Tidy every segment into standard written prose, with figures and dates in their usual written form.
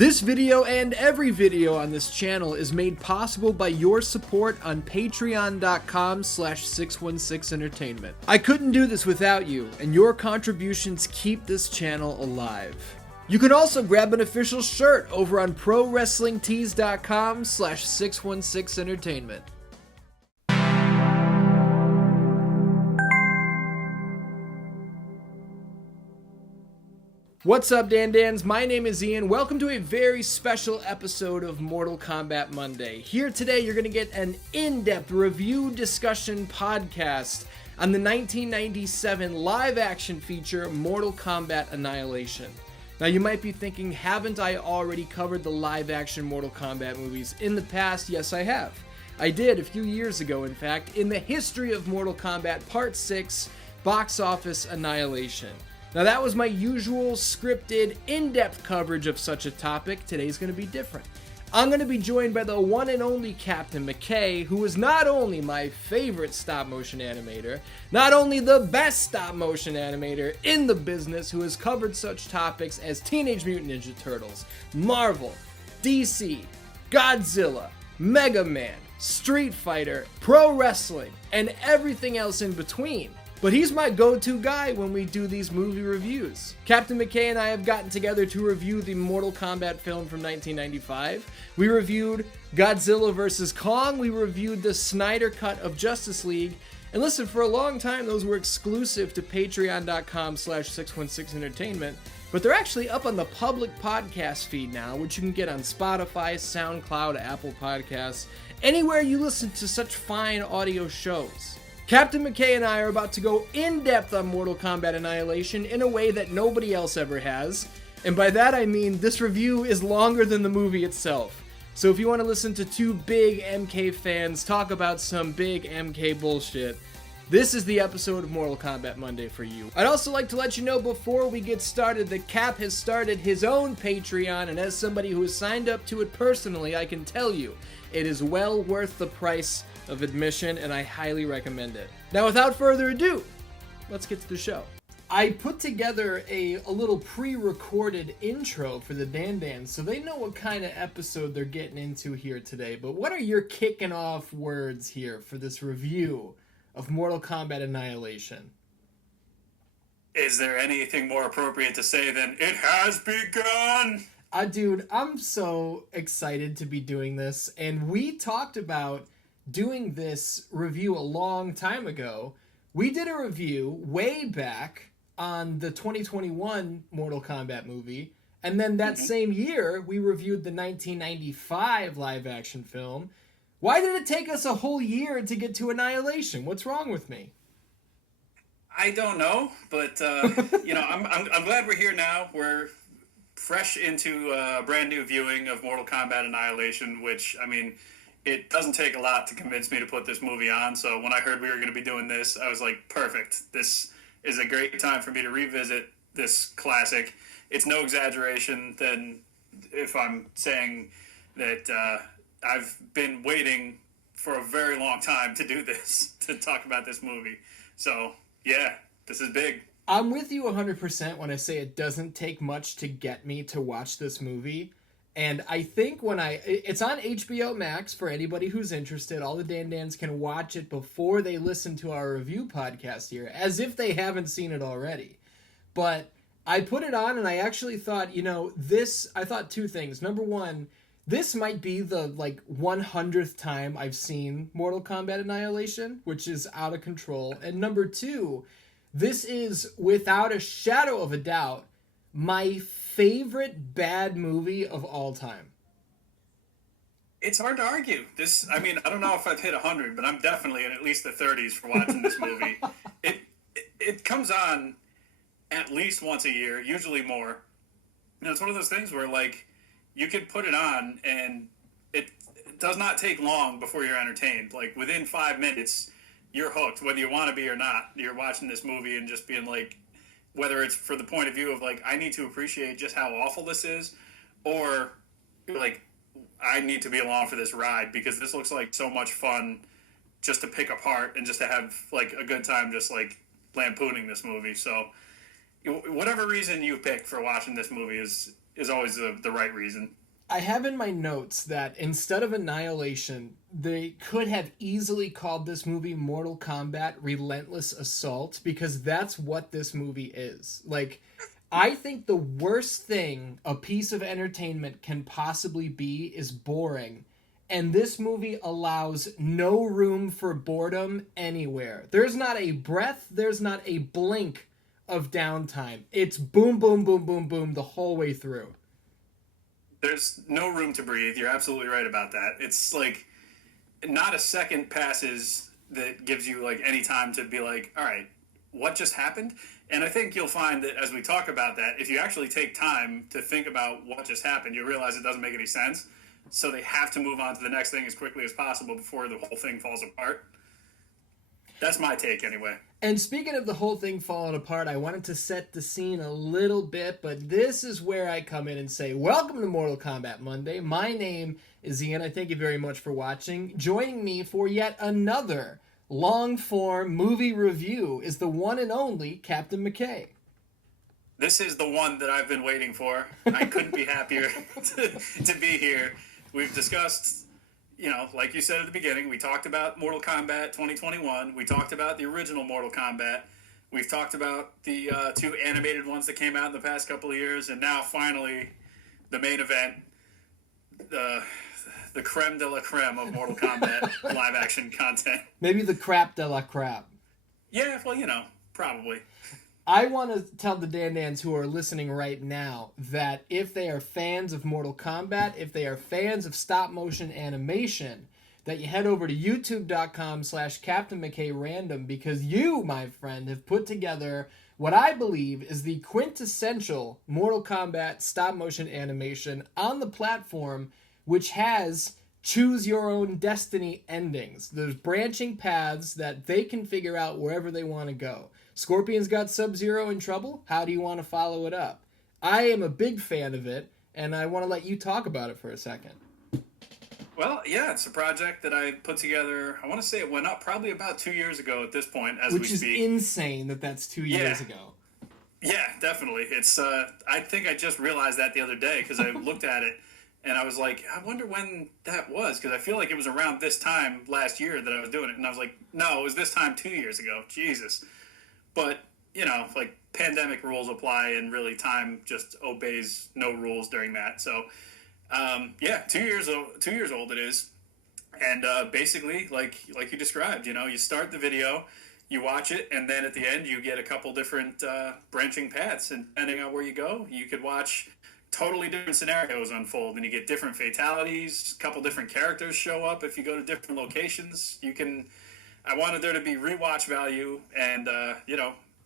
This video and every video on this channel is made possible by your support on patreon.com/616entertainment. I couldn't do this without you, and your contributions keep this channel alive. You can also grab an official shirt over on prowrestlingtees.com/616entertainment. What's up, Dan-Dans? My name is Ian. Welcome to a very special episode of Mortal Kombat Monday. Here today, you're going to get an in-depth review discussion podcast on the 1997 live-action feature Mortal Kombat Annihilation. Now, you might be thinking, haven't I already covered the live-action Mortal Kombat movies in the past? Yes, I have. I did a few years ago, in fact, in the history of Mortal Kombat Part 6, Box Office Annihilation. Now, that was my usual scripted, in-depth coverage of such a topic. Today's going to be different. I'm going to be joined by the one and only Captain McKay, who is not only my favorite stop-motion animator, not only the best stop-motion animator in the business, who has covered such topics as Teenage Mutant Ninja Turtles, Marvel, DC, Godzilla, Mega Man, Street Fighter, pro wrestling, and everything else in between. But he's my go-to guy when we do these movie reviews. Captain McKay and I have gotten together to review the Mortal Kombat film from 1995. We reviewed Godzilla vs. Kong. We reviewed the Snyder Cut of Justice League. And listen, for a long time, those were exclusive to patreon.com/616entertainment. But they're actually up on the public podcast feed now, which you can get on Spotify, SoundCloud, Apple Podcasts, anywhere you listen to such fine audio shows. Captain McKay and I are about to go in-depth on Mortal Kombat Annihilation in a way that nobody else ever has. And by that I mean this review is longer than the movie itself. So if you want to listen to two big MK fans talk about some big MK bullshit, this is the episode of Mortal Kombat Monday for you. I'd also like to let you know before we get started that Cap has started his own Patreon, and as somebody who has signed up to it personally, I can tell you it is well worth the price of admission, and I highly recommend it. Now, without further ado, let's get to the show. I put together a little pre-recorded intro for the Dan-Dans, so they know what kind of episode they're getting into here today. But what are your kicking off words here for this review of Mortal Kombat Annihilation? Is there anything more appropriate to say than, "It has begun"? Dude, I'm so excited to be doing this, and we talked about doing this review a long time ago. We did a review way back on the 2021 Mortal Kombat movie, and then that same year we reviewed the 1995 live action film. Why did it take us a whole year to get to Annihilation? What's wrong with me? I don't know, but I'm glad we're here now. We're fresh into a brand new viewing of Mortal Kombat Annihilation, which, I mean, it doesn't take a lot to convince me to put this movie on. So when I heard we were going to be doing this, I was like, perfect. This is a great time for me to revisit this classic. It's no exaggeration then if I'm saying that I've been waiting for a very long time to do this, to talk about this movie. So, yeah, this is big. I'm with you 100% when I say it doesn't take much to get me to watch this movie. And I think it's on HBO Max for anybody who's interested. All the Dan-Dans can watch it before they listen to our review podcast here, as if they haven't seen it already. But I put it on and I actually thought, I thought two things. Number one, this might be the 100th time I've seen Mortal Kombat Annihilation, which is out of control. And number two, this is without a shadow of a doubt my favorite bad movie of all time. It's hard to argue. I don't know if I've hit 100, but I'm definitely in at least the 30s for watching this movie. It comes on at least once a year, usually more. It's one of those things where, you could put it on, and it does not take long before you're entertained. Within 5 minutes, you're hooked, whether you want to be or not. You're watching this movie and just being whether it's for the point of view of I need to appreciate just how awful this is, or I need to be along for this ride because this looks like so much fun just to pick apart and just to have a good time just lampooning this movie. So whatever reason you pick for watching this movie is is always the right reason. I have in my notes that instead of Annihilation, they could have easily called this movie Mortal Kombat Relentless Assault, because that's what this movie is. Like, I think the worst thing a piece of entertainment can possibly be is boring. And this movie allows no room for boredom anywhere. There's not a breath, there's not a blink of downtime. It's boom, boom, boom, boom, boom the whole way through. There's no room to breathe. You're absolutely right about that. It's like not a second passes that gives you like any time to be like, all right, what just happened? And I think you'll find that as we talk about that, if you actually take time to think about what just happened, you'll realize it doesn't make any sense. So they have to move on to the next thing as quickly as possible before the whole thing falls apart. That's my take anyway. And speaking of the whole thing falling apart, I wanted to set the scene a little bit, but this is where I come in and say, welcome to Mortal Kombat Monday. My name is Ian. I thank you very much for watching. Joining me for yet another long-form movie review is the one and only Captain McKay. This is the one that I've been waiting for. I couldn't be happier to be here. We've discussed, like you said at the beginning, we talked about Mortal Kombat 2021. We talked about the original Mortal Kombat. We've talked about the two animated ones that came out in the past couple of years. And now, finally, the main event, the creme de la creme of Mortal Kombat live-action content. Maybe the crap de la crap. Yeah, well, probably. I want to tell the Dan-Dans who are listening right now that if they are fans of Mortal Kombat, if they are fans of stop-motion animation, that you head over to youtube.com/CaptainMcKayRandom, because you, my friend, have put together what I believe is the quintessential Mortal Kombat stop-motion animation on the platform, which has choose-your-own-destiny endings. There's branching paths that they can figure out wherever they want to go. Scorpion's got Sub-Zero in trouble. How do you want to follow it up? I am a big fan of it, and I want to let you talk about it for a second. Well, yeah, it's a project that I put together. I want to say it went up probably about 2 years ago at this point, as we speak. Which is insane that that's 2 years ago. Yeah, definitely. It's. I think I just realized that the other day because I looked at it, and I was like, I wonder when that was, because I feel like it was around this time last year that I was doing it, and I was like, no, it was this time 2 years ago. Jesus. But, like pandemic rules apply, and really time just obeys no rules during that. So, 2 years old it is. And basically, like you described, you start the video, you watch it, and then at the end you get a couple different branching paths. And depending on where you go, you could watch totally different scenarios unfold, and you get different fatalities, a couple different characters show up if you go to different locations. I wanted there to be rewatch value, and,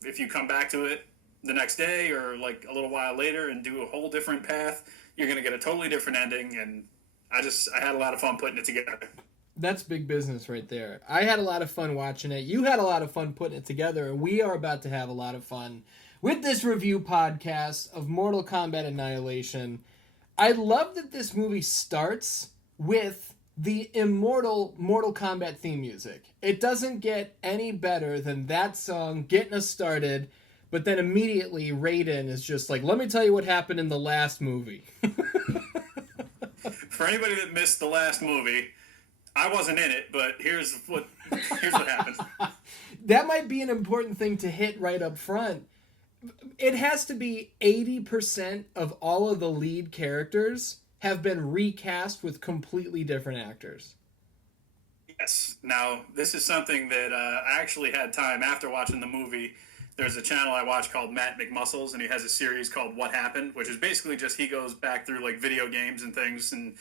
if you come back to it the next day or, like, a little while later and do a whole different path, you're going to get a totally different ending, and I had a lot of fun putting it together. That's big business right there. I had a lot of fun watching it. You had a lot of fun putting it together, and we are about to have a lot of fun with this review podcast of Mortal Kombat Annihilation. I love that this movie starts with the immortal Mortal Kombat theme music. It doesn't get any better than that song getting us started, but then immediately Raiden is just like, let me tell you what happened in the last movie. For anybody that missed the last movie, I wasn't in it, but here's what happened. That might be an important thing to hit right up front. It has to be 80% of all of the lead characters have been recast with completely different actors. Yes. Now, this is something that I actually had time after watching the movie. There's a channel I watch called Matt McMuscles, and he has a series called What Happened, which is basically just he goes back through like video games and things and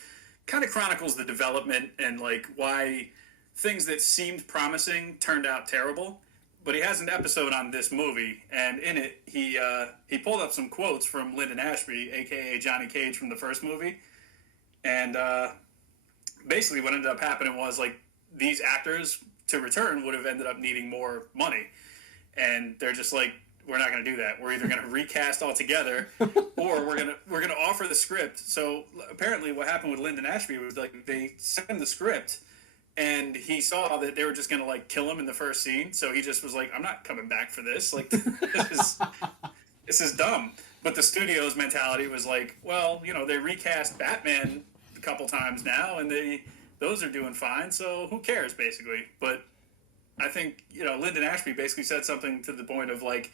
kind of chronicles the development and like why things that seemed promising turned out terrible. But he has an episode on this movie, and in it he pulled up some quotes from Lyndon Ashby, aka Johnny Cage from the first movie. And basically what ended up happening was, like, these actors to return would have ended up needing more money. And they're just like, we're not going to do that. We're either going to recast altogether or we're going to offer the script. So apparently what happened with Lyndon Ashby was, like, they sent him the script and he saw that they were just going to, like, kill him in the first scene. So he just was like, I'm not coming back for this. Like, this is dumb. But the studio's mentality was like, well, they recast Batman a couple times now, and those are doing fine, so who cares, basically. But I think, Lyndon Ashby basically said something to the point of, like,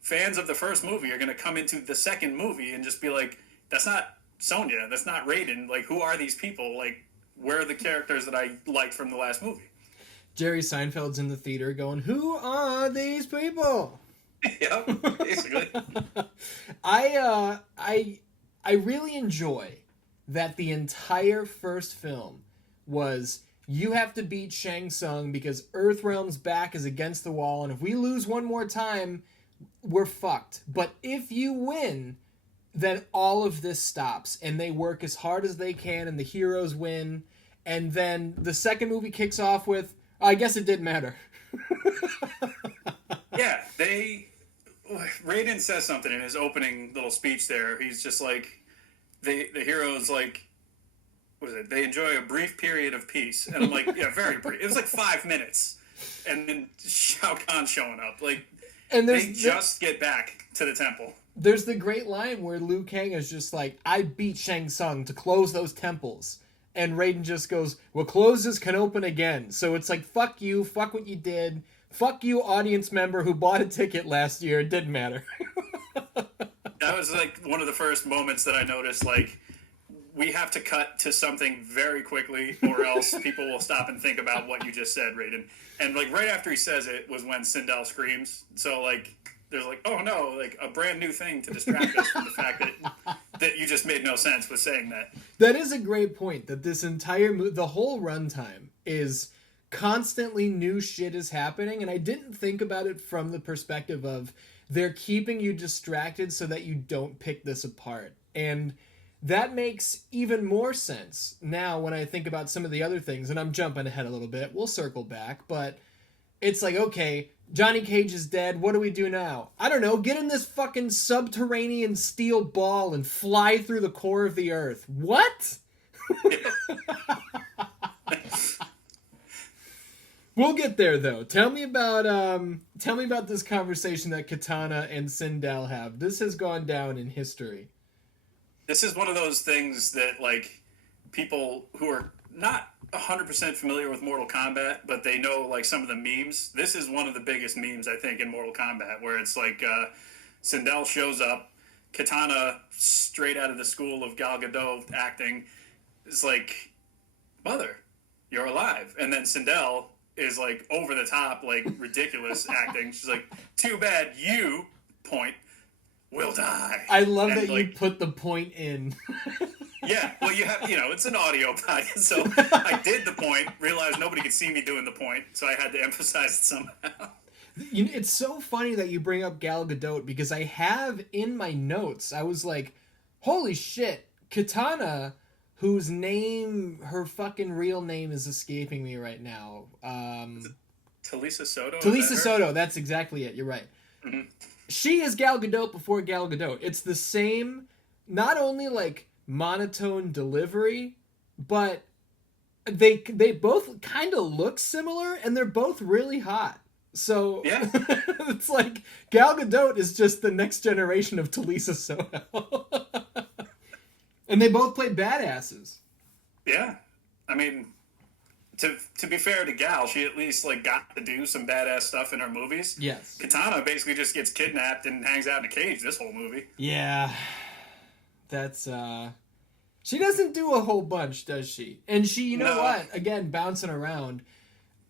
fans of the first movie are going to come into the second movie and just be like, that's not Sonya, that's not Raiden. Like, who are these people? Like, where are the characters that I liked from the last movie? Jerry Seinfeld's in the theater going, who are these people? Yep, basically. I really enjoy that the entire first film was, you have to beat Shang Tsung because Earthrealm's back is against the wall, and if we lose one more time, we're fucked. But if you win, then all of this stops, and they work as hard as they can, and the heroes win. And then the second movie kicks off with, I guess it didn't matter. Yeah, Raiden says something in his opening little speech there. He's just like, the heroes, like, what is it? They enjoy a brief period of peace. And I'm like, yeah, very brief. It was like 5 minutes. And then Shao Kahn showing up. Like, and they just get back to the temple. There's the great line where Liu Kang is just like, I beat Shang Tsung to close those temples. And Raiden just goes, well, closes can open again. So it's like, fuck you, fuck what you did. Fuck you, audience member who bought a ticket last year. It didn't matter. That was like one of the first moments that I noticed, like, we have to cut to something very quickly or else people will stop and think about what you just said, Raiden. And, like, right after he says it was when Sindel screams. So, like, there's like, oh no, like a brand new thing to distract us from the fact that you just made no sense with saying that. That is a great point, that this entire the whole runtime is constantly new shit is happening, and I didn't think about it from the perspective of they're keeping you distracted so that you don't pick this apart. And that makes even more sense now when I think about some of the other things, and I'm jumping ahead a little bit. We'll circle back, but it's like, okay, Johnny Cage is dead. What do we do now? I don't know. Get in this fucking subterranean steel ball and fly through the core of the earth. What? We'll get there, though. Tell me about this conversation that Katana and Sindel have. This has gone down in history. This is one of those things that, like, people who are not 100% familiar with Mortal Kombat, but they know, like, some of the memes. This is one of the biggest memes, I think, in Mortal Kombat, where it's like Sindel shows up, Katana, straight out of the school of Gal Gadot acting, is like, mother, you're alive. And then Sindel is, like, over the top, like, ridiculous acting. She's like, too bad you, point, will die. I love that, like, you put the point in. Yeah, well, you have, it's an audio podcast, so I did the point, realized nobody could see me doing the point, so I had to emphasize it somehow. It's so funny that you bring up Gal Gadot, because I have in my notes, I was like, holy shit, Katana, whose name, her fucking real name is escaping me right now. Talisa Soto? Talisa Soto, that's exactly it, you're right. Mm-hmm. She is Gal Gadot before Gal Gadot. It's the same, not only, like, monotone delivery, but they both kind of look similar, and they're both really hot. So yeah. It's like Gal Gadot is just the next generation of Talisa Soto. And they both play badasses. Yeah. I mean, to be fair to Gal, she at least, like, got to do some badass stuff in her movies. Yes. Katana basically just gets kidnapped and hangs out in a cage this whole movie. Yeah. That's, she doesn't do a whole bunch, does she? And she, you know what? Again, bouncing around.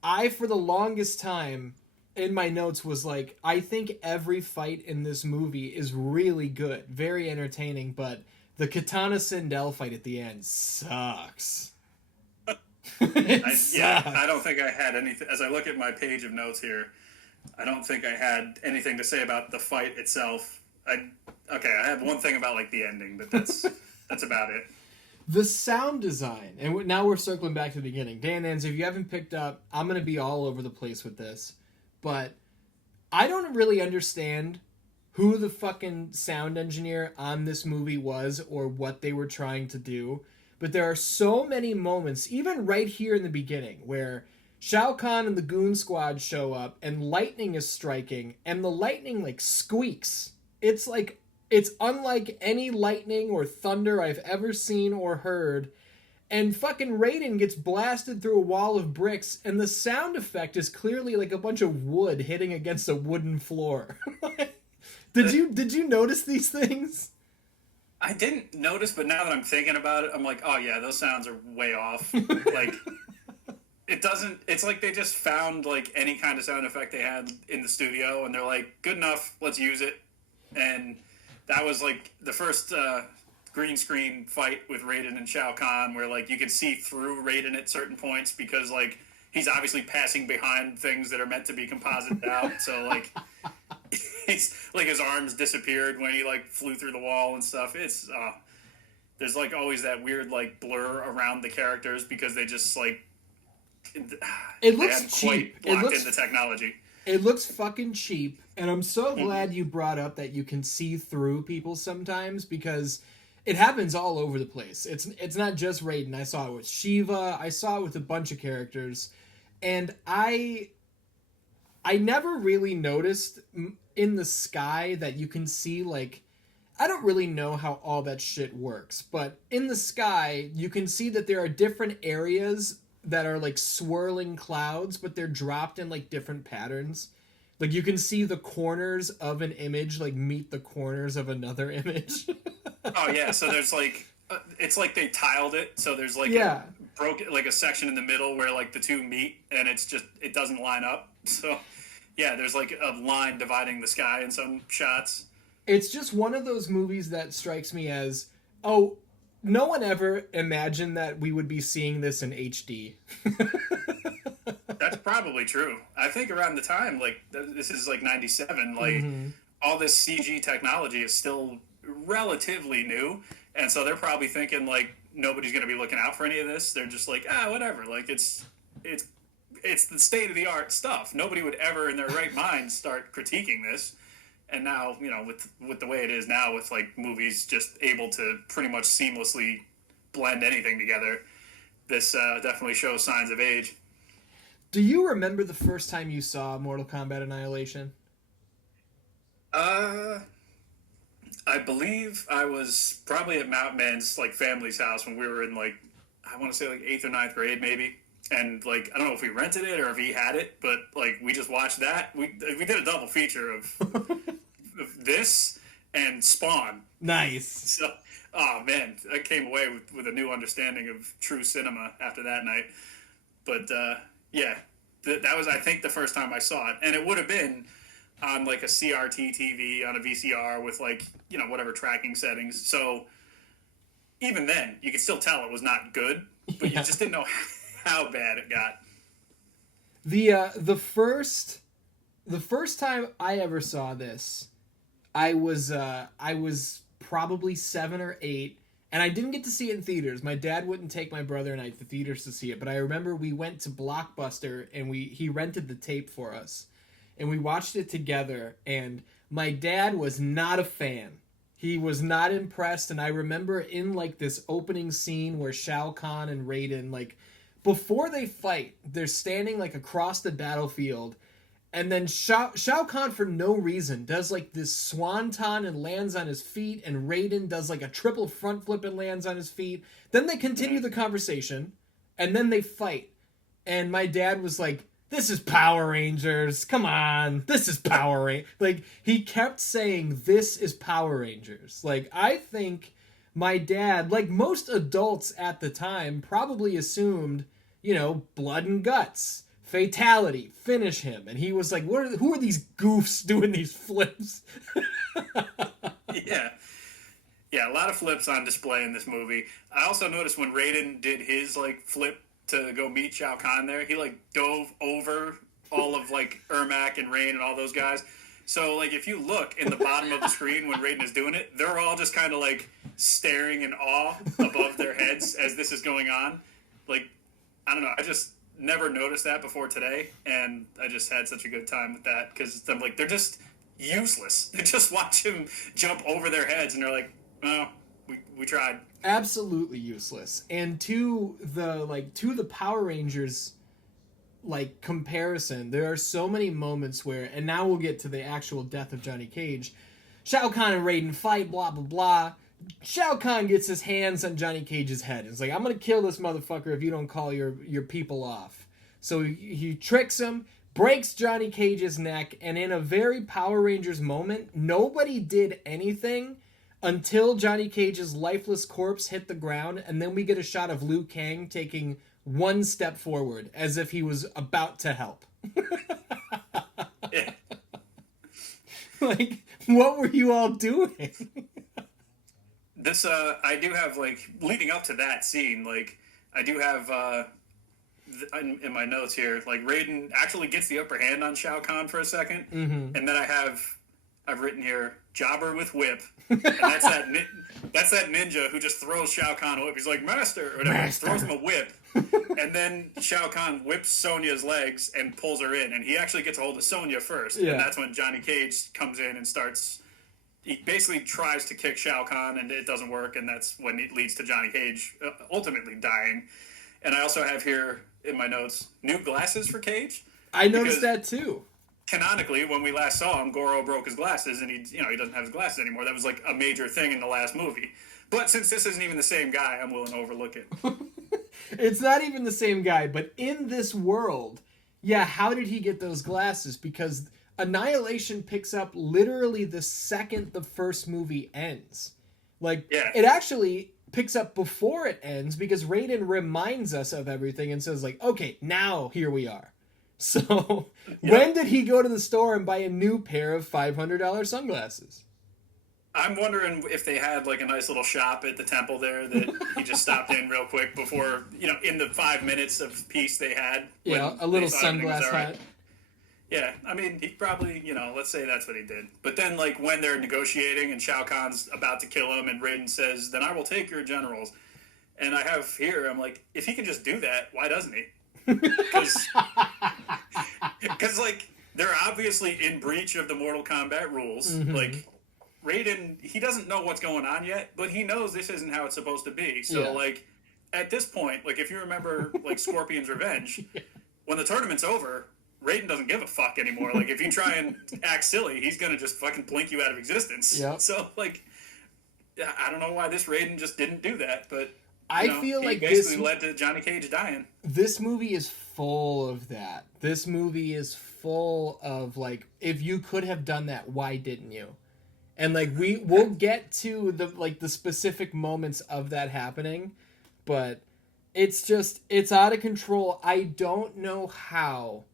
I, for the longest time, in my notes was like, I think every fight in this movie is really good. Very entertaining, but the Katana Sindel fight at the end sucks. I don't think I had anything. As I look at my page of notes here, I don't think I had anything to say about the fight itself. I have one thing about, like, the ending, but that's about it. The sound design, and now we're circling back to the beginning. Dan Nans, if you haven't picked up, I'm going to be all over the place with this, but I don't really understand who the fucking sound engineer on this movie was or what they were trying to do, but there are so many moments, even right here in the beginning, where Shao Kahn and the Goon Squad show up, and lightning is striking, and the lightning, like, squeaks. It's It's unlike any lightning or thunder I've ever seen or heard. And fucking Raiden gets blasted through a wall of bricks, and the sound effect is clearly like a bunch of wood hitting against a wooden floor. Did you notice these things? I didn't notice, but now that I'm thinking about it, I'm like, oh yeah, those sounds are way off. Like, it doesn't. It's like they just found like any kind of sound effect they had in the studio, and they're like, good enough, let's use it. And that was like the first green screen fight with Raiden and Shao Kahn, where like you could see through Raiden at certain points because like he's obviously passing behind things that are meant to be composited out. So like. It's like his arms disappeared when he like flew through the wall and stuff. It's there's like always that weird like blur around the characters because they just like it looks cheap. Quite locked into technology. It looks fucking cheap, and I'm so glad you brought up that you can see through people sometimes because it happens all over the place. It's not just Raiden. I saw it with Shiva. I saw it with a bunch of characters, and I never really noticed in the sky that you can see, like, I don't really know how all that shit works, but in the sky, you can see that there are different areas that are, like, swirling clouds, but they're dropped in, like, different patterns. Like, you can see the corners of an image, like, meet the corners of another image. Oh, yeah, so there's, like, it's like they tiled it, so there's, like, a section in the middle where, like, the two meet, and it's just, it doesn't line up, so... Yeah, there's like a line dividing the sky in some shots. It's just one of those movies that strikes me as, oh, no one ever imagined that we would be seeing this in HD. That's probably true. I think around the time, like, this is like 97, like, all this CG technology is still relatively new. And so they're probably thinking, like, nobody's going to be looking out for any of this. They're just like, whatever. Like, it's the state-of-the-art stuff. Nobody would ever, in their right mind, start critiquing this. And now, you know, with the way it is now, with, like, movies just able to pretty much seamlessly blend anything together, this definitely shows signs of age. Do you remember the first time you saw Mortal Kombat Annihilation? I believe I was probably at Mountainman's, like, family's house when we were in, like, I want to say, like, 8th or 9th grade, maybe. And, like, I don't know if we rented it or if he had it, but, like, we just watched that. We did a double feature of this and Spawn. Nice. So, oh, man, I came away with a new understanding of true cinema after that night. But, yeah, that was, I think, the first time I saw it. And it would have been on, like, a CRT TV on a VCR with, like, you know, whatever tracking settings. So, even then, you could still tell it was not good, but you just didn't know how bad it got. The first time I ever saw this, I was probably 7 or 8, and I didn't get to see it in theaters. My dad wouldn't take my brother and I to theaters to see it, but I remember we went to Blockbuster and he rented the tape for us, and we watched it together. And my dad was not a fan. He was not impressed, and I remember in like this opening scene where Shao Kahn and Raiden, like, before they fight, they're standing like across the battlefield, and then Shao Kahn, for no reason, does like this swanton and lands on his feet, and Raiden does like a triple front flip and lands on his feet. Then they continue the conversation, and then they fight. And my dad was like, "This is Power Rangers. Come on, this is Power Rangers." Like, he kept saying, "This is Power Rangers." Like, I think my dad, like most adults at the time, probably assumed, you know, blood and guts, fatality, finish him. And he was like, who are these goofs doing these flips? Yeah. Yeah, a lot of flips on display in this movie. I also noticed when Raiden did his, like, flip to go meet Shao Kahn there, he, like, dove over all of, like, Ermac and Rain and all those guys. So, like, if you look in the bottom of the screen when Raiden is doing it, they're all just kind of, like, staring in awe above their heads as this is going on. Like, I don't know, I just never noticed that before today, and I just had such a good time with that, because I'm like, they're just useless. They just watch him jump over their heads, and they're like, oh, we tried. Absolutely useless. And to the Power Rangers, like, comparison, there are so many moments where, and now we'll get to the actual death of Johnny Cage, Shao Kahn and Raiden fight, blah, blah, blah. Shao Kahn gets his hands on Johnny Cage's head. It's like, I'm going to kill this motherfucker if you don't call your people off. So he tricks him, breaks Johnny Cage's neck, and in a very Power Rangers moment, nobody did anything until Johnny Cage's lifeless corpse hit the ground, and then we get a shot of Liu Kang taking one step forward, as if he was about to help. Yeah. Like, what were you all doing? This, I do have, like, leading up to that scene, like, I do have, in my notes here, like, Raiden actually gets the upper hand on Shao Kahn for a second, and then I've written here, jobber with whip, and that's that ninja who just throws Shao Kahn a whip. He's like, master, or whatever, throws him a whip, and then Shao Kahn whips Sonia's legs and pulls her in, and he actually gets a hold of Sonia first, and that's when Johnny Cage comes in and he basically tries to kick Shao Kahn, and it doesn't work, and that's when it leads to Johnny Cage ultimately dying. And I also have here in my notes, new glasses for Cage. I noticed that too. Canonically, when we last saw him, Goro broke his glasses, and he doesn't have his glasses anymore. That was like a major thing in the last movie. But since this isn't even the same guy, I'm willing to overlook it. It's not even the same guy, but in this world, yeah, how did he get those glasses? Because Annihilation picks up literally the second the first movie ends. Like, it actually picks up before it ends, because Raiden reminds us of everything and says, like, okay, now here we are. So, when did he go to the store and buy a new pair of $500 sunglasses? I'm wondering if they had, like, a nice little shop at the temple there that he just stopped in real quick before, in the 5 minutes of peace they had. Yeah, a little sunglass hat. Yeah, I mean, he probably, let's say that's what he did. But then, like, when they're negotiating and Shao Kahn's about to kill him and Raiden says, then I will take your generals. And I have here, I'm like, if he can just do that, why doesn't he? Because, like, they're obviously in breach of the Mortal Kombat rules. Mm-hmm. Like, Raiden, he doesn't know what's going on yet, but he knows this isn't how it's supposed to be. So, like, at this point, like, if you remember, like, Scorpion's Revenge, when the tournament's over, Raiden doesn't give a fuck anymore. Like, if you try and act silly, he's gonna just fucking blink you out of existence. Yep. So, like, I don't know why this Raiden just didn't do that, but I feel like he basically led to Johnny Cage dying. This movie is full of that. This movie is full of, like, if you could have done that, why didn't you? And, like, we'll get to the specific moments of that happening, but it's out of control. I don't know how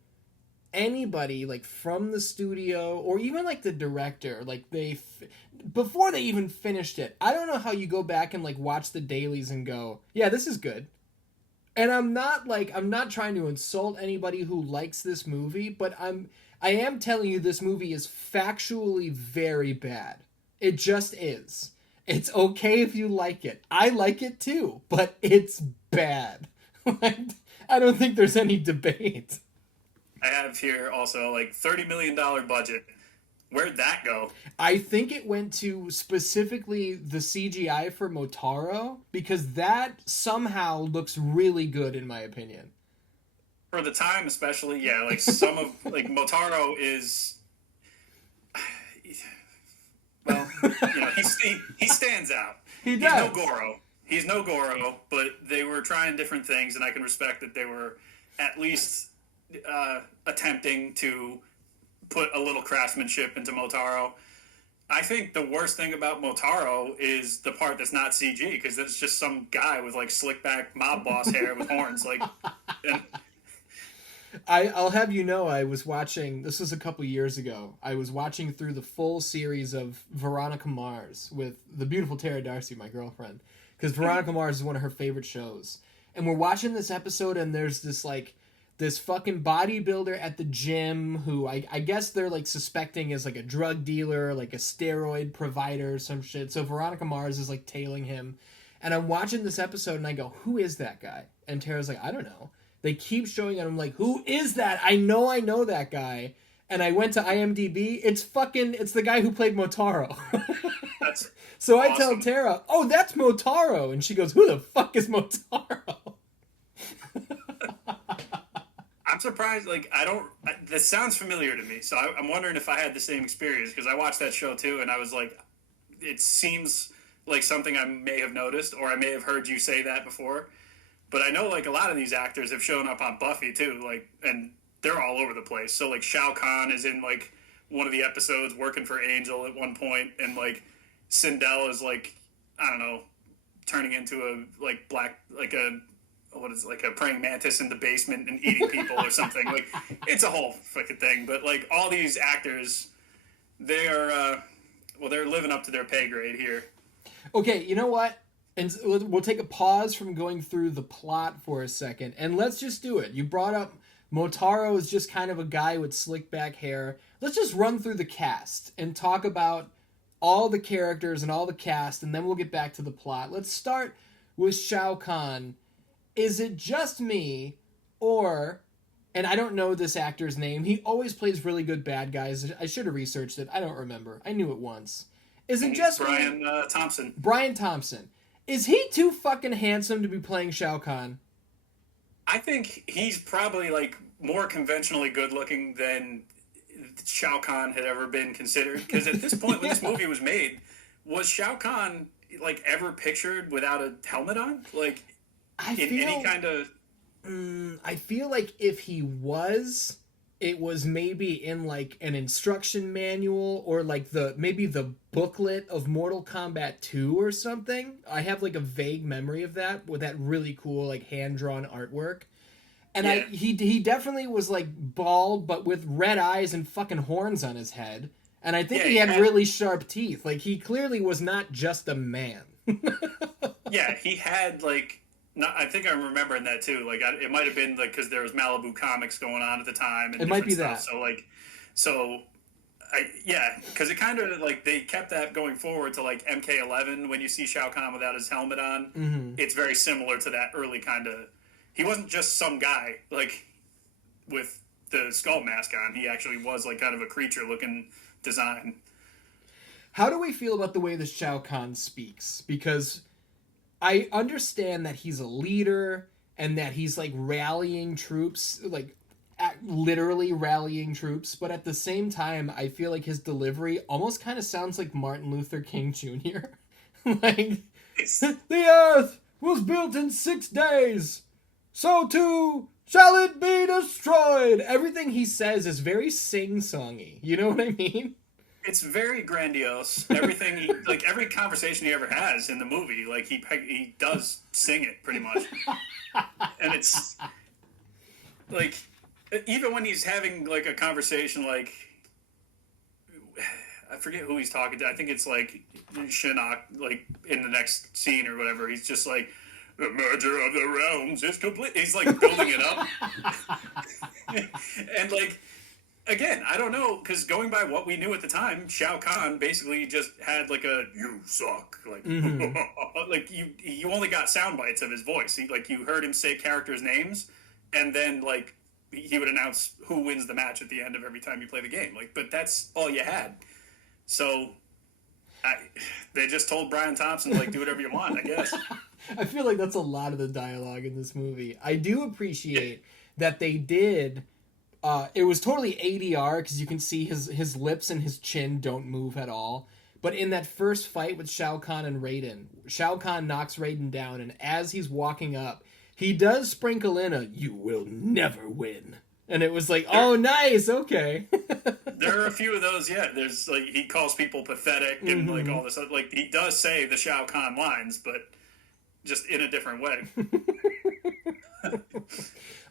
anybody, like, from the studio or even, like, the director, like, before they even finished it, I don't know how you go back and, like, watch the dailies and go, yeah, this is good. And I'm not trying to insult anybody who likes this movie, but I am telling you this movie is factually very bad. It just is. It's okay if you like it. I like it too, but it's bad. I don't think there's any debate. I have here also, like, $30 million budget. Where'd that go? I think it went to specifically the CGI for Motaro, because that somehow looks really good in my opinion. For the time especially, yeah, like, some of, like, Motaro is, well, he stands out. He does. He's no Goro, but they were trying different things, and I can respect that they were at least attempting to put a little craftsmanship into Motaro. I think the worst thing about Motaro is the part that's not CG, because it's just some guy with, like, slick back mob boss hair with horns. Like, and I'll have you know, I was watching, this was a couple years ago, I was watching through the full series of Veronica Mars with the beautiful Tara Darcy, my girlfriend, because Veronica Mars is one of her favorite shows. And we're watching this episode, and there's this fucking bodybuilder at the gym who I guess they're, like, suspecting is, like, a drug dealer, like a steroid provider or some shit. So Veronica Mars is, like, tailing him. And I'm watching this episode and I go, who is that guy? And Tara's like, I don't know. They keep showing it. I'm like, who is that? I know that guy. And I went to IMDb. It's the guy who played Motaro. That's so awesome. I tell Tara, oh, that's Motaro. And she goes, who the fuck is Motaro? I'm I'm surprised. Like, this sounds familiar to me. So I'm wondering if I had the same experience, because I watched that show too, and I was like, it seems like something I may have noticed, or I may have heard you say that before. But I know, like, a lot of these actors have shown up on Buffy too, like, and they're all over the place. So, like, Shao Kahn is in, like, one of the episodes working for Angel at one point, and, like, Sindel is, like, I don't know, turning into a, like, a praying mantis in the basement and eating people or something. Like, it's a whole freaking thing. But, like, all these actors, they are, they're living up to their pay grade here. Okay, you know what? And we'll take a pause from going through the plot for a second, and let's just do it. You brought up Motaro is just kind of a guy with slick back hair. Let's just run through the cast and talk about all the characters and all the cast, and then we'll get back to the plot. Let's start with Shao Kahn. Is it just me, or, and I don't know this actor's name, he always plays really good bad guys. I should have researched it. I don't remember. I knew it once. Is it just Brian Thompson? Brian Thompson. Is he too fucking handsome to be playing Shao Kahn? I think he's probably, like, more conventionally good looking than Shao Kahn had ever been considered. Because at this point, when this movie was made, was Shao Kahn, like, ever pictured without a helmet on? Like, any kind of... I feel like if he was, it was maybe in, like, an instruction manual, or, like, maybe the booklet of Mortal Kombat 2 or something. I have, like, a vague memory of that, with that really cool, like, hand-drawn artwork. And yeah. He definitely was, like, bald, but with red eyes and fucking horns on his head. And I think he had really sharp teeth. Like, he clearly was not just a man. Yeah, he had, like... I think I'm remembering that too. Like, it might have been like because there was Malibu Comics going on at the time. And it might be stuff. that. Because it kind of like they kept that going forward to like MK11 when you see Shao Kahn without his helmet on. Mm-hmm. It's very similar to that early kind of. He wasn't just some guy like with the skull mask on. He actually was like kind of a creature looking design. How do we feel about the way that Shao Kahn speaks? Because I understand that he's a leader and that he's, like, rallying troops, like, literally rallying troops, but at the same time, I feel like his delivery almost kind of sounds like Martin Luther King Jr. Like, the earth was built in 6 days, so too shall it be destroyed. Everything he says is very sing-songy, you know what I mean? It's very grandiose. Everything, like every conversation he ever has in the movie, like he does sing it pretty much, and it's like even when he's having like a conversation, like I forget who he's talking to. I think it's like Shinnok, like in the next scene or whatever. He's just like, the merger of the realms is complete. He's like building it up, and like. Again, I don't know, because going by what we knew at the time, Shao Kahn basically just had like a "you suck," like like you only got sound bites of his voice. You heard him say characters' names, and then like he would announce who wins the match at the end of every time you play the game. Like, but that's all you had. So they just told Brian Thompson like do whatever you want, I guess. I feel like that's a lot of the dialogue in this movie. I do appreciate that they did. It was totally ADR because you can see his lips and his chin don't move at all. But in that first fight with Shao Kahn and Raiden, Shao Kahn knocks Raiden down, and as he's walking up, he does sprinkle in a "you will never win." And it was like, oh, nice, okay. There are a few of those, yeah. There's like he calls people pathetic and like all this stuff. Like he does say the Shao Kahn lines, but just in a different way.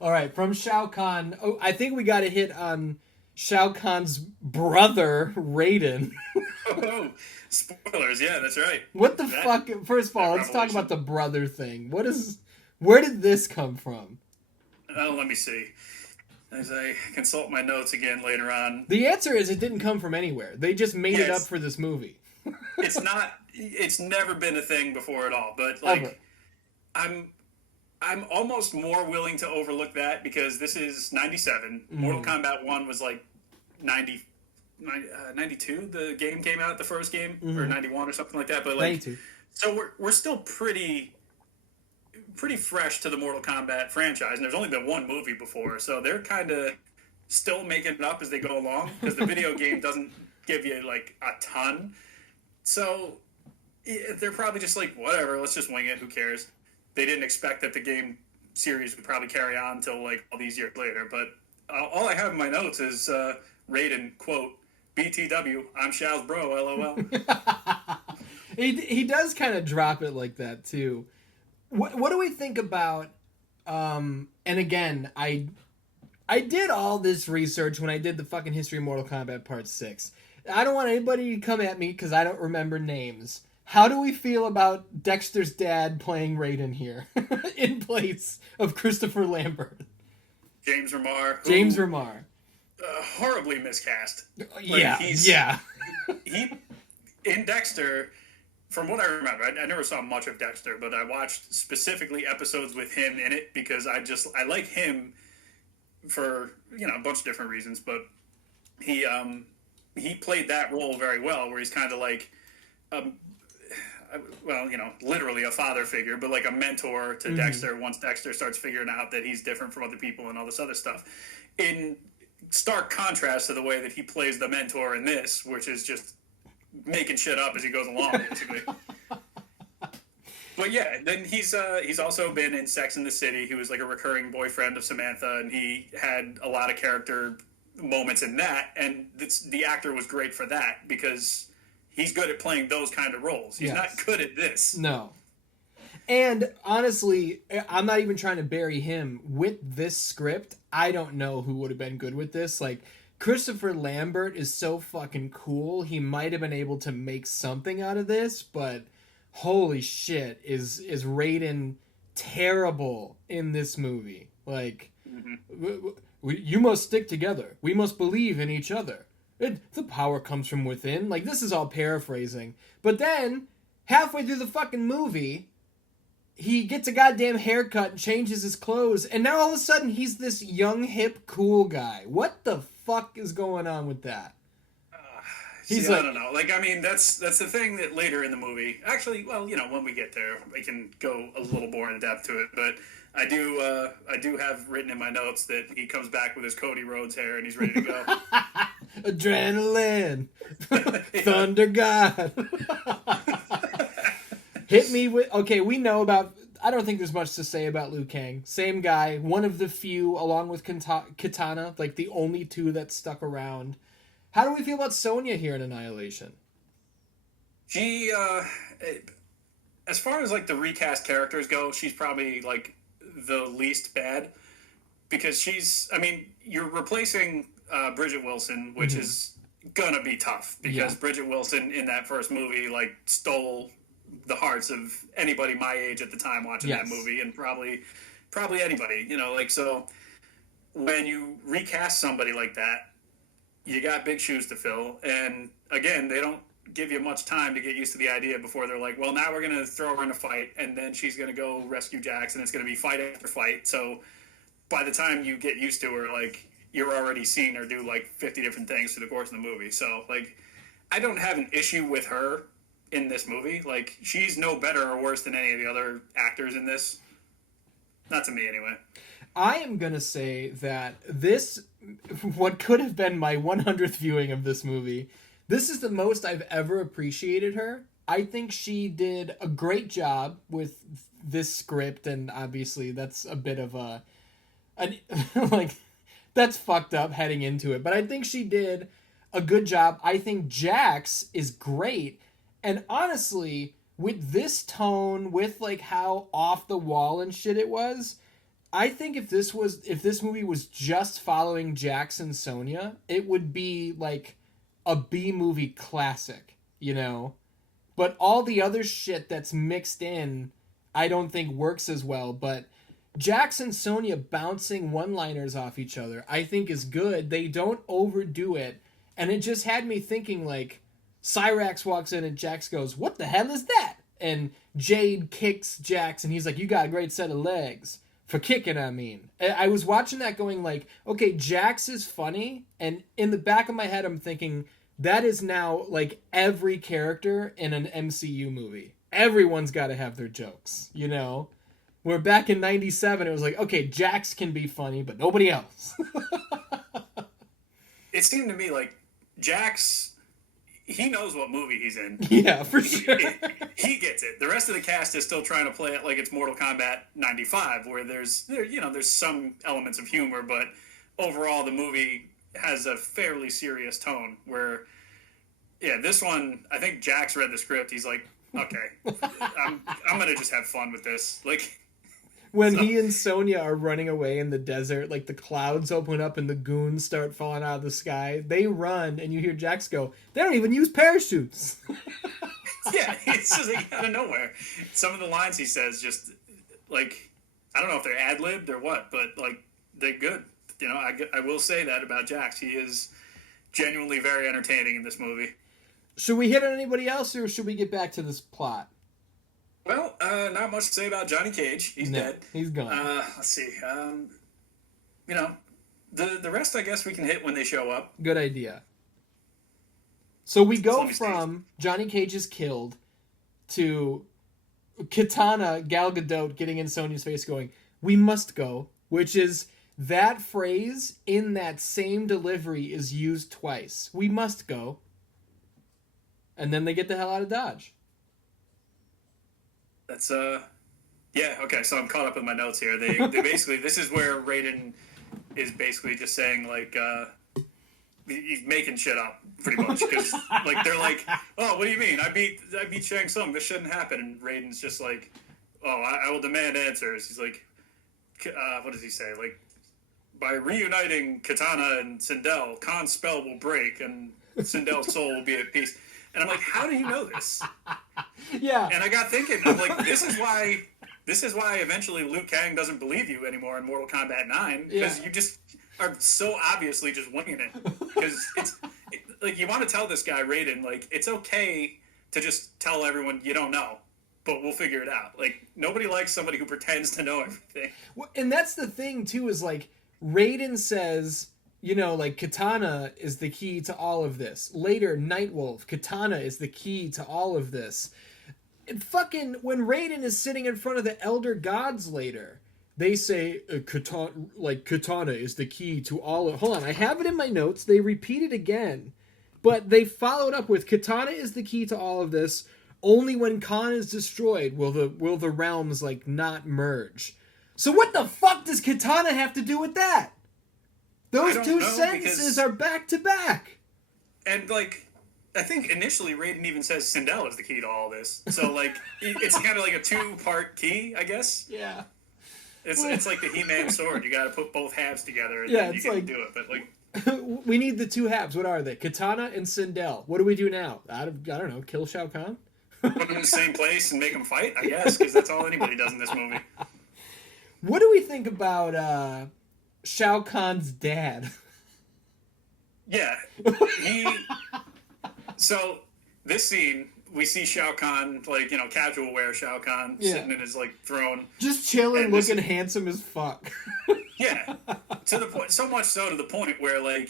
All right, from Shao Kahn, I think we got to hit on Shao Kahn's brother, Raiden. Oh, spoilers, yeah, that's right. What the fuck? First of all, let's talk about the brother thing. Where did this come from? Oh, let me see. As I consult my notes again later on. The answer is it didn't come from anywhere. They just made it up for this movie. It's never been a thing before at all, but like, ever. I'm almost more willing to overlook that because this is 97. Mortal Kombat 1 was like 92. The game came out, the first game, or 91 or something like that. But like, 92. So we're still pretty pretty fresh to the Mortal Kombat franchise, and there's only been one movie before, so they're kind of still making it up as they go along because the video game doesn't give you like a ton. So they're probably just like, whatever, let's just wing it. Who cares? They didn't expect that the game series would probably carry on until like all these years later. But all I have in my notes is Raiden, quote, BTW, I'm Shao's bro, LOL. He does kind of drop it like that too. What do we think about, and again, I did all this research when I did the fucking History of Mortal Kombat Part 6. I don't want anybody to come at me because I don't remember names. How do we feel about Dexter's dad playing Raiden here in place of Christopher Lambert? James Remar. Horribly miscast. Yeah. He in Dexter, from what I remember, I never saw much of Dexter, but I watched specifically episodes with him in it because I like him for a bunch of different reasons. But he played that role very well, where he's kind of like, literally a father figure, but like a mentor to Dexter once Dexter starts figuring out that he's different from other people and all this other stuff. In stark contrast to the way that he plays the mentor in this, which is just making shit up as he goes along, basically. But yeah, then he's also been in Sex and the City. He was like a recurring boyfriend of Samantha, and he had a lot of character moments in that, and the actor was great for that because he's good at playing those kind of roles. He's not good at this. No. And honestly, I'm not even trying to bury him. With this script, I don't know who would have been good with this. Like, Christopher Lambert is so fucking cool. He might have been able to make something out of this, but holy shit, is Raiden terrible in this movie. Like, you must stick together. We must believe in each other. The power comes from within. Like, this is all paraphrasing. But then, halfway through the fucking movie, he gets a goddamn haircut and changes his clothes, and now all of a sudden he's this young, hip, cool guy. What the fuck is going on with that? I don't know. Like, I mean, that's the thing that later in the movie, actually, well, when we get there, we can go a little more in depth to it, but I do have written in my notes that he comes back with his Cody Rhodes hair and he's ready to go. Adrenaline. Thunder God. Hit me with... Okay, we know about... I don't think there's much to say about Liu Kang. Same guy. One of the few, along with Katana. Like, the only two that stuck around. How do we feel about Sonya here in Annihilation? She, as far as, like, the recast characters go, she's probably, like, the least bad. Because she's... I mean, you're replacing Bridget Wilson, which is gonna be tough. Because Bridget Wilson, in that first movie, like, stole the hearts of anybody my age at the time watching that movie, and probably anybody, like, so when you recast somebody like that, you got big shoes to fill, and again, they don't give you much time to get used to the idea before they're like, well, now we're going to throw her in a fight, and then she's going to go rescue Jax, and it's going to be fight after fight, so by the time you get used to her, like, you're already seeing her do like 50 different things through the course of the movie, so like, I don't have an issue with her in this movie. Like, she's no better or worse than any of the other actors in this. Not to me, anyway. I am going to say that this, what could have been my 100th viewing of this movie, this is the most I've ever appreciated her. I think she did a great job with this script, and obviously that's a bit of like, that's fucked up heading into it. But I think she did a good job. I think Jax is great. And honestly, with this tone, with like how off the wall and shit it was, I think if this movie was just following Jax and Sonya, it would be like a B-movie classic, But all the other shit that's mixed in, I don't think works as well. But Jax and Sonya bouncing one-liners off each other, I think is good. They don't overdo it. And it just had me thinking, like, Cyrax walks in and Jax goes, "What the hell is that?" And Jade kicks Jax and he's like, "You got a great set of legs." For kicking, I mean. I was watching that going like, okay, Jax is funny. And in the back of my head, I'm thinking, that is now like every character in an MCU movie. Everyone's got to have their jokes, When Where back in 97, it was like, okay, Jax can be funny, but nobody else. It seemed to me like Jax, he knows what movie he's in. Yeah, for sure. He gets it. The rest of the cast is still trying to play it like it's Mortal Kombat 95, where there's some elements of humor, but overall the movie has a fairly serious tone. Where, yeah, this one, I think Jax read the script. He's like, okay, I'm gonna just have fun with this. Like, when he and Sonya are running away in the desert, like the clouds open up and the goons start falling out of the sky. They run, and you hear Jax go, "They don't even use parachutes." Yeah, it's just like out of nowhere. Some of the lines he says, just like, I don't know if they're ad libbed or what, but like they're good. I will say that about Jax. He is genuinely very entertaining in this movie. Should we hit on anybody else, or should we get back to this plot? Well, not much to say about Johnny Cage. He's dead. He's gone. Let's see. The rest, I guess we can hit when they show up. Good idea. So we go from Johnny Cage is killed to Katana, Gal Gadot, getting in Sonya's face going, "We must go," which is that phrase in that same delivery is used twice. We must go. And then they get the hell out of Dodge. That's yeah, okay, so I'm caught up with my notes here. They basically, this is where Raiden is basically just saying, like, he's making shit up pretty much, because like they're like, "Oh, what do you mean? I beat Shang Tsung. This shouldn't happen." And Raiden's just like, "Oh, I will demand answers." He's like, what does he say? Like, by reuniting Katana and Sindel, Khan's spell will break and Sindel's soul will be at peace. And I'm like, how do you know this? Yeah. And I got thinking, I'm like, this is why eventually Liu Kang doesn't believe you anymore in Mortal Kombat 9, because you just are so obviously just winging it. Because like, you want to tell this guy Raiden, like, it's okay to just tell everyone you don't know, but we'll figure it out. Like, nobody likes somebody who pretends to know everything. Well, and that's the thing too, is like Raiden says, like, Katana is the key to all of this. Later, Nightwolf, Katana is the key to all of this. And fucking, when Raiden is sitting in front of the Elder Gods later, they say, Katana is the key to all of... Hold on, I have it in my notes. They repeat it again. But they followed up with, Katana is the key to all of this. Only when Khan is destroyed will the realms, like, not merge. So what the fuck does Katana have to do with that? Those two sentences are back to back. And, like, I think initially Raiden even says Sindel is the key to all this. So, like, it's kind of like a two-part key, I guess. Yeah. It's like the He-Man sword. You got to put both halves together and then you can do it. But, like, we need the two halves. What are they? Katana and Sindel. What do we do now? I don't know. Kill Shao Kahn? Put them in the same place and make them fight, I guess, because that's all anybody does in this movie. What do we think about Shao Kahn's dad? Yeah. So, this scene, we see Shao Kahn, like, casual wear Shao Kahn, sitting in his, like, throne. Just chilling, looking handsome as fuck. Yeah. To the point, so much so to the point where, like,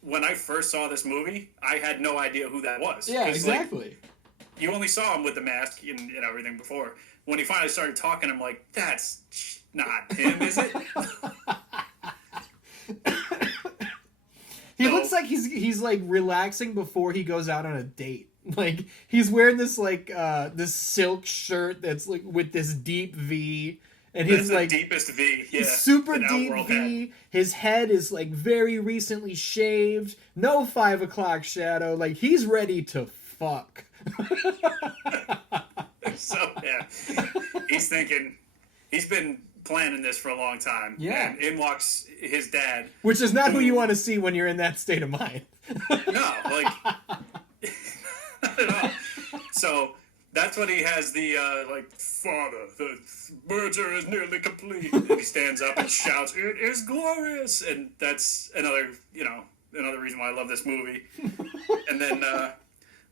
when I first saw this movie, I had no idea who that was. Yeah, exactly. Like, you only saw him with the mask and everything before. When he finally started talking, I'm like, that's not him, is it? He looks like he's like relaxing before he goes out on a date. Like, he's wearing this like this silk shirt that's like with this deep V, and his like deepest V, yeah, super deep V. Head. His head is like very recently shaved, no 5 o'clock shadow. Like, he's ready to fuck. So yeah, he's thinking, he's been planning this for a long time. Yeah. And in walks his dad. Which is not who you want to see when you're in that state of mind. No, like, not at all. So that's when he has the, like, "Father, the merger is nearly complete." And he stands up and shouts, "It is glorious!" And that's another reason why I love this movie. And then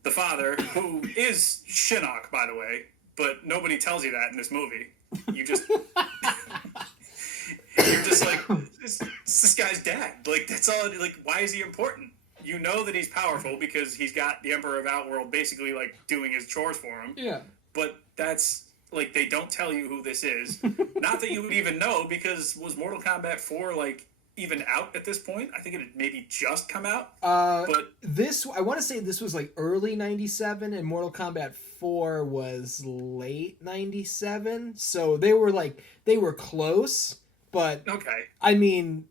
the father, who is Shinnok, by the way, but nobody tells you that in this movie. You're just like, this guy's dad. Like, that's all. Like, why is he important? You know that he's powerful because he's got the Emperor of Outworld basically, like, doing his chores for him. Yeah. But that's like they don't tell you who this is. Not that you would even know, because was Mortal Kombat 4 like even out at this point? I think it had maybe just come out. But this, I want to say this was like early 97 and Mortal Kombat 4 was late 97. So they were close, but okay. I mean,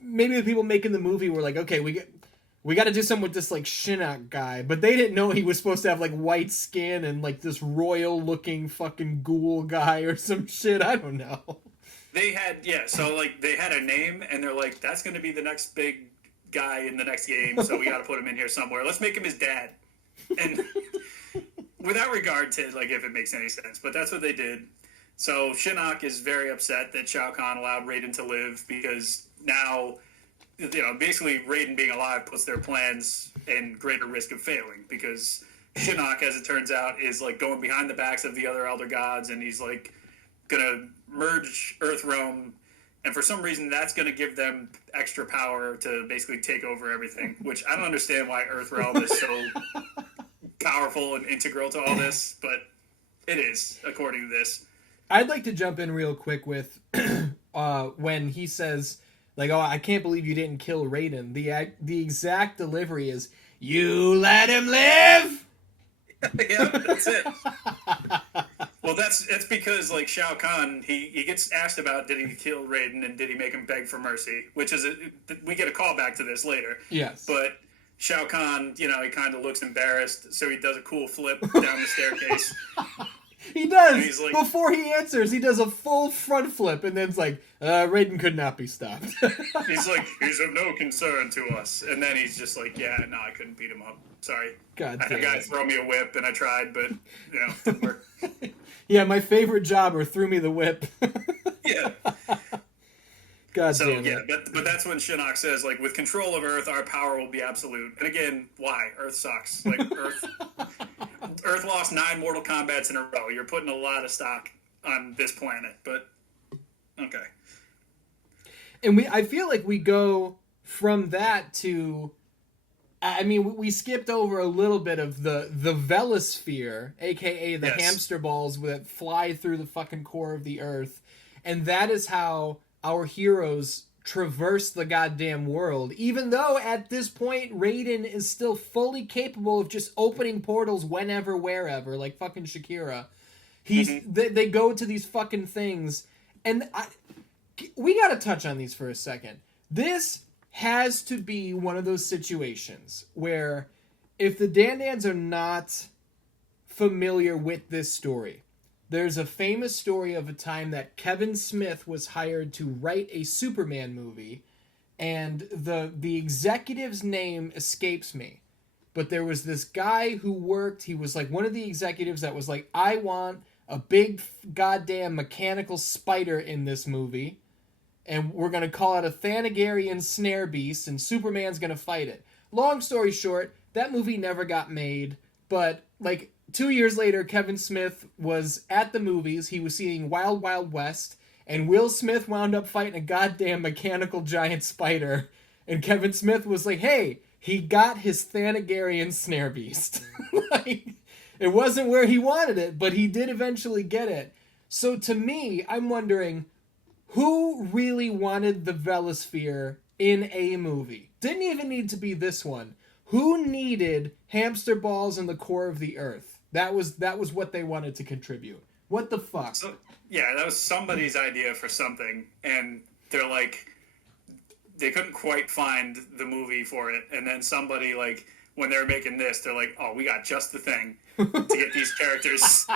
maybe the people making the movie were like, okay, we got to do something with this like Shinnok guy, but they didn't know he was supposed to have like white skin and like this royal looking fucking ghoul guy or some shit. I don't know. They had, so like they had a name and they're like, that's going to be the next big guy in the next game. So we got to put him in here somewhere. Let's make him his dad. And without regard to like, if it makes any sense, but that's what they did. So Shinnok is very upset that Shao Kahn allowed Raiden to live, because now, basically Raiden being alive puts their plans in greater risk of failing, because Shinnok, as it turns out, is like going behind the backs of the other Elder Gods, and he's like gonna merge Earthrealm, and for some reason that's gonna give them extra power to basically take over everything, which I don't understand why Earthrealm is so powerful and integral to all this, but it is, according to this. I'd like to jump in real quick with when he says, like, oh, I can't believe you didn't kill Raiden. The exact delivery is, you let him live? Yeah, that's it. Well, that's because, like, Shao Kahn, he gets asked about did he kill Raiden and did he make him beg for mercy, which is, we get a call back to this later. Yes. But Shao Kahn, he kind of looks embarrassed, so he does a cool flip down the staircase. He does. He's like, before he answers, he does a full front flip, and then's like, Raiden could not be stopped. He's like, he's of no concern to us. And then he's just like, yeah, no, I couldn't beat him up. Sorry. God I had a guy throw me a whip, and I tried, but, it didn't work. Yeah, my favorite jobber threw me the whip. Yeah. God so, damn it. yeah, but that's when Shinnok says, like, with control of Earth, our power will be absolute. And again, why? Earth sucks. Like, Earth lost 9 Mortal Kombats in a row. You're putting a lot of stock on this planet, but okay. And I feel like we go from that to, I mean, we skipped over a little bit of the Velosphere, aka the hamster balls that fly through the fucking core of the Earth, and that is how our heroes traverse the goddamn world, even though at this point Raiden is still fully capable of just opening portals whenever, wherever, like fucking Shakira. They go to these fucking things, and we gotta touch on these for a second. This has to be one of those situations where if the Dan-Dans are not familiar with this story, there's a famous story of a time that Kevin Smith was hired to write a Superman movie, and the executive's name escapes me. But there was this guy who worked, he was like one of the executives that was like, I want a big goddamn mechanical spider in this movie, and we're going to call it a Thanagarian snare beast, and Superman's going to fight it. Long story short, that movie never got made, but like 2 years later, Kevin Smith was at the movies. He was seeing Wild Wild West, and Will Smith wound up fighting a goddamn mechanical giant spider. And Kevin Smith was like, hey, he got his Thanagarian snare beast. Like, it wasn't where he wanted it, but he did eventually get it. So to me, I'm wondering, who really wanted the Velosphere in a movie? Didn't even need to be this one. Who needed hamster balls in the core of the Earth? That was what they wanted to contribute. What the fuck? So, yeah, that was somebody's idea for something, and they're like, they couldn't quite find the movie for it, and then somebody, like, when they were making this, they're like, oh, we got just the thing to get these characters.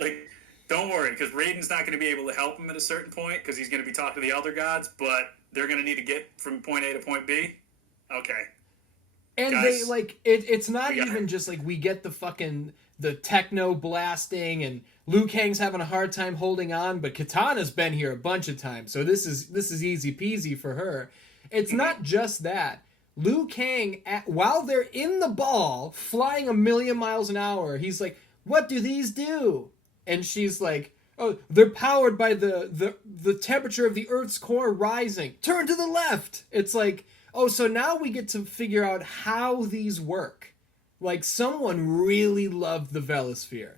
Like, don't worry, because Raiden's not going to be able to help him at a certain point, because he's going to be talking to the Elder Gods, but they're going to need to get from point A to point B. Okay. And guys, they, like, it's not even just, like, we get the techno blasting, and Liu Kang's having a hard time holding on, but Katana's been here a bunch of times, so this is easy peasy for her. It's not just that. Liu Kang, while they're in the ball, flying 1,000,000 miles an hour, he's like, what do these do? And she's like, oh, they're powered by the temperature of the Earth's core rising. Turn to the left! It's like, oh, so now we get to figure out how these work. Like, someone really loved the Velosphere.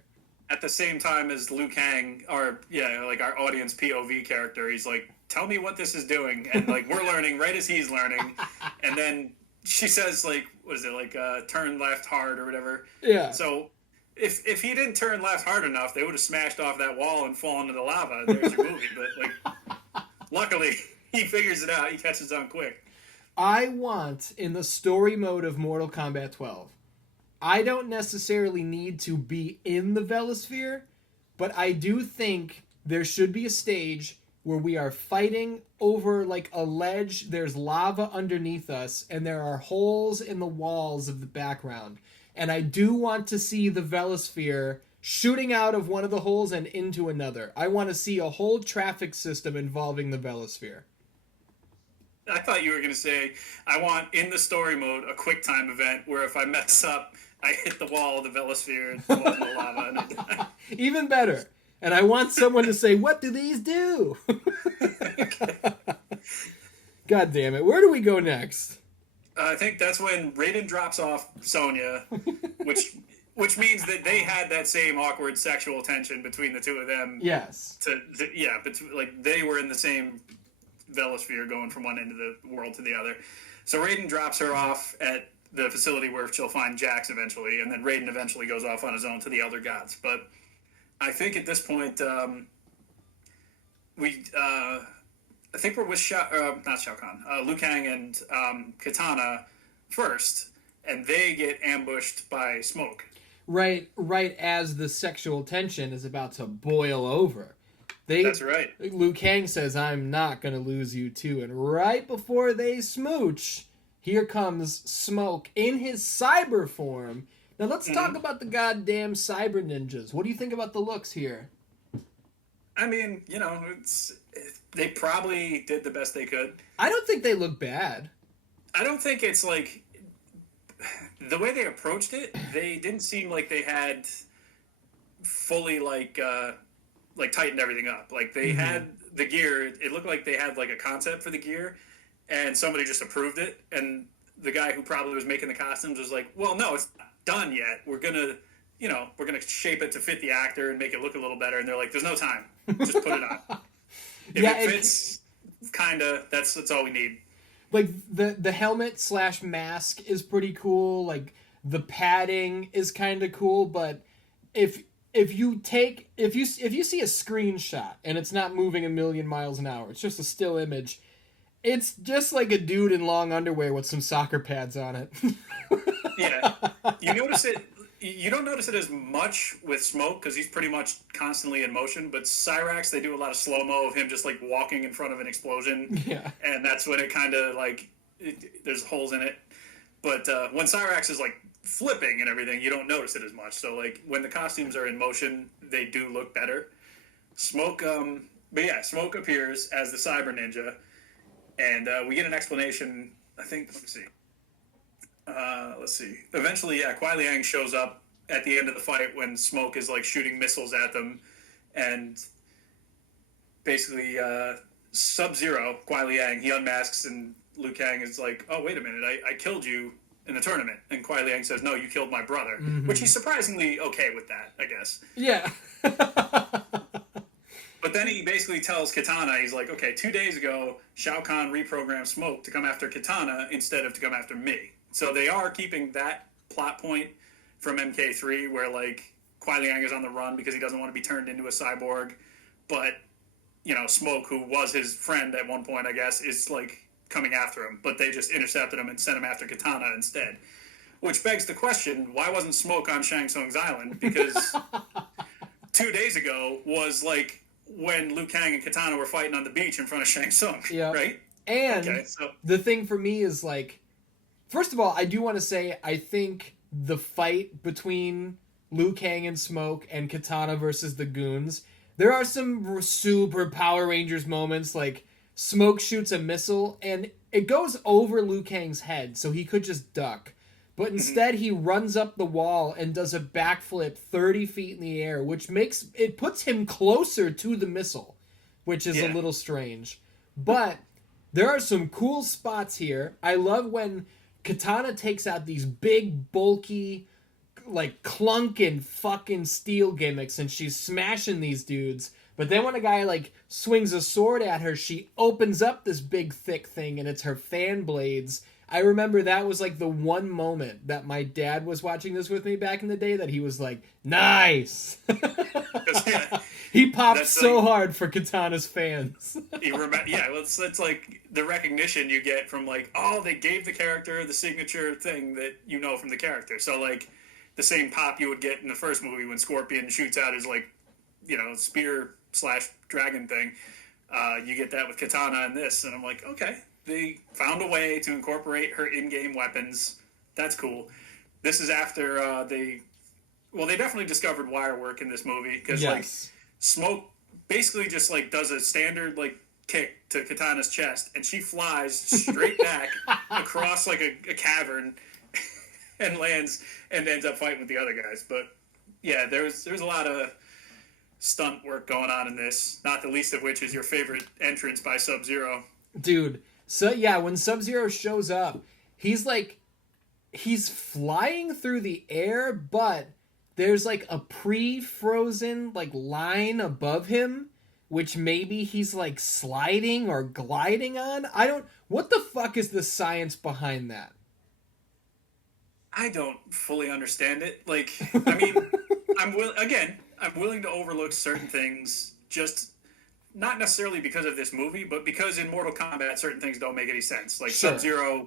at the same time as Liu Kang, like our audience POV character, he's like, "Tell me what this is doing," and like we're learning right as he's learning, and then she says like, "What is it like? Turn left hard or whatever." Yeah. So if he didn't turn left hard enough, they would have smashed off that wall and fallen into the lava. There's your movie. But like, luckily he figures it out. He catches on quick. I want in the story mode of Mortal Kombat 12. I don't necessarily need to be in the Velosphere, but I do think there should be a stage where we are fighting over like a ledge, there's lava underneath us, and there are holes in the walls of the background. And I do want to see the Velosphere shooting out of one of the holes and into another. I want to see a whole traffic system involving the Velosphere. I thought you were going to say, I want in the story mode a quick time event where if I mess up, I hit the wall of the Velosphere and fall into the lava and I die. Even better. And I want someone to say, what do these do? God damn it. Where do we go next? I think that's when Raiden drops off Sonya, which means that they had that same awkward sexual tension between the two of them. Yes. But like they were in the same Velosphere going from one end of the world to the other. So Raiden drops her off at the facility where she'll find Jax eventually, and then Raiden eventually goes off on his own to the Elder Gods. But I think at this point, I think we're with not Shao Kahn, Liu Kang and Katana first, and they get ambushed by smoke. Right as the sexual tension is about to boil over. That's right. Liu Kang says, I'm not going to lose you too. And right before they smooch, here comes Smoke in his cyber form. Now let's talk about the goddamn cyber ninjas. What do you think about the looks here? I mean, they probably did the best they could. I don't think they look bad. I don't think it's like... The way they approached it, they didn't seem like they had fully tightened everything up. Like they had the gear. It looked like they had like a concept for the gear, and somebody just approved it. And the guy who probably was making the costumes was like, "Well, no, it's not done yet. We're gonna shape it to fit the actor and make it look a little better." And they're like, "There's no time. Just put it on. If it fits, kinda. That's all we need." Like the helmet / mask is pretty cool. Like the padding is kind of cool, but if you see a screenshot and it's not moving a million miles an hour, it's just a still image. It's just like a dude in long underwear with some soccer pads on it. Yeah, you notice it. You don't notice it as much with Smoke because he's pretty much constantly in motion. But Cyrax, they do a lot of slow mo of him just like walking in front of an explosion. Yeah, and that's when it kind of like there's holes in it. But when Cyrax is like flipping and everything, you don't notice it as much. So like when the costumes are in motion, they do look better. Smoke Smoke appears as the Cyber Ninja, and we get an explanation. I think let's see. Eventually, Kuai Liang shows up at the end of the fight when Smoke is like shooting missiles at them, and basically Sub-Zero, Kuai Liang, he unmasks, and Liu Kang is like, "Oh, wait a minute, I killed you in the tournament." And Kuai Liang says, "No, you killed my brother," which he's surprisingly okay with that, I guess. Yeah. But then he basically tells Katana, he's like, "Okay, 2 days ago, Shao Kahn reprogrammed Smoke to come after Katana instead of to come after me." So they are keeping that plot point from MK3 where, like, Kuai Liang is on the run because he doesn't want to be turned into a cyborg. But, Smoke, who was his friend at one point, I guess, is, like, coming after him. But they just intercepted him and sent him after Katana instead. Which begs the question, why wasn't Smoke on Shang Tsung's island? Because 2 days ago was, like, when Liu Kang and Katana were fighting on the beach in front of Shang Tsung, right? And the thing for me is, like, first of all, I do want to say I think the fight between Liu Kang and Smoke and Katana versus the goons, there are some super Power Rangers moments, like Smoke shoots a missile and it goes over Liu Kang's head, so he could just duck. But instead he runs up the wall and does a backflip 30 feet in the air, which puts him closer to the missile, which is a little strange. But there are some cool spots here. I love when Katana takes out these big, bulky, like clunking fucking steel gimmicks, and she's smashing these dudes. But then when a guy like swings a sword at her, she opens up this big thick thing, and it's her fan blades. I remember that was like the one moment that my dad was watching this with me back in the day that he was like, nice. Yeah, He popped so like, hard for Katana's fans. yeah, well, it's like the recognition you get from like, oh, they gave the character the signature thing that you know from the character. So like the same pop you would get in the first movie when Scorpion shoots out his like, spear / dragon thing. You get that with Katana in this, and I'm like, okay, they found a way to incorporate her in-game weapons. That's cool. This is after they definitely discovered wire work in this movie because like Smoke basically just like does a standard like kick to Katana's chest, and she flies straight back across like a cavern and lands and ends up fighting with the other guys. But yeah, there's a lot of stunt work going on in this, not the least of which is your favorite entrance by Sub-Zero. Dude, so yeah, when Sub-Zero shows up, he's flying through the air, but there's like a pre-frozen like line above him, which maybe he's like sliding or gliding on. What the fuck is the science behind that? I don't fully understand it. Like, I mean, I'm willing to overlook certain things, just not necessarily because of this movie, but because in Mortal Kombat, certain things don't make any sense. Like Sure. Sub-Zero,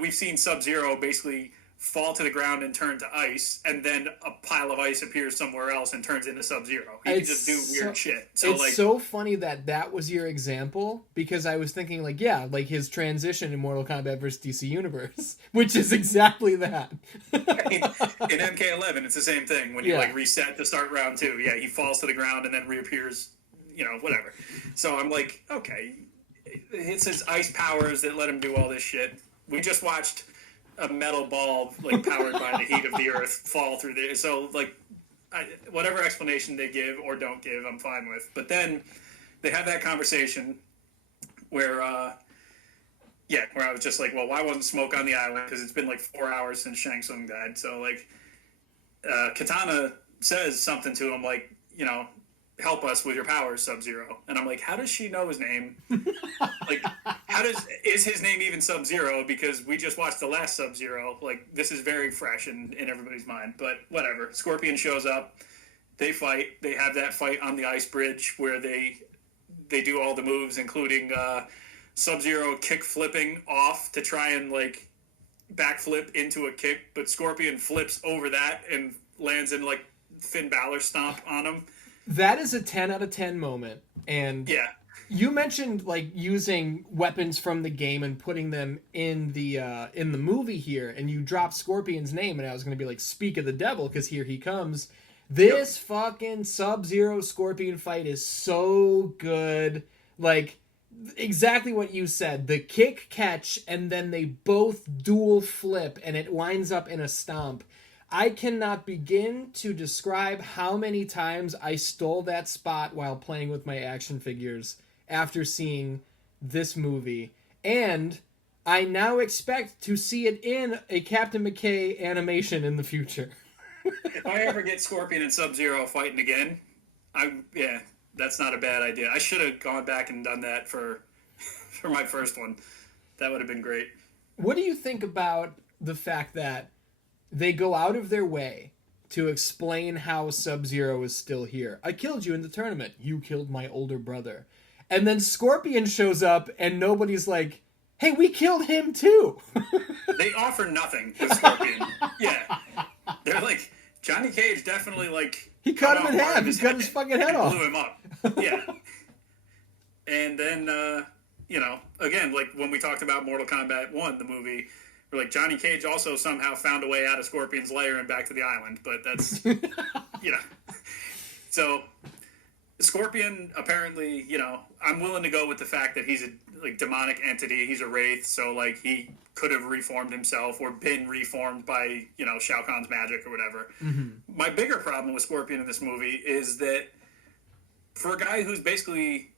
we've seen Sub-Zero basically fall to the ground and turn to ice, and then a pile of ice appears somewhere else and turns into Sub-Zero. He can just do weird shit. So it's like, so funny that was your example, because I was thinking like, yeah, like his transition in Mortal Kombat vs. DC Universe, which is exactly that. in MK11, it's the same thing. When you like reset to start round 2, yeah, he falls to the ground and then reappears, whatever. So I'm like, okay, it's his ice powers that let him do all this shit. We just watched a metal ball like powered by the heat of the earth fall through there. So like, whatever explanation they give or don't give, I'm fine with. But then they have that conversation where I was just like, well, why wasn't Smoke on the island? Because it's been like 4 hours since Shang Tsung died. So like, Katana says something to him like, help us with your powers, Sub-Zero. And I'm like, how does she know his name? Like, is his name even Sub-Zero? Because we just watched the last Sub-Zero. Like, this is very fresh in everybody's mind. But whatever. Scorpion shows up. They fight. They have that fight on the ice bridge where they do all the moves, including Sub-Zero kick flipping off to try and, like, backflip into a kick. But Scorpion flips over that and lands in, like, Finn Balor stomp on him. That is a 10 out of 10 moment. And yeah, you mentioned like using weapons from the game and putting them in the movie here, and you dropped Scorpion's name, and I was going to be like, speak of the devil, because here he comes. This fucking Sub-Zero Scorpion fight is so good. Like, exactly what you said. The kick catch, and then they both dual flip, and it winds up in a stomp. I cannot begin to describe how many times I stole that spot while playing with my action figures after seeing this movie. And I now expect to see it in a Captain McKay animation in the future. If I ever get Scorpion and Sub-Zero fighting again, that's not a bad idea. I should have gone back and done that for my first one. That would have been great. What do you think about the fact that they go out of their way to explain how Sub-Zero is still here? I killed you in the tournament. You killed my older brother. And then Scorpion shows up and nobody's like, hey, we killed him too. They offer nothing with Scorpion. Yeah. They're like, Johnny Cage definitely like... He cut him in half. He cut his fucking head off. Blew him up. Yeah. And then, again, like when we talked about Mortal Kombat 1, the movie... We're like, Johnny Cage also somehow found a way out of Scorpion's lair and back to the island, but that's, So, Scorpion, apparently, I'm willing to go with the fact that he's a, like, demonic entity. He's a wraith, so, like, he could have reformed himself or been reformed by, Shao Kahn's magic or whatever. Mm-hmm. My bigger problem with Scorpion in this movie is that for a guy who's basically,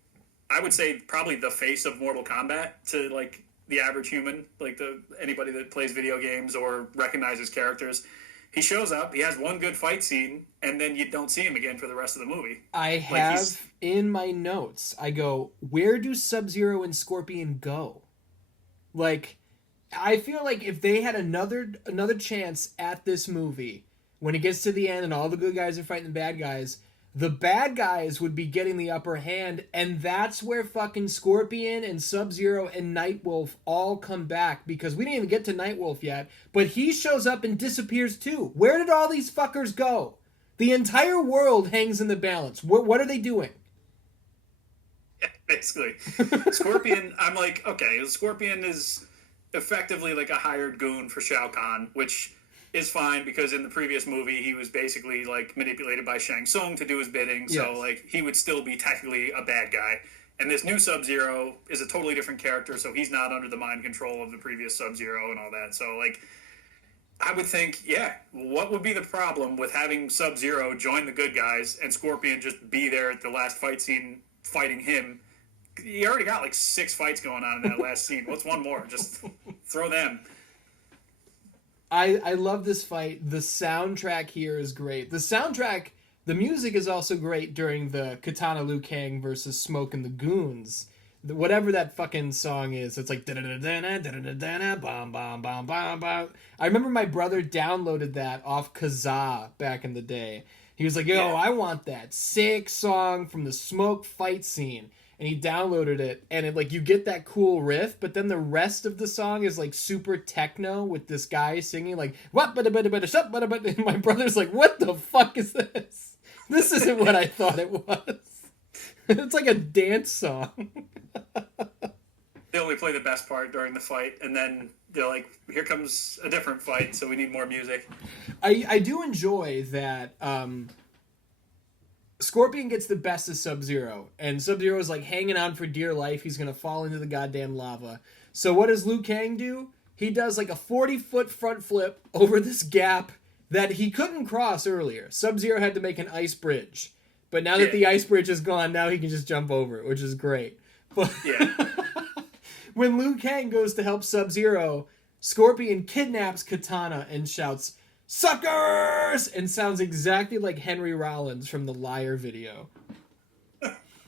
I would say, probably the face of Mortal Kombat to, like, the average human, like anybody that plays video games or recognizes characters, he shows up, he has one good fight scene, and then you don't see him again for the rest of the movie. I have in my notes, I go, where do Sub-Zero and Scorpion go? Like, I feel like if they had another chance at this movie, when it gets to the end and all the good guys are fighting the bad guys would be getting the upper hand, and that's where fucking Scorpion and Sub-Zero and Nightwolf all come back, because we didn't even get to Nightwolf yet, but he shows up and disappears too. Where did all these fuckers go? The entire world hangs in the balance. What are they doing? Yeah, basically. Scorpion, I'm like, okay, Scorpion is effectively like a hired goon for Shao Kahn, which is fine because in the previous movie he was basically like manipulated by Shang Tsung to do his bidding, so yes. Like he would still be technically a bad guy. And this new Sub-Zero is a totally different character, so he's not under the mind control of the previous Sub-Zero and all that. So like I would think, yeah, what would be the problem with having Sub-Zero join the good guys and Scorpion just be there at the last fight scene fighting him? You already got like 6 fights going on in that last scene. What's one more? Just throw them. I love this fight. The soundtrack here is great. The music is also great during the Katana Liu Kang versus Smoke and the Goons. Whatever that fucking song is, it's like da-da-da-da-da, bam, bam, bam, bam, bam. I remember my brother downloaded that off Kazaa back in the day. He was like, yo, yeah. I want that sick song from the Smoke fight scene. And he downloaded it, and it like you get that cool riff, but then the rest of the song is like super techno with this guy singing like what and my brother's like, what the fuck is this? This isn't what I thought it was. It's like a dance song. They only play the best part during the fight, and then they're like, here comes a different fight, so we need more music. I do enjoy that Scorpion gets the best of Sub-Zero, and Sub-Zero is like hanging on for dear life. He's going to fall into the goddamn lava. So what does Liu Kang do? He does like a 40-foot front flip over this gap that he couldn't cross earlier. Sub-Zero had to make an ice bridge. But now that the ice bridge is gone, now he can just jump over it, which is great. But when Liu Kang goes to help Sub-Zero, Scorpion kidnaps Katana and shouts, "Suckers!" and sounds exactly like Henry Rollins from the Liar video.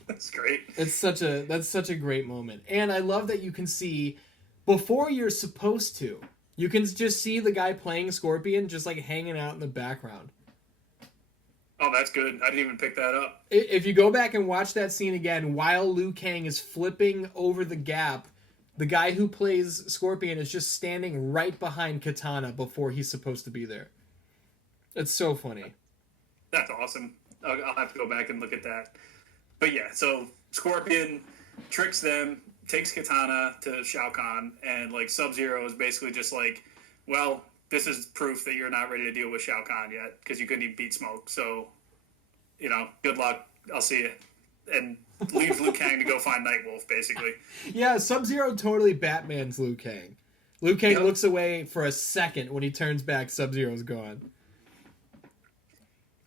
That's great. That's such a great moment. And I love that you can see, before you're supposed to, you can just see the guy playing Scorpion just like hanging out in the background. Oh, that's good. I didn't even pick that up. If you go back and watch that scene again, while Liu Kang is flipping over the gap, the guy who plays Scorpion is just standing right behind Katana before he's supposed to be there. It's so funny. That's awesome. I'll have to go back and look at that. But yeah, so Scorpion tricks them, takes Katana to Shao Kahn, and like Sub-Zero is basically just like, well, this is proof that you're not ready to deal with Shao Kahn yet because you couldn't even beat Smoke. So, good luck. I'll see you. And leaves Liu Kang to go find Nightwolf, basically. Yeah, Sub-Zero totally Batman's Liu Kang. Liu Kang looks away for a second. When he turns back, Sub-Zero's gone.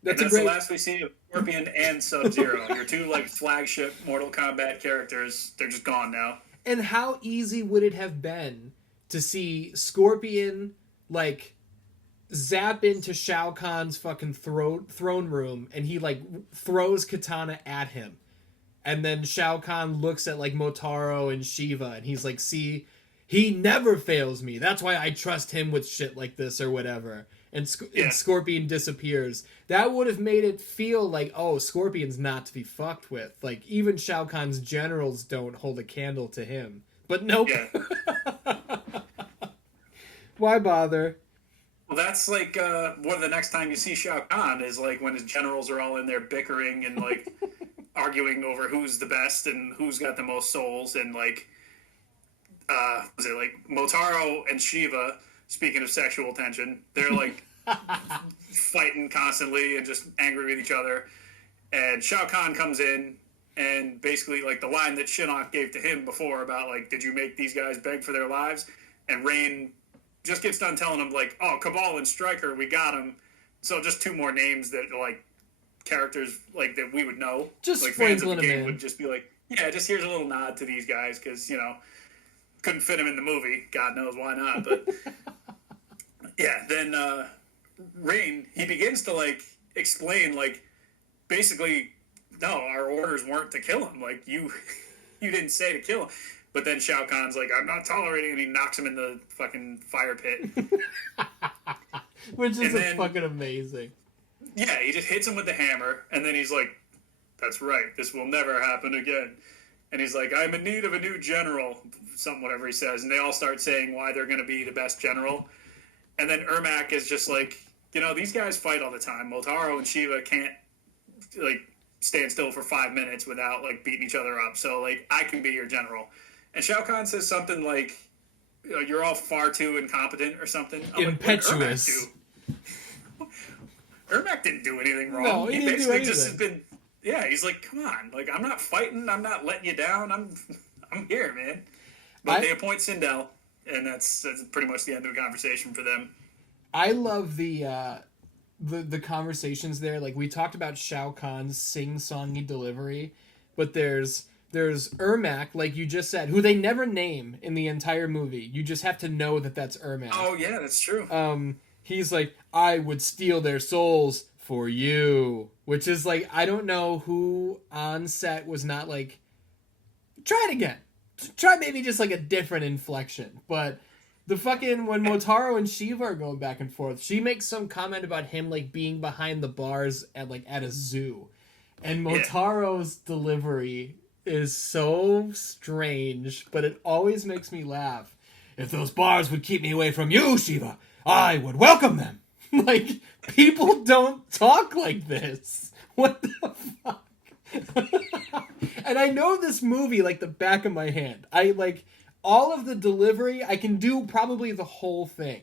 That's the last we see of Scorpion and Sub-Zero. Your two flagship Mortal Kombat characters, they're just gone now. And how easy would it have been to see Scorpion zap into Shao Kahn's fucking throne room, and he throws Katana at him, and then Shao Kahn looks at Motaro and Shiva, and he's like, see, he never fails me, that's why I trust him with shit like this or whatever, and Scorpion disappears. That would have made it feel like, oh, Scorpion's not to be fucked with. Even Shao Kahn's generals don't hold a candle to him. But nope. Yeah. Why bother? Well, that's one of the next time you see Shao Kahn is when his generals are all in there bickering and arguing over who's the best and who's got the most souls, and Motaro and Shiva, speaking of sexual tension, they're fighting constantly and just angry with each other, and Shao Kahn comes in and basically the line that Shinnok gave to him before about did you make these guys beg for their lives, and Rain just gets done telling him oh, Cabal and Stryker, we got him. So just two more names that characters that we would know. Just fans of the them game in. would just be yeah, just here's a little nod to these guys because couldn't fit him in the movie. God knows why not. But yeah, then Rain, he begins to like explain like basically, no, our orders weren't to kill him. Like you didn't say to kill him. But then Shao Kahn's like, I'm not tolerating it, and he knocks him in the fucking fire pit. Which is fucking amazing. Yeah, he just hits him with the hammer, and then he's like, that's right, this will never happen again. And he's like, I'm in need of a new general, whatever he says. And they all start saying why they're going to be the best general. And then Ermac is just like, these guys fight all the time. Motaro and Shiva can't, like, stand still for 5 minutes without, like, beating each other up. So, like, I can be your general. And Shao Kahn says something like, you're all far too incompetent or something. Impetuous. Like, Ermac didn't do anything wrong. No, he didn't do anything. Just has been, he's like, come on. Like, I'm not fighting. I'm not letting you down. I'm here, man. But they appoint Sindel, and that's pretty much the end of the conversation for them. I love the conversations there. Like, we talked about Shao Kahn's sing-songy delivery, but there's Ermac, like you just said, who they never name in the entire movie. You just have to know that that's Ermac. Oh, yeah, that's true. He's like, I would steal their souls for you. Which is like, I don't know who on set was not like, try it again. Try maybe just like a different inflection. But the fucking, when Motaro and Shiva are going back and forth, she makes some comment about him like being behind the bars at a zoo. And Motaro's delivery is so strange, but it always makes me laugh. If those bars would keep me away from you, Shiva, I would welcome them. Like, people don't talk like this. What the fuck? And I know this movie like the back of my hand. I like all of the delivery. I can do probably the whole thing,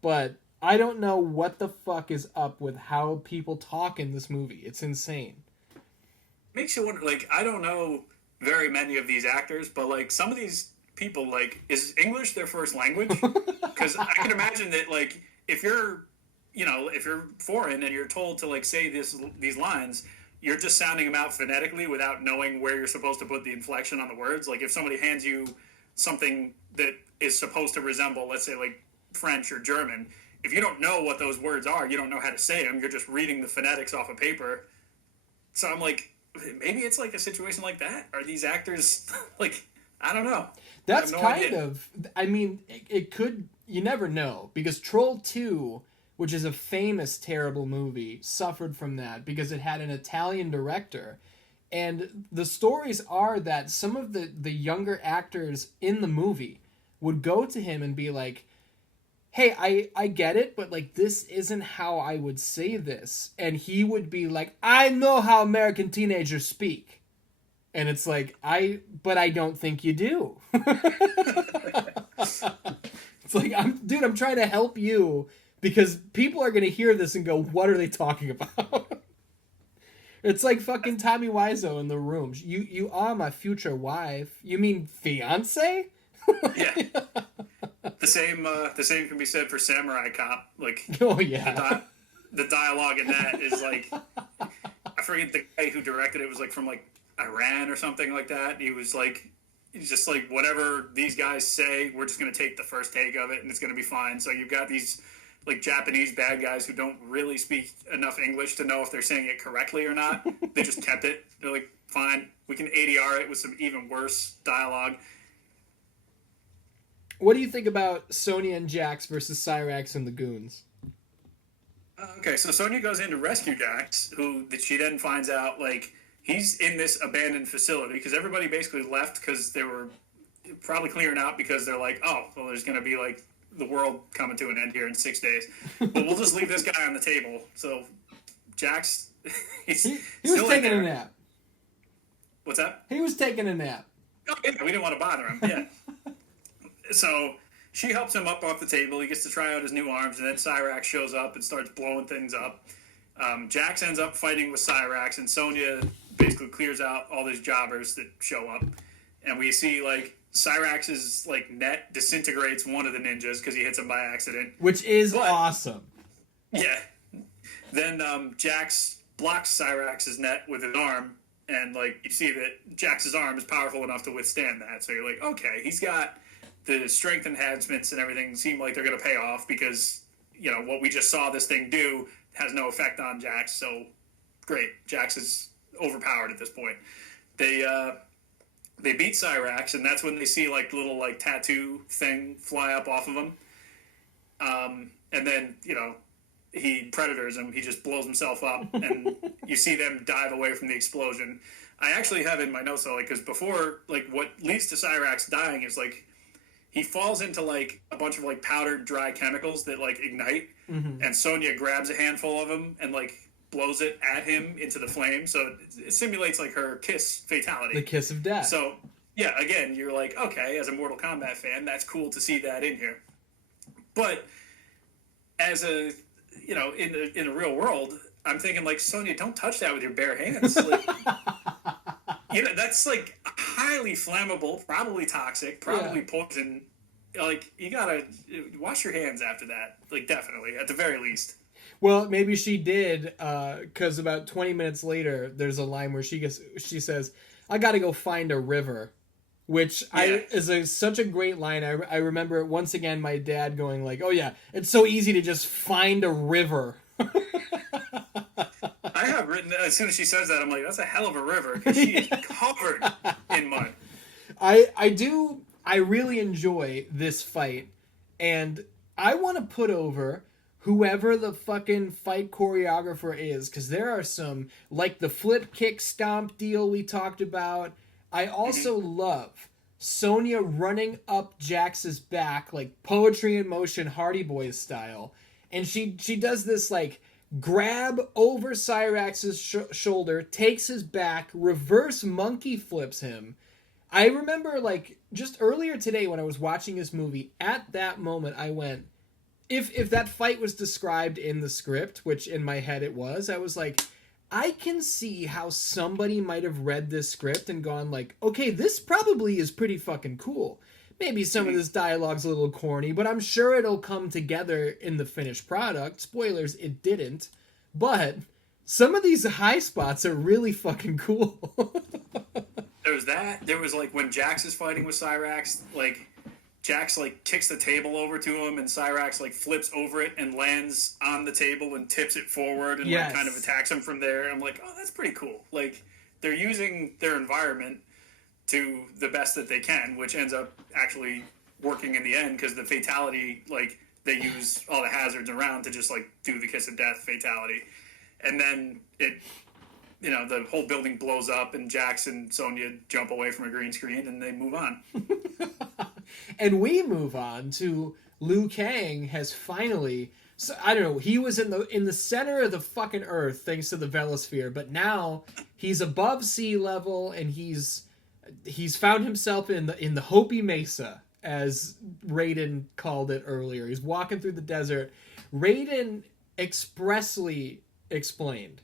but I don't know what the fuck is up with how people talk in this movie. It's insane. Makes you wonder, like, I don't know very many of these actors, but, like, some of these people, like, is English their first language? Because I can imagine that, like, if you're foreign and you're told to, like, say these lines, you're just sounding them out phonetically without knowing where you're supposed to put the inflection on the words. Like, if somebody hands you something that is supposed to resemble, let's say, like, French or German, if you don't know what those words are, you don't know how to say them, you're just reading the phonetics off of paper. So I'm like, maybe it's like a situation like that. Are these actors like, I don't know. That's I mean, it could, you never know, because Troll 2, which is a famous terrible movie, suffered from that because it had an Italian director. And the stories are that some of the younger actors in the movie would go to him and be like, hey, I get it, but, like, this isn't how I would say this. And he would be like, I know how American teenagers speak. And it's like, but I don't think you do. It's like, I'm trying to help you because people are going to hear this and go, what are they talking about? It's like fucking Tommy Wiseau in The Room. You are my future wife. You mean fiance? Yeah. The same can be said for Samurai Cop. Like, oh yeah, the dialogue in that is like, I forget the guy who directed it. It was like from like Iran or something like that. He's just like, whatever these guys say, we're just gonna take the first take of it and it's gonna be fine. So you've got these like Japanese bad guys who don't really speak enough English to know if they're saying it correctly or not. They just kept it. They're like, fine, we can ADR it with some even worse dialogue. What do you think about Sonia and Jax versus Cyrax and the Goons? Okay, so Sonia goes in to rescue Jax, she then finds out, like, he's in this abandoned facility, because everybody basically left because they were probably clearing out because they're like, oh, well, there's going to be, like, the world coming to an end here in 6 days. But we'll just leave this guy on the table. So Jax, he was taking a nap. What's that? He was taking a nap. Oh, yeah, we didn't want to bother him, yeah. So she helps him up off the table. He gets to try out his new arms, and then Cyrax shows up and starts blowing things up. Jax ends up fighting with Cyrax, and Sonya basically clears out all these jobbers that show up. And we see, like, Cyrax's, like, net disintegrates one of the ninjas because he hits him by accident. Which is awesome. Yeah. Then Jax blocks Cyrax's net with his arm, and, like, you see that Jax's arm is powerful enough to withstand that. So you're like, okay, he's got the strength enhancements and everything seem like they're going to pay off because what we just saw this thing do has no effect on Jax, so great. Jax is overpowered at this point. They beat Cyrax, and that's when they see like little like tattoo thing fly up off of him. And then he predators him. He just blows himself up, and you see them dive away from the explosion. I actually have in my notes though, like, because before, like, what leads to Cyrax dying is like he falls into like a bunch of like powdered dry chemicals that like ignite, and Sonya grabs a handful of them and like blows it at him into the flame. So it simulates like her kiss fatality, the kiss of death. So yeah, again, you're like, okay, as a Mortal Kombat fan, that's cool to see that in here. But as a in the real world, I'm thinking like, Sonya, don't touch that with your bare hands. Like, that's like highly flammable, probably toxic, probably poison. Like, you gotta wash your hands after that. Like, definitely, at the very least. Well, maybe she did, because about 20 minutes later, there's a line where she says, "I gotta go find a river," which is such a great line. I remember once again my dad going like, "Oh yeah, it's so easy to just find a river." I have written, as soon as she says that, I'm like, that's a hell of a river, because she is covered in mud. I really enjoy this fight, and I want to put over whoever the fucking fight choreographer is, because there are some, like the flip kick stomp deal we talked about. I also love Sonya running up Jax's back, like poetry in motion, Hardy Boys style, and she does this like grab over Cyrax's shoulder, takes his back, reverse monkey flips him. I remember like just earlier today when I was watching this movie, at that moment I went, if that fight was described in the script, which in my head it was, I was like, I can see how somebody might have read this script and gone like, okay, this probably is pretty fucking cool. Maybe some of this dialogue's a little corny, but I'm sure it'll come together in the finished product. Spoilers, it didn't. But some of these high spots are really fucking cool. There was that. There was like when Jax is fighting with Cyrax, like Jax like kicks the table over to him, and Cyrax like flips over it and lands on the table and tips it forward and like kind of attacks him from there. I'm like, oh, that's pretty cool. Like, they're using their environment to the best that they can, which ends up actually working in the end, because the fatality, like, they use all the hazards around to just like do the kiss of death fatality, and then it, the whole building blows up, and Jax and Sonya jump away from a green screen, and they move on. And we move on to Liu Kang has finally, so I don't know, he was in the center of the fucking earth thanks to the Velosphere, but now he's above sea level, and he's found himself in the Hopi Mesa, as Raiden called it earlier. He's walking through the desert. Raiden expressly explained,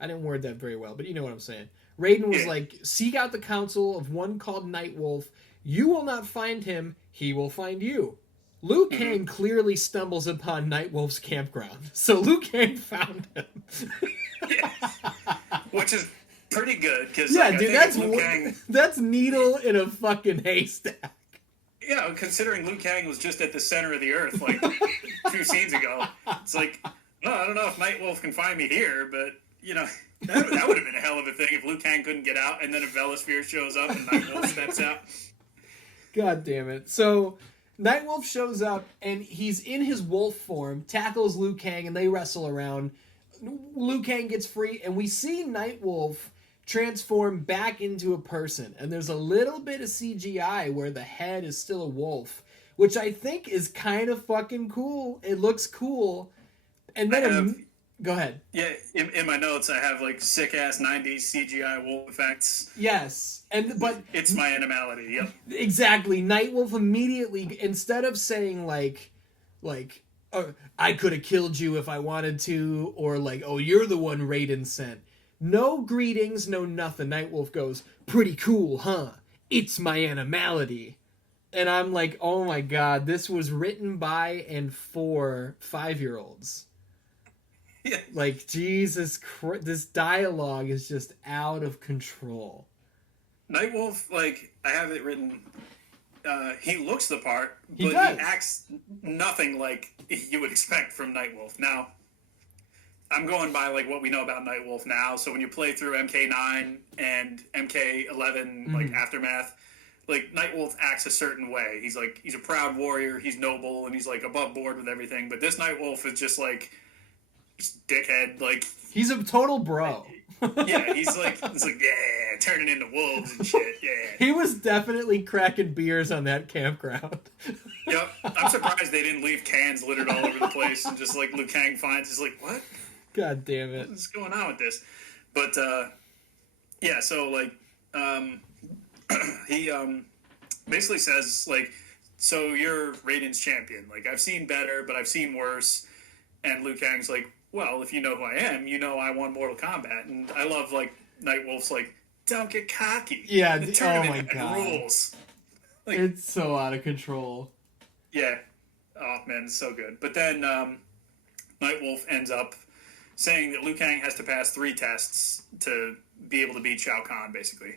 I didn't word that very well, but you know what I'm saying. Raiden was like, seek out the counsel of one called Nightwolf. You will not find him, he will find you. Liu Kang clearly stumbles upon Nightwolf's campground. So Liu Kang found him. Which is pretty good, because dude, that's needle in a fucking haystack. Yeah, considering Liu Kang was just at the center of the earth like 2 scenes ago, it's like, well, I don't know if Nightwolf can find me here, but that would have been a hell of a thing if Liu Kang couldn't get out, and then a Velosphere shows up and Nightwolf steps out. God damn it! So Nightwolf shows up, and he's in his wolf form, tackles Liu Kang, and they wrestle around. Liu Kang gets free, and we see Nightwolf transform back into a person, and there's a little bit of CGI where the head is still a wolf, which I think is kind of fucking cool. It looks cool. And then go ahead. Yeah, in my notes I have like sick ass 90s CGI wolf effects. Yes, but it's my Animality. Yep, exactly. Nightwolf immediately, instead of saying like oh, I could have killed you if I wanted to, or like, oh, you're the one Raiden sent. No greetings, no nothing. Nightwolf goes, pretty cool, huh? It's my Animality. And I'm like, oh my god, this was written by and for 5-year-olds. Yeah. Like, Jesus Christ, this dialogue is just out of control. Nightwolf, like, I have it written, he looks the part, but He does. he acts nothing like you would expect from Nightwolf. Now, I'm going by like what we know about Nightwolf now. So when you play through MK9 and MK11, like Aftermath, like Nightwolf acts a certain way. He's a proud warrior, he's noble, and he's like above board with everything. But this Nightwolf is just like dickhead, like he's a total bro. yeah, he's like yeah, turning into wolves and shit. Yeah, he was definitely cracking beers on that campground. Yep, I'm surprised they didn't leave cans littered all over the place and just like Liu Kang finds is like, what? God damn it! What's going on with this? But yeah, so like he basically says like, so you're Raiden's champion. Like I've seen better, but I've seen worse. And Liu Kang's like, well, if you know who I am, you know I won Mortal Kombat. And I love, like, Nightwolf's like, don't get cocky. Yeah, the oh my had god. rules. Like, it's so out of control. Yeah. Oh, man, it's so good. But then Nightwolf ends up saying that Liu Kang has to pass 3 tests to be able to beat Shao Kahn, basically.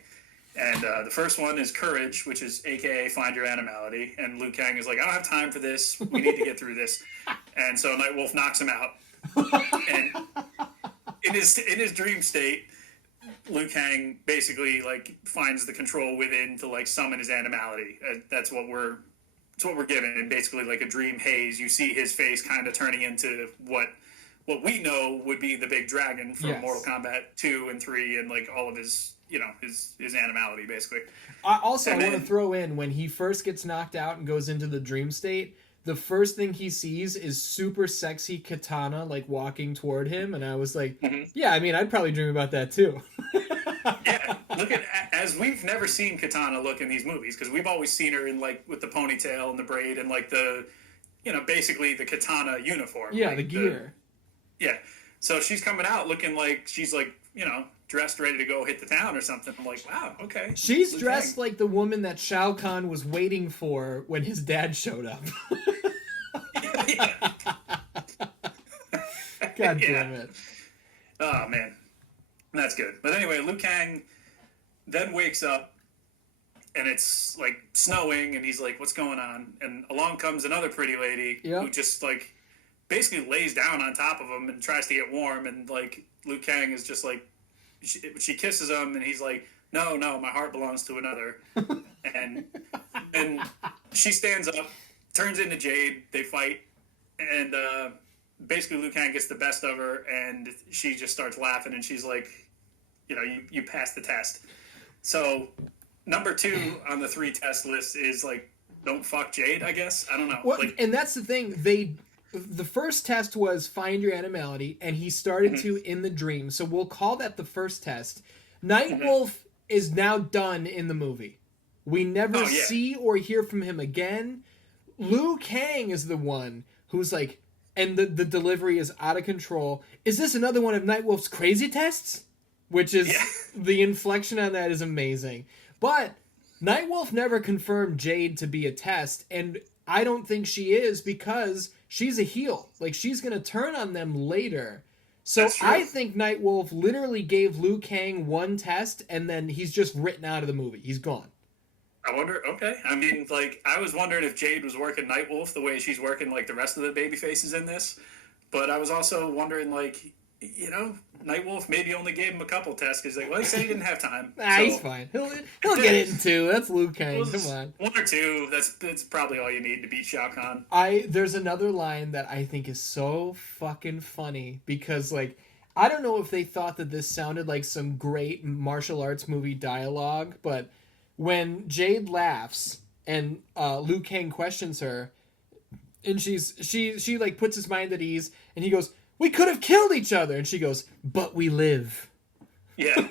And the first one is courage, which is a.k.a. find your animality. And Liu Kang is like, I don't have time for this. We need to get through this. And so Nightwolf knocks him out. And in his dream state, Liu Kang basically like finds the control within to like summon his animality. That's what we're given. And basically like a dream haze, you see his face kind of turning into what we know would be the big dragon from Mortal Kombat 2 and 3 and like all of his his animality basically. I want to throw in when he first gets knocked out and goes into the dream state, the first thing he sees is super sexy Katana like walking toward him, and I was like, yeah, I mean, I'd probably dream about that too. Yeah, look at as we've never seen Katana look in these movies because we've always seen her in like with the ponytail and the braid and like the basically the Katana uniform. Yeah, like the gear. So she's coming out looking like she's like dressed ready to go hit the town or something. I'm like, wow, okay. She's dressed like the woman that Shao Kahn was waiting for when his dad showed up. Yeah. God damn it. Oh, man. That's good. But anyway, Liu Kang then wakes up and it's like snowing and he's like, what's going on? And along comes another pretty lady who just like basically lays down on top of him and tries to get warm. And like Liu Kang is just like, she kisses him and he's like, no, my heart belongs to another. And then she stands up, turns into Jade, they fight, and basically Liu Kang gets the best of her and she just starts laughing and she's like, you passed the test. So number 2 on the 3 test list is like, don't fuck Jade, I guess. I don't know. Well, and that's the thing, the first test was find your animality, and he started to in the dream. So we'll call that the first test. Nightwolf is now done in the movie. We never see or hear from him again. Liu Kang is the one who's like, and the delivery is out of control. Is this another one of Nightwolf's crazy tests? Which is, the inflection on that is amazing. But Nightwolf never confirmed Jade to be a test, and I don't think she is because she's a heel. Like, she's going to turn on them later. So I think Nightwolf literally gave Liu Kang 1 test, and then he's just written out of the movie. He's gone. I wonder, okay. I mean, like, I was wondering if Jade was working Nightwolf the way she's working, like, the rest of the baby faces in this. But I was also wondering, like, Nightwolf maybe only gave him a couple tests because, like, well, he said he didn't have time. He's fine. He'll get it in 2. That's Liu Kang. Come on. 1 or 2. That's probably all you need to beat Shao Kahn. There's another line that I think is so fucking funny because, like, I don't know if they thought that this sounded like some great martial arts movie dialogue, but when Jade laughs and Liu Kang questions her, and she like puts his mind at ease, and he goes, "We could have killed each other," and she goes, "But we live." Yeah.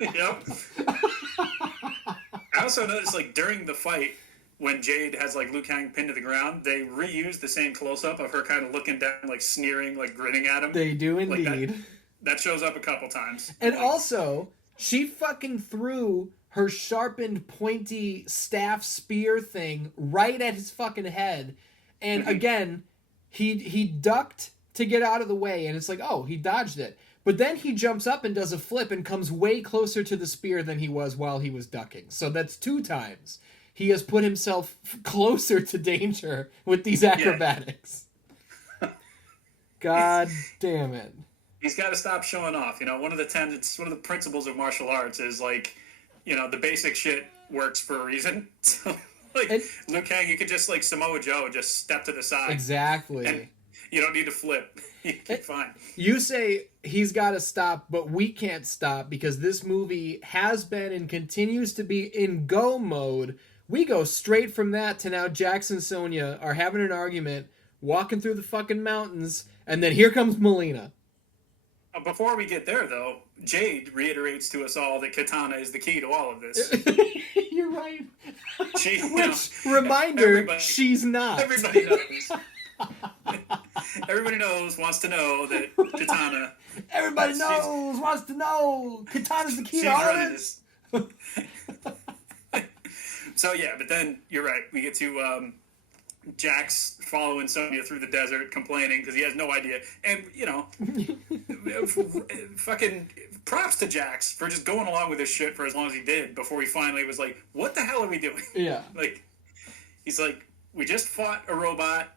Yep. I also noticed, like, during the fight, when Jade has, like, Liu Kang pinned to the ground, they reuse the same close-up of her kind of looking down, like, sneering, like, grinning at him. They do indeed. Like that shows up a couple times. And also, she fucking threw her sharpened, pointy staff spear thing right at his fucking head. And again, he ducked to get out of the way, and it's like, oh, he dodged it. But then he jumps up and does a flip and comes way closer to the spear than he was while he was ducking. So that's 2 times. he has put himself closer to danger with these acrobatics. Yeah. God damn it. He's got to stop showing off. One of the principles of martial arts is like, the basic shit works for a reason. So, Liu Kang, you could just like Samoa Joe, just step to the side. Exactly. And you don't need to flip. You're fine. You say he's got to stop, but we can't stop because this movie has been and continues to be in go mode. We go straight from that to now Jax and Sonya are having an argument, walking through the fucking mountains, and then here comes Molina. Before we get there, though, Jade reiterates to us all that Katana is the key to all of this. You're right. Reminder, she's not. Everybody knows. Everybody wants to know that Katana... Everybody wants to know Katana's the key to all of this. So, yeah, but then, you're right, we get to... Jax following Sonya through the desert, complaining because he has no idea. And, fucking props to Jax for just going along with this shit for as long as he did before he finally was like, what the hell are we doing? Yeah. He's like, we just fought a robot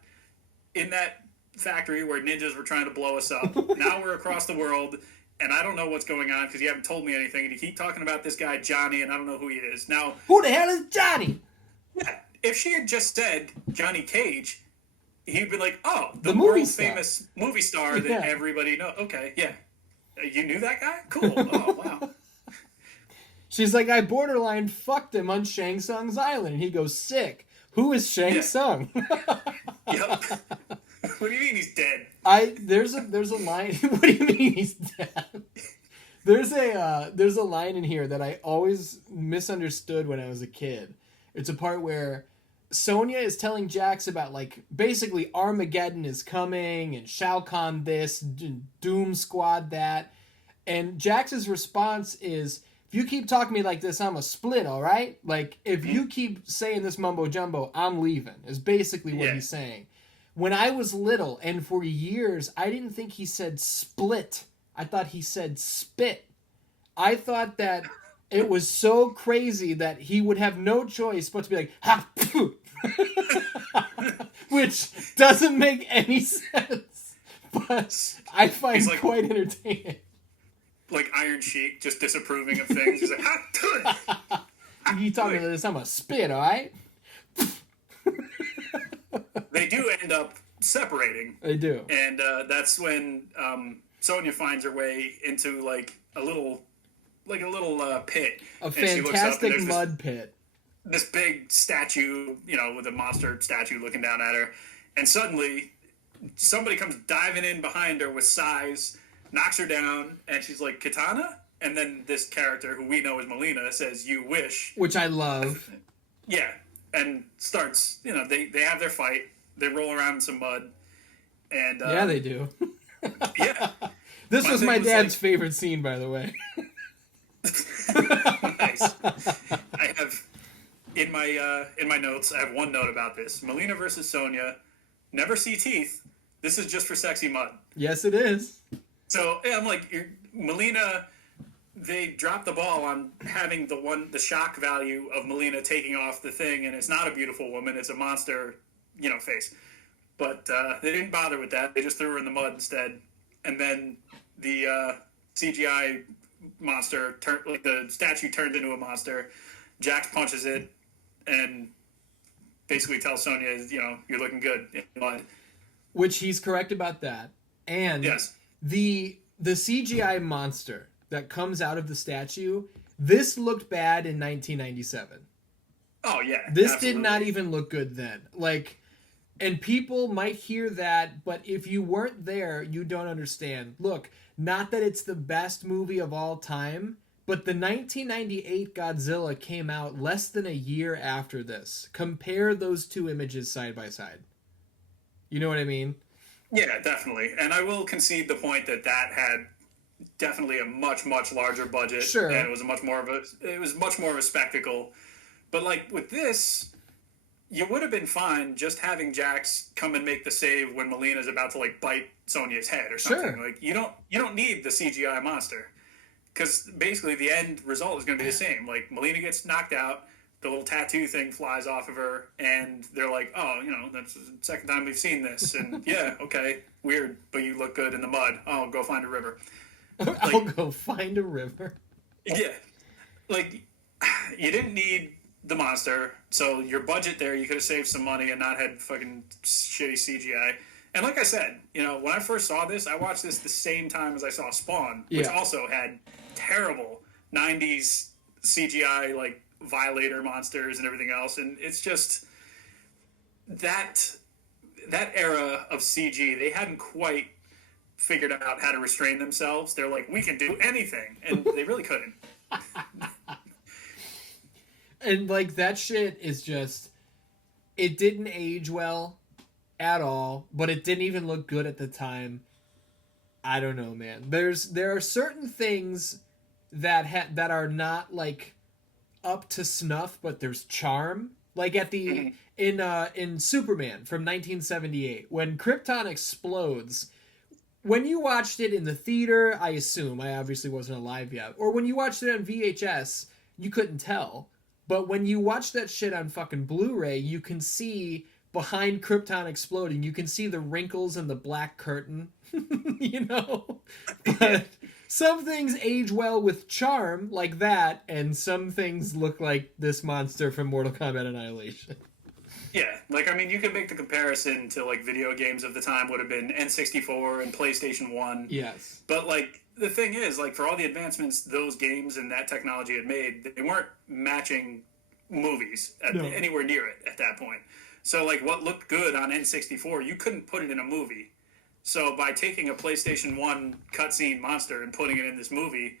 in that factory where ninjas were trying to blow us up. Now we're across the world, and I don't know what's going on because you haven't told me anything. And you keep talking about this guy, Johnny, and I don't know who he is. Now, who the hell is Johnny? Yeah. If she had just said Johnny Cage, he'd be like, oh, the world-famous movie star that everybody knows. Okay, yeah. You knew that guy? Cool. Oh, wow. She's like, I borderline fucked him on Shang Tsung's island. And he goes, sick. Who is Shang Tsung? Yep. What do you mean he's dead? There's a line. What do you mean he's dead? There's a line in here that I always misunderstood when I was a kid. It's a part where Sonya is telling Jax about, basically Armageddon is coming, and Shao Kahn this, Doom Squad that. And Jax's response is, if you keep talking to me like this, I'm a split, all right? If you keep saying this mumbo-jumbo, I'm leaving, is basically what he's saying. When I was little, and for years, I didn't think he said split. I thought he said spit. I thought that it was so crazy that he would have no choice but to be like, ha, phew. Which doesn't make any sense, but I find quite entertaining. Like Iron Sheik, just disapproving of things. He's like, ha, you talking to this? I'm a spit, all right? They do end up separating. They do, and that's when Sonya finds her way into a little pit. A fantastic mud pit. This big statue, with a monster statue looking down at her. And suddenly, somebody comes diving in behind her with size, knocks her down, and she's like, Katana? And then this character, who we know as Molina, says, you wish. Which I love. Yeah. And starts, they have their fight. They roll around in some mud. And yeah, they do. Yeah. This was my dad's favorite scene, by the way. Nice. I have in my notes. I have one note about this: Molina versus Sonya. Never see teeth. This is just for sexy mud. Yes, it is. So yeah, I'm like, Molina. They dropped the ball on having the shock value of Molina taking off the thing, and it's not a beautiful woman; it's a monster, face. But they didn't bother with that. They just threw her in the mud instead, and then the CGI monster the statue turned into a monster. Jax punches it and basically tells Sonya, you're looking good in mud. Which he's correct about that. And yes, the CGI monster that comes out of the statue, this looked bad in 1997. Oh yeah, this absolutely. Did not even look good then. And people might hear that, but if you weren't there, you don't understand. Look, not that it's the best movie of all time, but the 1998 Godzilla came out less than a year after this. Compare those two images side by side. You know what I mean? Yeah, definitely. And I will concede the point that had definitely a much, much larger budget. Sure. And it was much more of a spectacle. But with this, you would have been fine just having Jax come and make the save when Molina's about to bite Sonya's head or something. Sure. You don't need the CGI monster, because basically the end result is going to be the same. Molina gets knocked out, the little tattoo thing flies off of her, and they're like, oh, that's the second time we've seen this, and yeah, okay, weird, but you look good in the mud. Oh, go find a river. I'll go find a river. Yeah. Like, you didn't need the monster, so your budget there, you could have saved some money and not had fucking shitty CGI. And like I said, when I first saw this, I watched this the same time as I saw Spawn, which also had terrible 90s CGI, like, Violator monsters and everything else. And it's just that era of CG, they hadn't quite figured out how to restrain themselves. They're like, we can do anything. And they really couldn't. And, like, that shit is just... It didn't age well at all, but it didn't even look good at the time. I don't know, man. There are certain things that are not, like, up to snuff, but there's charm. Like at the in Superman from 1978, when Krypton explodes. When you watched it in the theater, I assume, I obviously wasn't alive yet, or when you watched it on VHS, you couldn't tell. But when you watch that shit on fucking Blu-ray, you can see behind Krypton exploding, you can see the wrinkles and the black curtain, But some things age well with charm, like that, and some things look like this monster from Mortal Kombat Annihilation. Yeah, like, I mean, you could make the comparison to, like, video games of the time would have been N64 and PlayStation 1. Yes. But, like, the thing is, like, for all the advancements those games and that technology had made, they weren't matching movies anywhere near it at that point. So, like, what looked good on N64, you couldn't put it in a movie. So by taking a PlayStation 1 cutscene monster and putting it in this movie,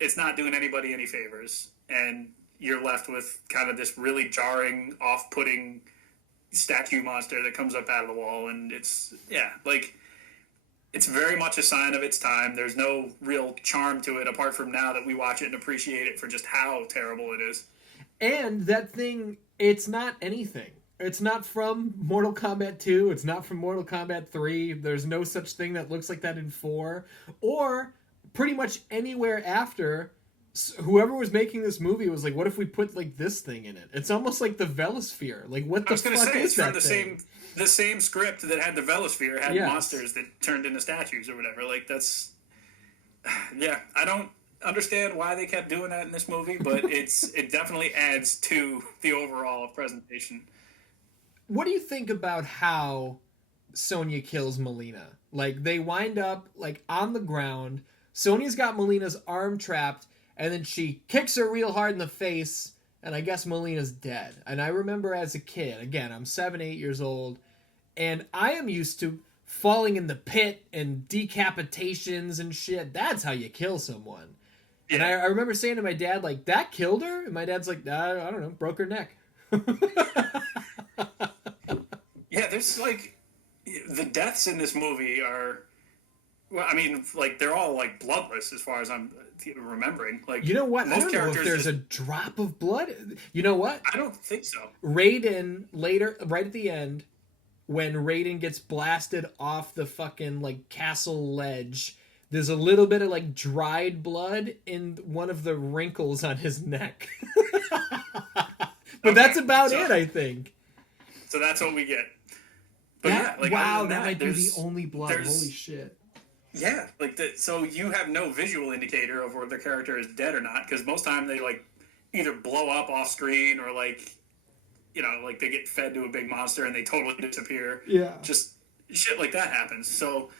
it's not doing anybody any favors. And you're left with kind of this really jarring, off-putting statue monster that comes up out of the wall. And it's very much a sign of its time. There's no real charm to it apart from now that we watch it and appreciate it for just how terrible it is. And that thing, it's not anything. It's not from Mortal Kombat 2. It's not from Mortal Kombat 3. There's no such thing that looks like that in 4. Or pretty much anywhere after. Whoever was making this movie was like, what if we put, like, this thing in it? It's almost like the Velosphere. Like, what the fuck is that thing? I was going to say, it's from the same script that had the Velosphere, had monsters that turned into statues or whatever. Like, that's... Yeah, I don't understand why they kept doing that in this movie, but it definitely adds to the overall presentation. What do you think about how Sonya kills Molina? Like, they wind up, like, on the ground. Sonya's got Molina's arm trapped, and then she kicks her real hard in the face, and I guess Molina's dead. And I remember as a kid, again, I'm 7, 8 years old, and I am used to falling in the pit and decapitations and shit. That's how you kill someone. Yeah. And I remember saying to my dad, like, that killed her? And my dad's like, I don't know, broke her neck. Yeah, there's, like, the deaths in this movie are, well, I mean, like, they're all, like, bloodless as far as I'm remembering. Like, you know what? Most I don't know if there's a drop of blood. You know what? I don't think so. Raiden, later, right at the end, when Raiden gets blasted off the fucking, like, castle ledge, there's a little bit of, like, dried blood in one of the wrinkles on his neck. But that's about it, I think. So that's what we get. But that might be the only blood. Holy shit. Yeah, like so you have no visual indicator of whether the character is dead or not, because most time they, like, either blow up off screen or, like, like they get fed to a big monster and they totally disappear. Yeah. Just shit like that happens. So,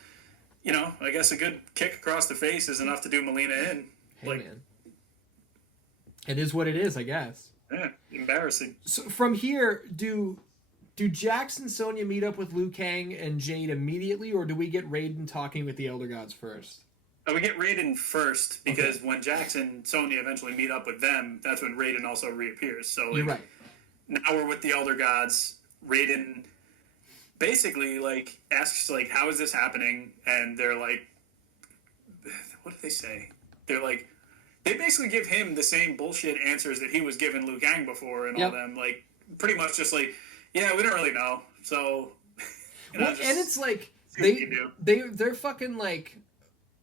I guess a good kick across the face is enough to do Molina in. Hey, man. It is what it is, I guess. Yeah, embarrassing. So from here, do Jax and Sonya meet up with Liu Kang and Jade immediately, or do we get Raiden talking with the Elder Gods first? We get Raiden first, because when Jax and Sonya eventually meet up with them, that's when Raiden also reappears. So, like, you're right. Now we're with the Elder Gods. Raiden basically, like, asks, like, how is this happening? And they're like, what do they say? They're like, they basically give him the same bullshit answers that he was giving Liu Kang before and all them. Like, pretty much just like, yeah, we don't really know. So, and it's like, they're fucking, like,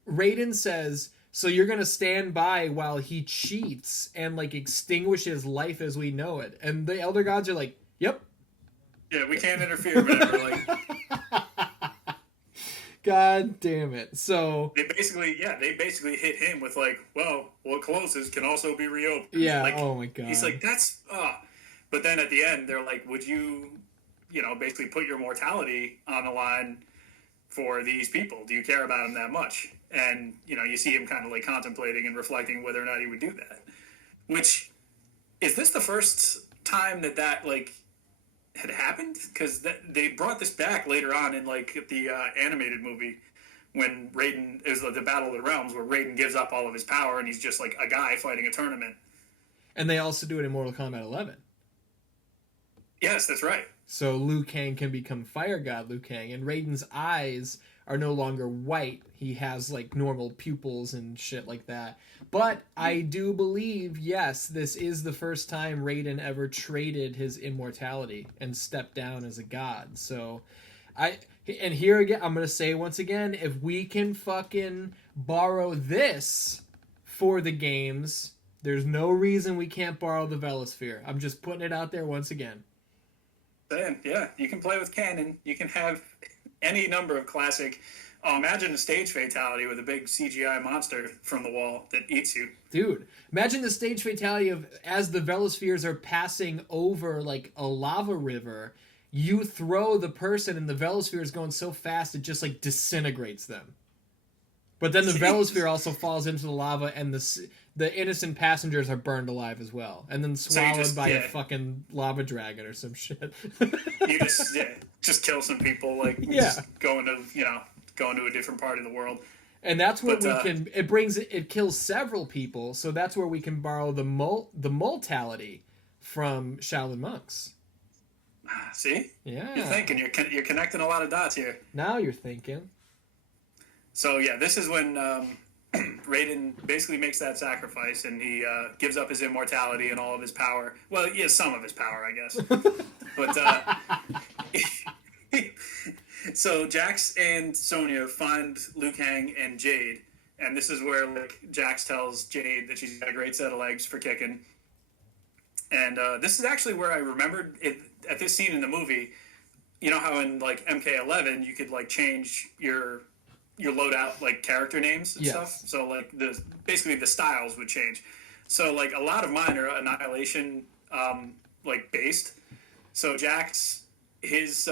Raiden says, So you're gonna stand by while he cheats and like extinguishes life as we know it. And the Elder Gods are like, yep. Yeah, we can't interfere, whatever. Like, God damn it. So they basically hit him with like, well, what closes can also be reopened. yeah, like, oh my god. He's like, that's but then at the end they're like, would you basically put your mortality on the line for these people? Do you care about them that much? And you see him kind of like contemplating and reflecting whether or not he would do that. Which, is this the first time that like had happened? Because they brought this back later on in like the animated movie when Raiden is the Battle of the Realms, where Raiden gives up all of his power and he's just like a guy fighting a tournament. And they also do it in Mortal Kombat 11. Yes, that's right. So Liu Kang can become Fire God Liu Kang, and Raiden's eyes are no longer white. He has like normal pupils and shit like that. But I do believe, yes, this is the first time Raiden ever traded his immortality and stepped down as a god. So and here again, I'm going to say once again, if we can fucking borrow this for the games, there's no reason we can't borrow the Velosphere. I'm just putting it out there once again. Yeah, you can play with canon. You can have any number of classic. Oh, imagine a stage fatality with a big CGI monster from the wall that eats you. Dude, imagine the stage fatality of as the Velospheres are passing over like a lava river, you throw the person and the Velosphere is going so fast it just like disintegrates them. But then the Velosphere also falls into the lava and the innocent passengers are burned alive as well. And then swallowed by a fucking lava dragon or some shit. You just kill some people, like going to a different part of the world. And that's where it kills several people, so that's where we can borrow the mortality from Shaolin monks. See? Yeah. You're thinking, you're connecting a lot of dots here. Now you're thinking. So yeah, this is when Raiden basically makes that sacrifice, and he gives up his immortality and all of his power. Well, he has some of his power, I guess. But so Jax and Sonya find Liu Kang and Jade, and this is where like Jax tells Jade that she's got a great set of legs for kicking. And this is actually where I remembered it at this scene in the movie. You know how in like MK11 you could like change your loadout like character names and stuff. So like basically the styles would change. So like a lot of mine are Annihilation like based. So Jax, his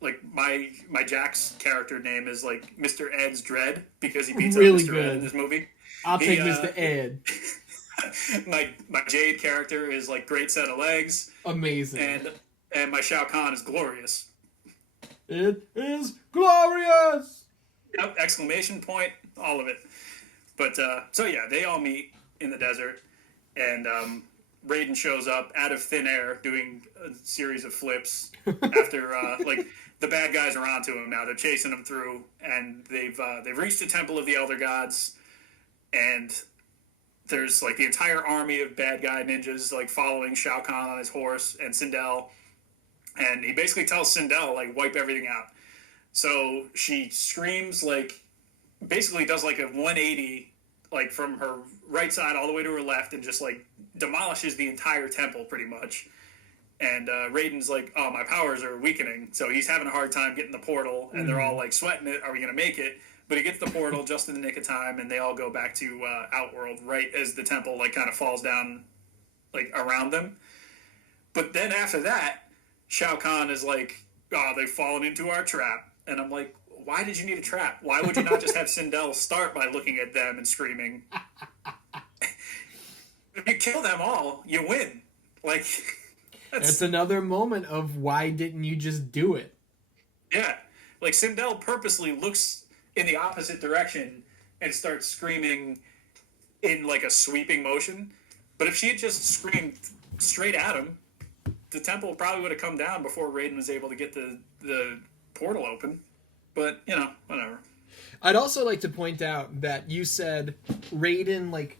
like my Jax character name is like Mr. Ed's Dread because he beats really up Mr. good. Ed in this movie. I'll take Mr. Ed. my Jade character is like great set of legs. Amazing. And my Shao Kahn is glorious. It is glorious! Yep, exclamation point, all of it. But, so yeah, they all meet in the desert, and Raiden shows up out of thin air doing a series of flips after, like, the bad guys are onto him now. They're chasing him through, and they've reached the Temple of the Elder Gods, and there's, like, the entire army of bad guy ninjas, like, following Shao Kahn on his horse, and Sindel. And he basically tells Sindel, like, wipe everything out. So she screams, like, basically does, like, a 180, like, from her right side all the way to her left and just, like, demolishes the entire temple, pretty much. And Raiden's like, oh, my powers are weakening. So he's having a hard time getting the portal, and they're all, like, sweating it. Are we going to make it? But he gets the portal just in the nick of time, and they all go back to Outworld right as the temple, like, kind of falls down, like, around them. But then after that, Shao Kahn is like, oh, they've fallen into our trap. And I'm like, why did you need a trap? Why would you not just have Sindel start by looking at them and screaming? If you kill them all, you win. Like, that's another moment of why didn't you just do it? Yeah. Like, Sindel purposely looks in the opposite direction and starts screaming in, like, a sweeping motion. But if she had just screamed straight at him, the temple probably would have come down before Raiden was able to get the portal open. But, whatever. I'd also like to point out that you said Raiden, like,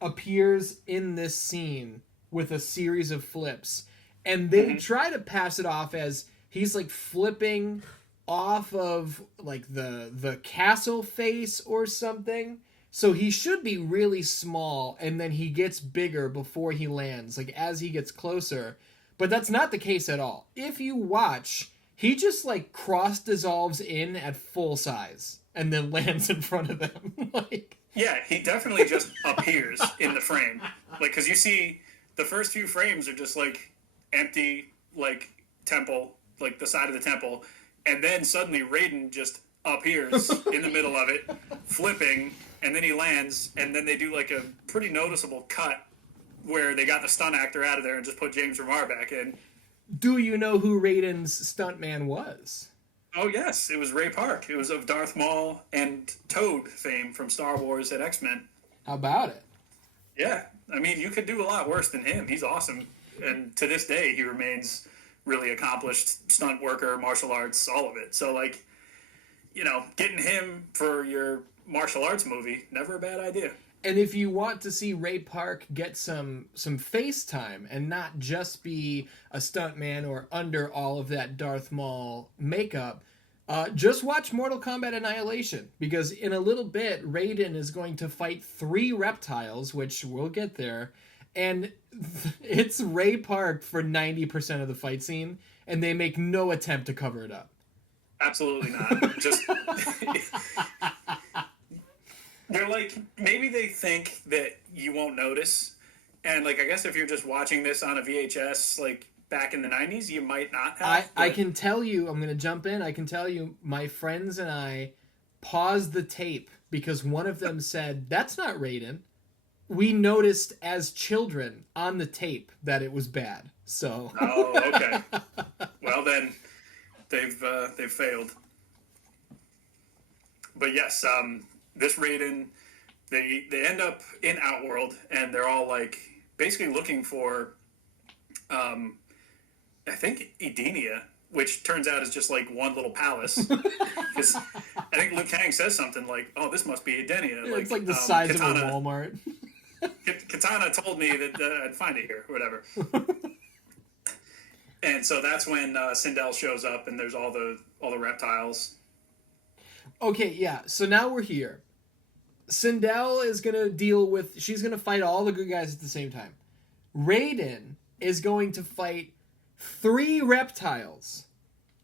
appears in this scene with a series of flips. And they try to pass it off as he's, like, flipping off of, like, the castle face or something. So he should be really small, and then he gets bigger before he lands, like as he gets closer. But that's not the case at all. If you watch, he just like cross dissolves in at full size and then lands in front of them. Like, yeah, he definitely just appears in the frame. Like, because you see the first few frames are just like empty, like temple, like the side of the temple, and then suddenly Raiden just appears in the middle of it, flipping, and then he lands, and then they do like a pretty noticeable cut where they got the stunt actor out of there and just put James Remar back in. Do you know who Raiden's stuntman was? Oh, yes. It was Ray Park. It was of Darth Maul and Toad fame from Star Wars and X-Men. How about it? Yeah. I mean, you could do a lot worse than him. He's awesome. And to this day, he remains really accomplished stunt worker, martial arts, all of it. So, like, you know, getting him for your martial arts movie, never a bad idea. And if you want to see Ray Park get some face time and not just be a stuntman or under all of that Darth Maul makeup, just watch Mortal Kombat Annihilation, because in a little bit, Raiden is going to fight 3 reptiles, which we'll get there, and it's Ray Park for 90% of the fight scene, and they make no attempt to cover it up. Absolutely not. Just... They're like, maybe they think that you won't notice. And, like, I guess if you're just watching this on a VHS, like, back in the 90s, you might not have. I can tell you, I'm going to jump in, I can tell you, my friends and I paused the tape because one of them said, that's not Raiden. We noticed as children on the tape that it was bad. So. Oh, okay. Well, then, they've failed. But yes, this Raiden, they end up in Outworld, and they're all, like, basically looking for, I think, Edenia, which turns out is just, like, one little palace. Because I think Liu Kang says something like, oh, this must be Edenia. Like, it's like the size Katana, of a Walmart. Katana told me that I'd find it here, or whatever. And so that's when Sindel shows up, and there's all the reptiles. Okay, yeah, so now we're here. Sindel is going to deal with... She's going to fight all the good guys at the same time. Raiden is going to fight 3 reptiles.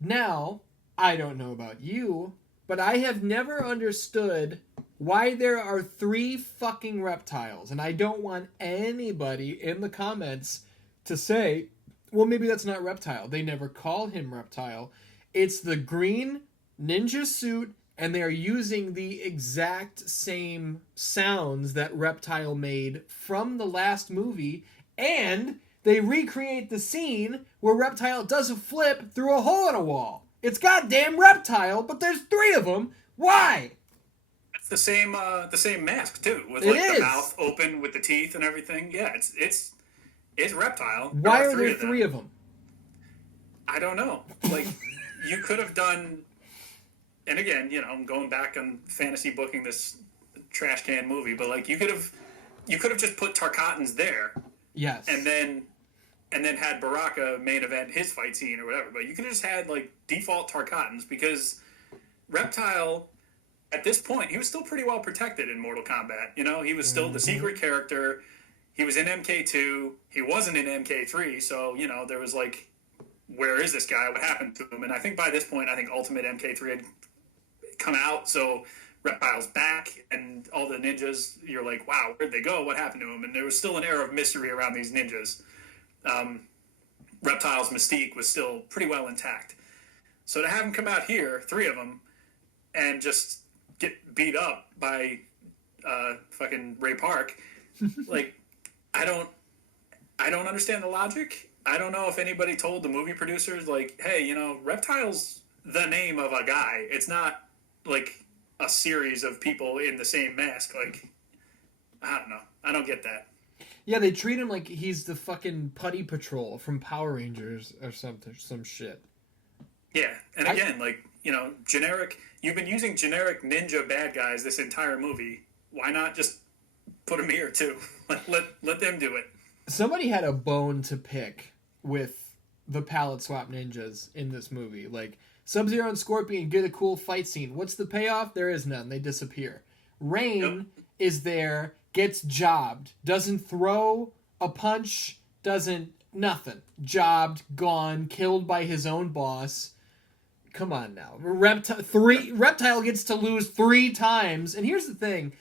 Now, I don't know about you, but I have never understood why there are 3 fucking reptiles. And I don't want anybody in the comments to say, well, maybe that's not Reptile. They never call him Reptile. It's the green ninja suit, and they are using the exact same sounds that Reptile made from the last movie, and they recreate the scene where Reptile does a flip through a hole in a wall. It's goddamn Reptile, but there's 3 of them. Why? It's the same mask too, with like the mouth open with the teeth and everything. Yeah, it's Reptile. Why are there 3 of them? I don't know. Like, you could have done. And again, you know, I'm going back on fantasy booking this trash can movie, but like you could have just put Tarkatans there, yes, and then had Baraka main event his fight scene or whatever. But you could have just had like default Tarkatans, because Reptile at this point he was still pretty well protected in Mortal Kombat. You know, he was still the secret character. He was in MK2. He wasn't in MK3, so you know there was like, where is this guy? What happened to him? And I think by this point, I think Ultimate MK3 had come out, so Reptile's back, and all the ninjas, you're like, wow, where'd they go? What happened to them? And there was still an air of mystery around these ninjas. Reptile's mystique was still pretty well intact. So to have them come out here, 3 of them, and just get beat up by fucking Ray Park, like, I don't understand the logic. I don't know if anybody told the movie producers, like, hey, you know, Reptile's the name of a guy. It's not like a series of people in the same mask. Like, I don't know. I don't get that. Yeah, they treat him like he's the fucking Putty Patrol from Power Rangers or something, some shit. Yeah, and again, like, you know, generic. You've been using generic ninja bad guys this entire movie. Why not just put them here too? Let them do it. Somebody had a bone to pick with the palette swap ninjas in this movie. Like, Sub-Zero and Scorpion get a cool fight scene. What's the payoff? There is none. They disappear. Rain is there, gets jobbed, doesn't throw a punch, doesn't nothing, jobbed, gone, killed by his own boss. Come on now, Reptile gets to lose 3 times, and here's the thing: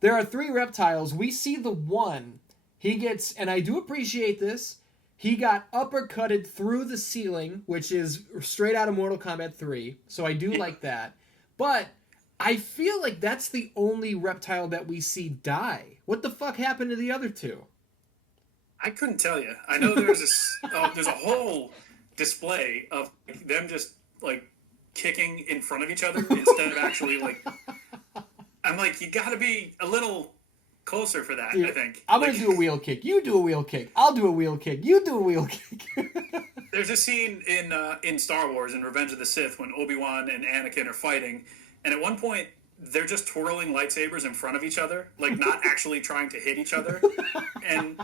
there are 3 reptiles. We see the one he gets, and I do appreciate this. He got uppercutted through the ceiling, which is straight out of Mortal Kombat 3, so I do like that. But I feel like that's the only reptile that we see die. What the fuck happened to the other 2? I couldn't tell you. I know there's there's a whole display of them just like kicking in front of each other instead of actually like. I'm like, you got to be a little closer for that. I think I'm gonna do a wheel kick. You do a wheel kick. I'll do a wheel kick. You do a wheel kick. There's a scene in Star Wars in Revenge of the Sith when Obi-Wan and Anakin are fighting, and at one point they're just twirling lightsabers in front of each other, like not actually trying to hit each other. And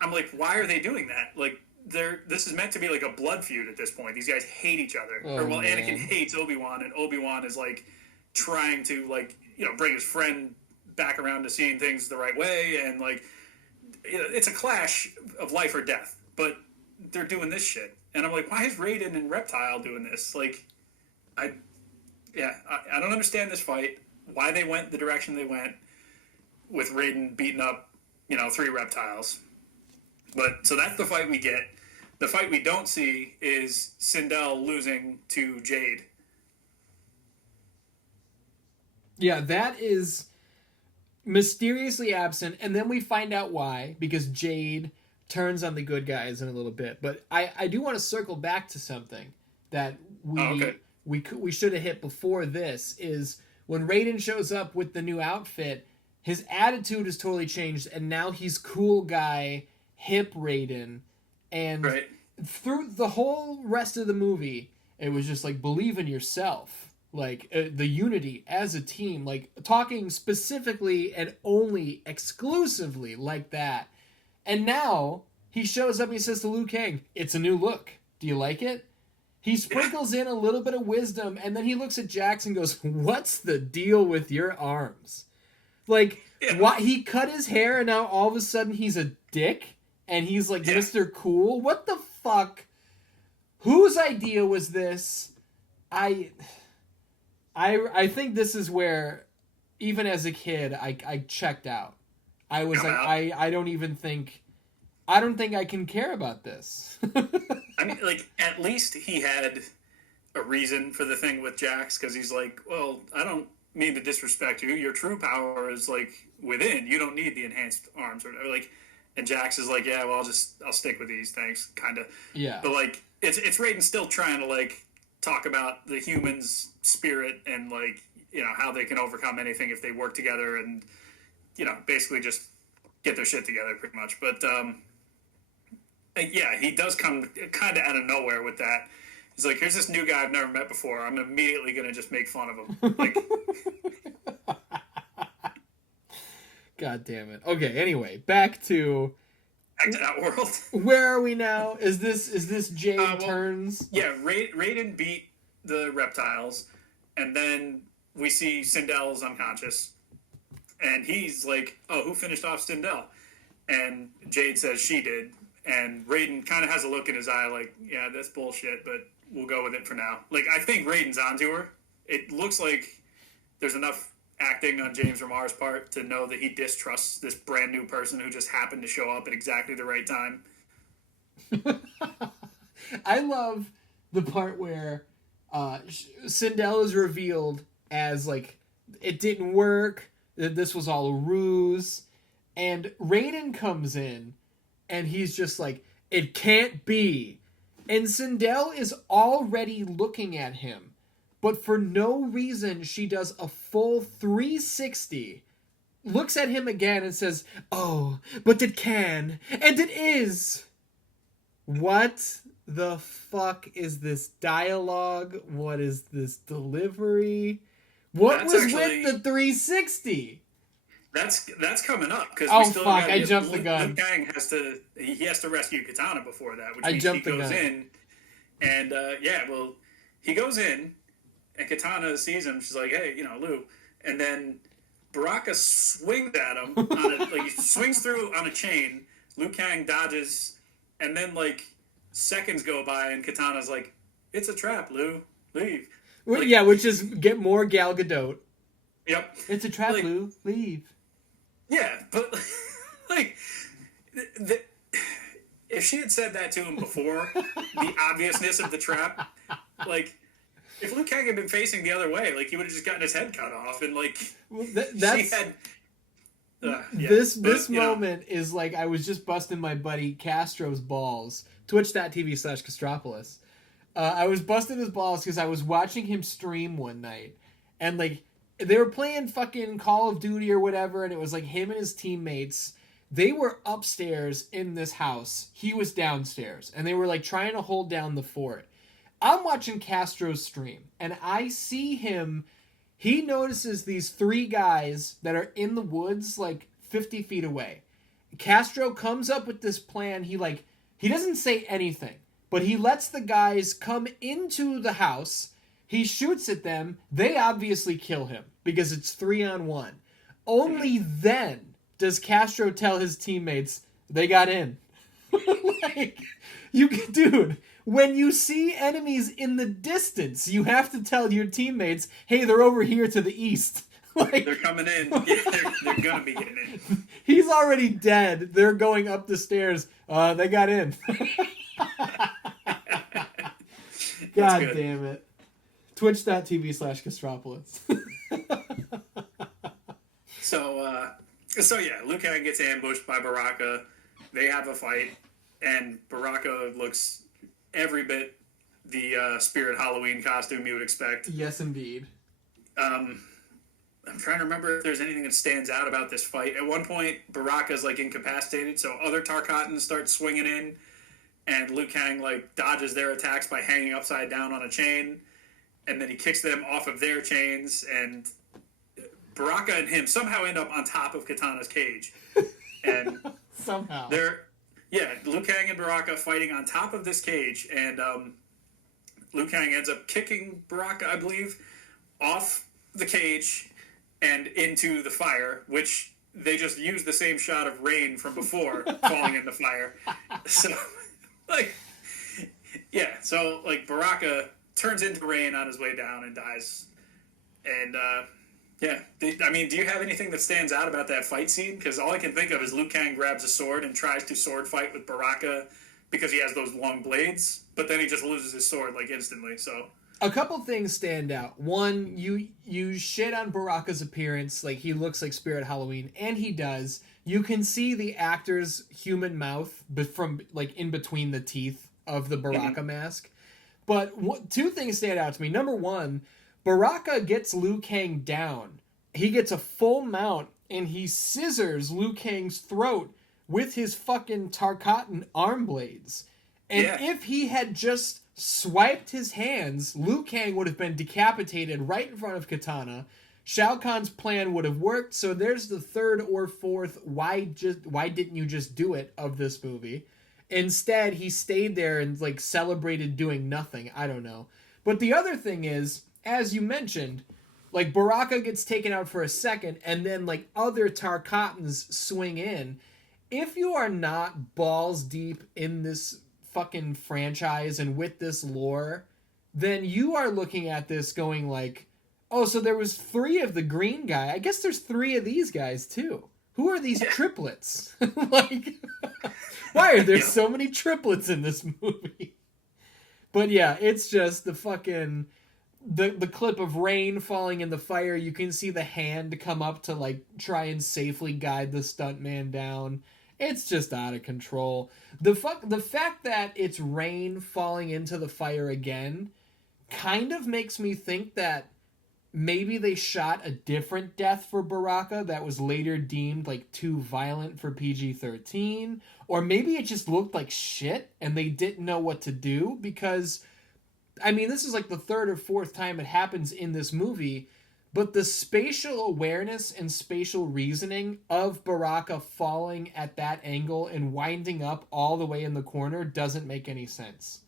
I'm like, why are they doing that? Like, this is meant to be like a blood feud at this point. These guys hate each other. Anakin hates Obi-Wan, and Obi-Wan is like trying to like, you know, bring his friend back around to seeing things the right way, and like, you know, it's a clash of life or death. But they're doing this shit, and I'm like, why is Raiden and Reptile doing this? Like, I don't understand this fight. Why they went the direction they went with Raiden beating up, you know, 3 reptiles. But so that's the fight we get. The fight we don't see is Sindel losing to Jade. Yeah, that is mysteriously absent, and then we find out why, because Jade turns on the good guys in a little bit. But I do want to circle back to something that we should have hit before this, is when Raiden shows up with the new outfit, his attitude has totally changed, and now he's cool guy, hip Raiden. And through the whole rest of the movie, it was just like, believe in yourself. Like, the unity as a team, like, talking specifically and only exclusively like that. And now, he shows up and he says to Liu Kang, it's a new look. Do you like it? He sprinkles in a little bit of wisdom, and then he looks at Jax and goes, what's the deal with your arms? Like, why he cut his hair, and now all of a sudden he's a dick? And he's like Mr. Cool? What the fuck? Whose idea was this? I think this is where, even as a kid, I checked out. I was I don't think I can care about this. I mean, like, at least he had a reason for the thing with Jax, because he's like, well, I don't mean to disrespect you. Your true power is, like, within. You don't need the enhanced arms or whatever. Like, and Jax is like, yeah, well, I'll stick with these, thanks, kind of. Yeah. But, like, it's Raiden still trying to, like, talk about the human's spirit and, like, you know, how they can overcome anything if they work together and, you know, basically just get their shit together pretty much. But, yeah, he does come kind of out of nowhere with that. He's like, here's this new guy I've never met before. I'm immediately going to just make fun of him. Like, God damn it. Okay, anyway, back to Outworld. Where are we now? Is this Jade turns? Yeah, Raiden beat the reptiles, and then we see Sindel's unconscious. And he's like, oh, who finished off Sindel? And Jade says she did. And Raiden kind of has a look in his eye like, yeah, that's bullshit, but we'll go with it for now. Like, I think Raiden's onto her. It looks like there's enough acting on James Remar's part to know that he distrusts this brand new person who just happened to show up at exactly the right time. I love the part where Sindel is revealed as, like, it didn't work, that this was all a ruse, and Raiden comes in, and he's just like, it can't be. And Sindel is already looking at him. But for no reason, she does a full 360, looks at him again and says, oh, but it can, and it is. What the fuck is this dialogue? What is this delivery? What was with the 360? That's coming up, because I jumped the gun. Liu Kang has to rescue Katana before that, which means he goes in, and he goes in, and Katana sees him. She's like, hey, you know, Liu, and then Baraka swings at him on a, like he swings through on a chain. Liu Kang dodges, and then like seconds go by, and Katana's like, "It's a trap, Liu. Leave." Like, yeah, which is get more Gal Gadot. Yep. It's a trap, like, Liu. Leave. Yeah, but like, if she had said that to him before, the obviousness of the trap, like, if Liu Kang had been facing the other way, like, he would have just gotten his head cut off, and like, that's she had. This moment is like I was just busting my buddy Castro's balls. Twitch.tv/Castropolis. I was busting his balls because I was watching him stream one night, and like they were playing fucking Call of Duty or whatever, and it was like him and his teammates. They were upstairs in this house. He was downstairs, and they were like trying to hold down the fort. I'm watching Castro's stream, and I see him. He notices these three guys that are in the woods, like 50 feet away. Castro comes up with this plan. He doesn't say anything, but he lets the guys come into the house. He shoots at them. They obviously kill him because it's 3-on-1. Only then does Castro tell his teammates they got in. Like, dude, when you see enemies in the distance, you have to tell your teammates, hey, they're over here to the east. Like, they're coming in. Yeah, they're gonna be getting in. He's already dead. They're going up the stairs. They got in. God damn it. Twitch.tv/Castropolis. So yeah, Liu Kang gets ambushed by Baraka. They have a fight, and Baraka looks every bit the Spirit Halloween costume you would expect. Yes, indeed. I'm trying to remember if there's anything that stands out about this fight. At one point, Baraka's like incapacitated, so other Tarkatans start swinging in, and Liu Kang like dodges their attacks by hanging upside down on a chain, and then he kicks them off of their chains, and Baraka and him somehow end up on top of Katana's cage. And somehow. Liu Kang and Baraka fighting on top of this cage, and Liu Kang ends up kicking Baraka, I believe, off the cage and into the fire, which they just used the same shot of Rain from before falling in the fire. So, Baraka turns into Rain on his way down and dies. And, do you have anything that stands out about that fight scene? Because all I can think of is Liu Kang grabs a sword and tries to sword fight with Baraka because he has those long blades, but then he just loses his sword like instantly. So a couple things stand out. One, you shit on Baraka's appearance, like he looks like Spirit Halloween, and he does. You can see the actor's human mouth from like in between the teeth of the Baraka mask. But two things stand out to me. Number one, Baraka gets Liu Kang down. He gets a full mount, and he scissors Liu Kang's throat with his fucking Tarkatan arm blades. And if he had just swiped his hands, Liu Kang would have been decapitated right in front of Katana. Shao Kahn's plan would have worked, so there's the third or fourth why didn't you just do it of this movie. Instead, he stayed there and like celebrated doing nothing. I don't know. But the other thing is, as you mentioned, like Baraka gets taken out for a second and then like other Tarkatans swing in. If you are not balls deep in this fucking franchise and with this lore, then you are looking at this going like, oh, so there was 3 of the green guy. I guess there's 3 of these guys too. Who are these triplets? Like, why are there so many triplets in this movie? But yeah, it's just the fucking the clip of Rain falling in the fire. You can see the hand come up to like try and safely guide the stuntman down. It's just out of control. The fact that it's Rain falling into the fire again kind of makes me think that maybe they shot a different death for Baraka that was later deemed like too violent for PG-13, or maybe it just looked like shit and they didn't know what to do, because I mean, this is like the 3rd or 4th time it happens in this movie, but the spatial awareness and spatial reasoning of Baraka falling at that angle and winding up all the way in the corner doesn't make any sense.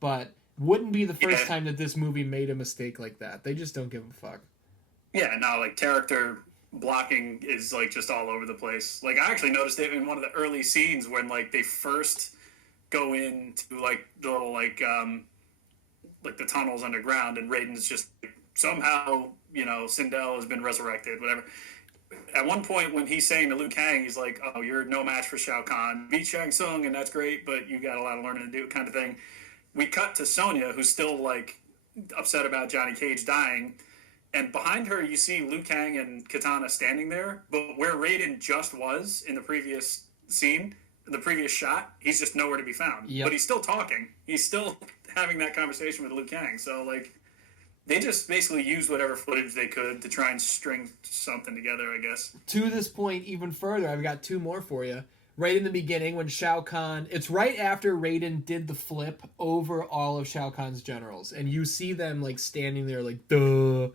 But wouldn't be the first time that this movie made a mistake like that. They just don't give a fuck. Yeah, no, like character blocking is like just all over the place. Like I actually noticed it in one of the early scenes when like they first go into like the little like the tunnels underground, and Raiden's just somehow, you know, Sindel has been resurrected, whatever. At one point when he's saying to Liu Kang, he's like, "Oh, you're no match for Shao Kahn. Beat Shang Tsung, and that's great, but you got a lot of learning to do," kind of thing. We cut to Sonya, who's still like upset about Johnny Cage dying, and behind her you see Liu Kang and Katana standing there, but where Raiden just was in the previous scene, the previous shot, he's just nowhere to be found. Yep. But he's still talking. He's still having that conversation with Liu Kang. So like, they just basically used whatever footage they could to try and string something together, I guess. To this point, even further, I've got two more for you. Right in the beginning, when Shao Kahn... It's right after Raiden did the flip over all of Shao Kahn's generals. And you see them, like, standing there like, duh.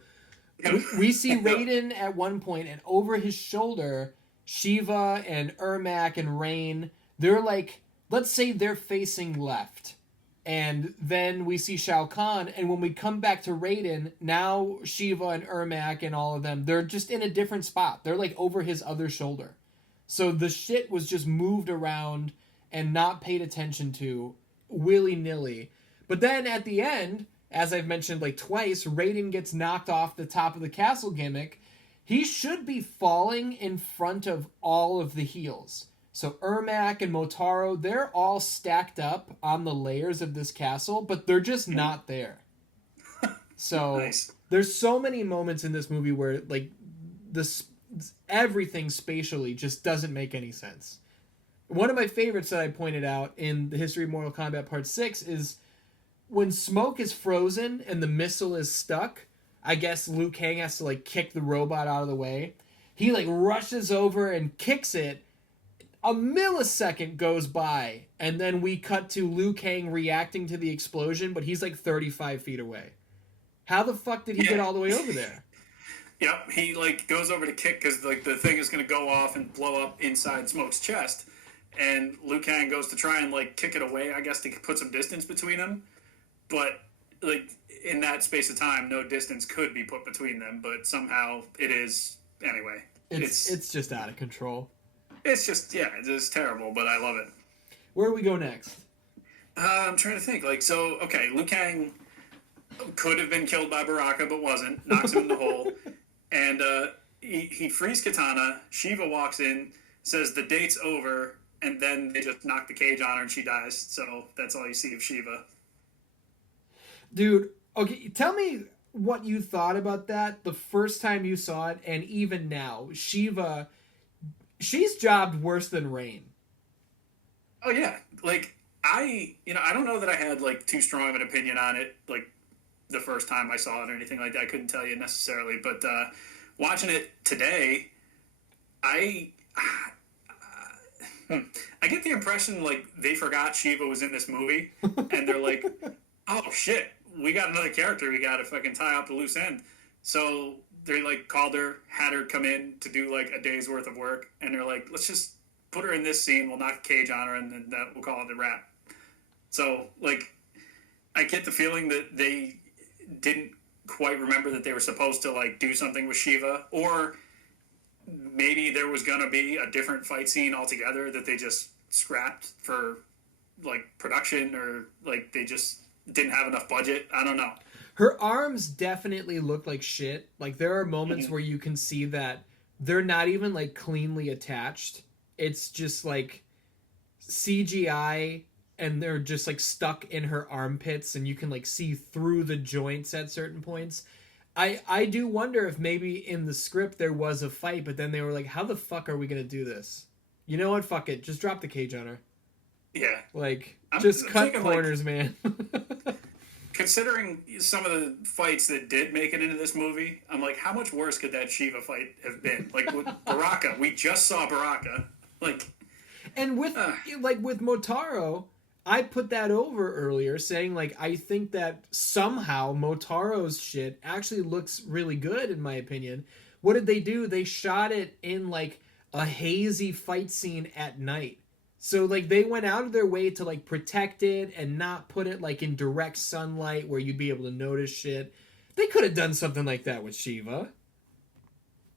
We see Raiden at one point, and over his shoulder, Shiva and Ermac and Rain, they're like... Let's say they're facing left. And then we see Shao Kahn, and when we come back to Raiden, now Shiva and Ermac and all of them, they're just in a different spot. They're, like, over his other shoulder. So the shit was just moved around and not paid attention to willy-nilly. But then at the end, as I've mentioned like twice, Raiden gets knocked off the top of the castle gimmick. He should be falling in front of all of the heels. So Ermac and Motaro, they're all stacked up on the layers of this castle, but they're just not there. So nice. There's so many moments in this movie where like everything spatially just doesn't make any sense. One of my favorites that I pointed out in the history of Mortal Kombat Part 6 is when smoke is frozen and the missile is stuck. I guess Liu Kang has to like kick the robot out of the way. He like rushes over and kicks it. A millisecond goes by, and then we cut to Liu Kang reacting to the explosion, but he's like 35 feet away. How the fuck did he get all the way over there? Yep, he like goes over to kick because like the thing is going to go off and blow up inside Smoke's chest, and Liu Kang goes to try and like kick it away, I guess, to put some distance between them, but like in that space of time, no distance could be put between them, but somehow it is anyway. It's just out of control. It's just it's terrible, but I love it. Where do we go next? I'm trying to think. Like so, okay, Liu Kang could have been killed by Baraka, but wasn't. Knocks him in the hole. And he frees Katana. Shiva walks in, says the date's over, and then they just knock the cage on her and she dies. So that's all you see of Shiva. Dude, okay, tell me what you thought about that the first time you saw it, and even now. Shiva, she's jobbed worse than Rain. Oh, yeah. Like, I don't know that I had, like, too strong of an opinion on it, like, the first time I saw it or anything like that. I couldn't tell you necessarily, but watching it today, I get the impression like they forgot Shiva was in this movie, and they're like, "Oh shit, we got another character. We got to fucking tie up the loose end." So they like called her, had her come in to do like a day's worth of work, and they're like, "Let's just put her in this scene. We'll knock a cage on her, and then we'll call it a wrap." So like, I get the feeling that they didn't quite remember that they were supposed to like do something with Shiva, or maybe there was gonna be a different fight scene altogether that they just scrapped for like production, or like they just didn't have enough budget. I don't know. Her arms definitely look like shit. Like there are moments where you can see that they're not even like cleanly attached. It's just like CGI, and they're just like stuck in her armpits, and you can like see through the joints at certain points. I do wonder if maybe in the script there was a fight, but then they were like, how the fuck are we gonna do this? You know what? Fuck it. Just drop the cage on her. Yeah. Like, just cut corners, like, man. Considering some of the fights that did make it into this movie, I'm like, how much worse could that Shiva fight have been? Like with Baraka, we just saw Baraka. Like, and with with Motaro, I put that over earlier, saying like I think that somehow Motaro's shit actually looks really good in my opinion. What did they do? They shot it in like a hazy fight scene at night. So like they went out of their way to like protect it and not put it like in direct sunlight where you'd be able to notice shit. They could have done something like that with Shiva.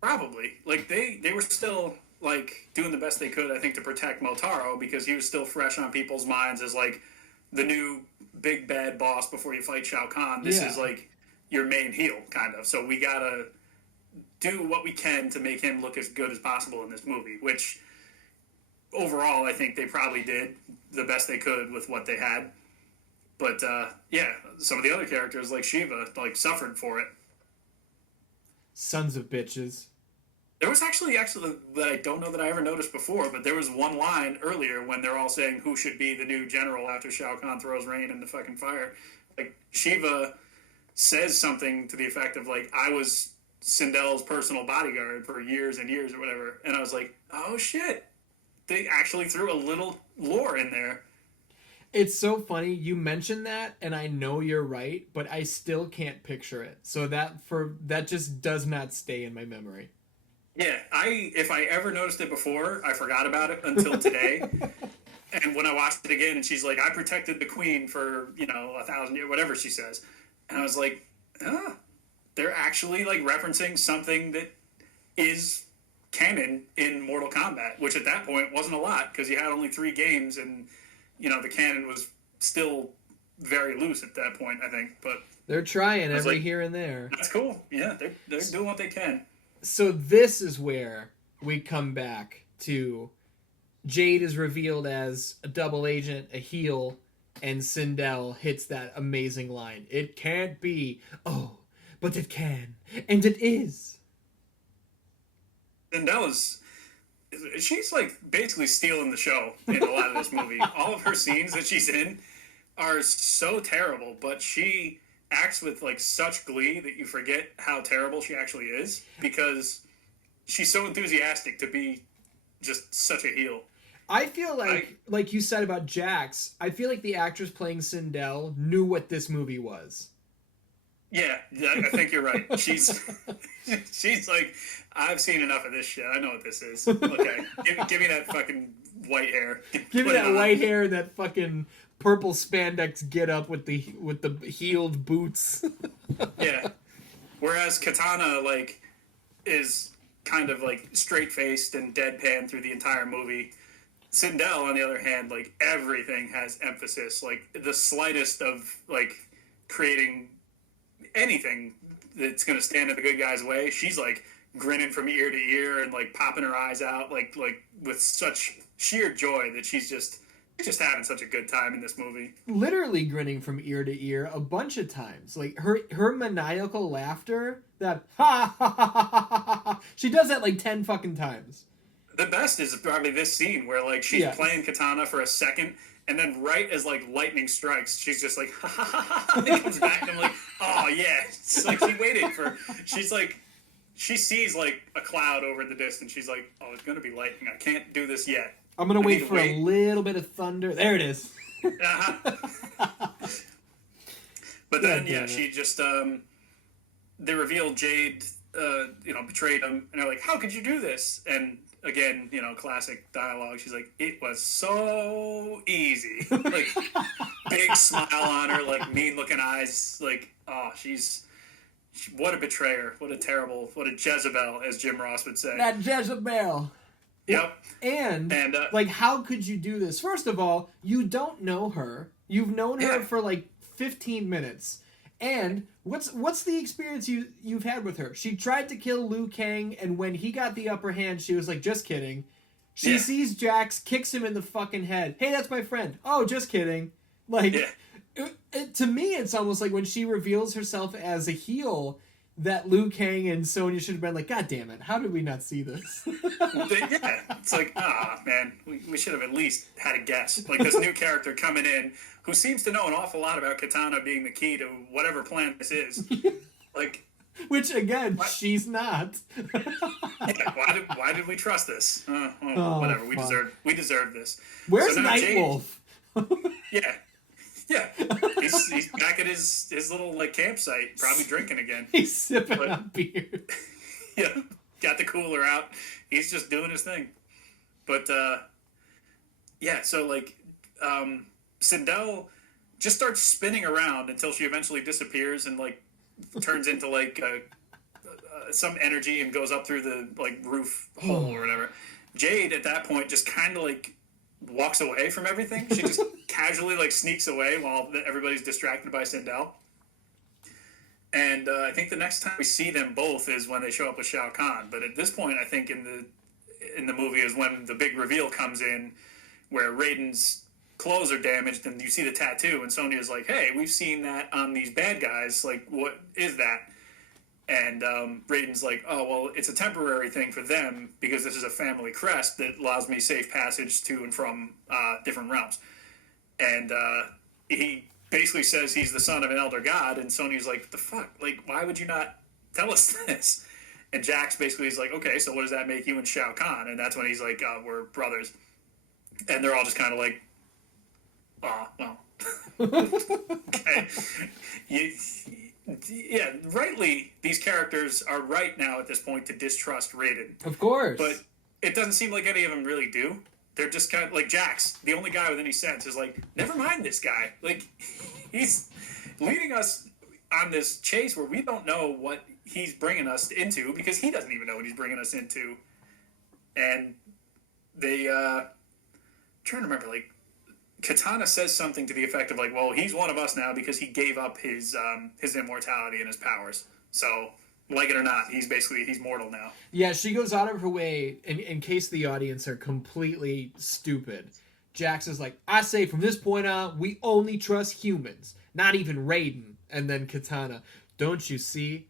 Probably. Like, they were still, like, doing the best they could, I think, to protect Motaro, because he was still fresh on people's minds as, like, the new big bad boss before you fight Shao Kahn. This is, like, your main heel, kind of. So we gotta do what we can to make him look as good as possible in this movie, which overall I think they probably did the best they could with what they had. But yeah, some of the other characters like Shiva like suffered for it. Sons of bitches. There was actually that I don't know that I ever noticed before, but there was one line earlier when they're all saying who should be the new general after Shao Kahn throws Rain in the fucking fire. Like, Shiva says something to the effect of, like, I was Sindel's personal bodyguard for years and years or whatever. And I was like, oh shit. They actually threw a little lore in there. It's so funny. You mentioned that, and I know you're right, but I still can't picture it. So that just does not stay in my memory. Yeah, if I ever noticed it before, I forgot about it until today. And when I watched it again, and she's like, I protected the queen for, 1,000 years, whatever she says. And I was like, they're actually, like, referencing something that is canon in Mortal Kombat, which at that point wasn't a lot, because you had only 3 games, and, the canon was still very loose at that point, I think. But they're trying every here and there. That's cool. Yeah, they're doing what they can. So this is where we come back to Jade is revealed as a double agent, a heel, and Sindel hits that amazing line. It can't be. Oh, but it can. And it is. Sindel she's like basically stealing the show in a lot of this movie. All of her scenes that she's in are so terrible, but she acts with like such glee that you forget how terrible she actually is, because she's so enthusiastic to be just such a heel. I feel like you said about Jax, I feel like the actress playing Sindel knew what this movie was. Yeah, I think you're right. She's like, I've seen enough of this shit. I know what this is. Okay, give me that fucking white hair. Give me that white hair and that fucking purple spandex get up with the heeled boots. Yeah. Whereas Katana like is kind of like straight faced and deadpan through the entire movie. Sindel, on the other hand, like everything has emphasis. Like the slightest of like creating anything that's going to stand in the good guy's way, she's like grinning from ear to ear and like popping her eyes out like with such sheer joy that she's just having such a good time in this movie. Literally grinning from ear to ear a bunch of times. Like her maniacal laughter, that ha ha ha ha ha ha. She does that like 10 fucking times. The best is probably this scene where like she's playing Katana for a second, and then right as like lightning strikes, she's just like ha ha ha ha, and comes back, and I'm like, oh yeah. It's like she sees like a cloud over in the distance. She's like, oh, it's gonna be lightning. I can't do this yet. I'm gonna wait for a little bit of thunder. There it is. But then she just they reveal Jade betrayed him, and they're like, how could you do this? And again, classic dialogue. She's like, it was so easy. Like, big smile on her, like, mean-looking eyes. Like, oh, what a betrayer. What a Jezebel, as Jim Ross would say. That Jezebel. Yep. And like, how could you do this? First of all, you don't know her. You've known her for, like, 15 minutes. And what's the experience you've had with her? She tried to kill Liu Kang, and when he got the upper hand, she was like, just kidding. She sees Jax, kicks him in the fucking head. Hey, that's my friend. Oh, just kidding. Like, to me, it's almost like when she reveals herself as a heel, that Liu Kang and Sonya should have been like, God damn it, how did we not see this? It's like, man, we should have at least had a guess. Like, this new character coming in who seems to know an awful lot about Katana being the key to whatever plan this is. Like, which, again, she's not. Why did we trust this? Whatever, we deserve this. Where's Nightwolf? Yeah, he's back at his little like campsite, probably drinking again. He's sipping on beer. Yeah, got the cooler out. He's just doing his thing. But so like Sindel just starts spinning around until she eventually disappears and like turns into like some energy and goes up through the like roof hole or whatever. Jade at that point just kind of like walks away from everything. She just casually like sneaks away while everybody's distracted by Sindel. And I think the next time we see them both is when they show up with Shao Kahn. But at this point, I think in the movie is when the big reveal comes in, where Raiden's clothes are damaged and you see the tattoo, and Sonya's like, "Hey, we've seen that on these bad guys. Like, what is that?" And Raiden's like, "Oh, well, it's a temporary thing for them because this is a family crest that allows me safe passage to and from different realms." And he basically says he's the son of an elder god, and Sonya's like, "The fuck? Like, why would you not tell us this?" And Jax basically is like, "Okay, so what does that make you and Shao Kahn?" And that's when he's like, "We're brothers." And they're all just kind of like, "Oh, well, okay." Yeah, rightly, these characters are right now at this point to distrust Raiden. Of course. But it doesn't seem like any of them really do. They're just kind of like Jax, the only guy with any sense, is like, never mind this guy. Like, he's leading us on this chase where we don't know what he's bringing us into because he doesn't even know what he's bringing us into. And they, trying to remember, like, Katana says something to the effect of like, well, he's one of us now because he gave up his immortality and his powers. So, like it or not, he's mortal now. Yeah, she goes out of her way, in case the audience are completely stupid. Jax is like, "I say from this point on, we only trust humans, not even Raiden." And then Katana, "Don't you see?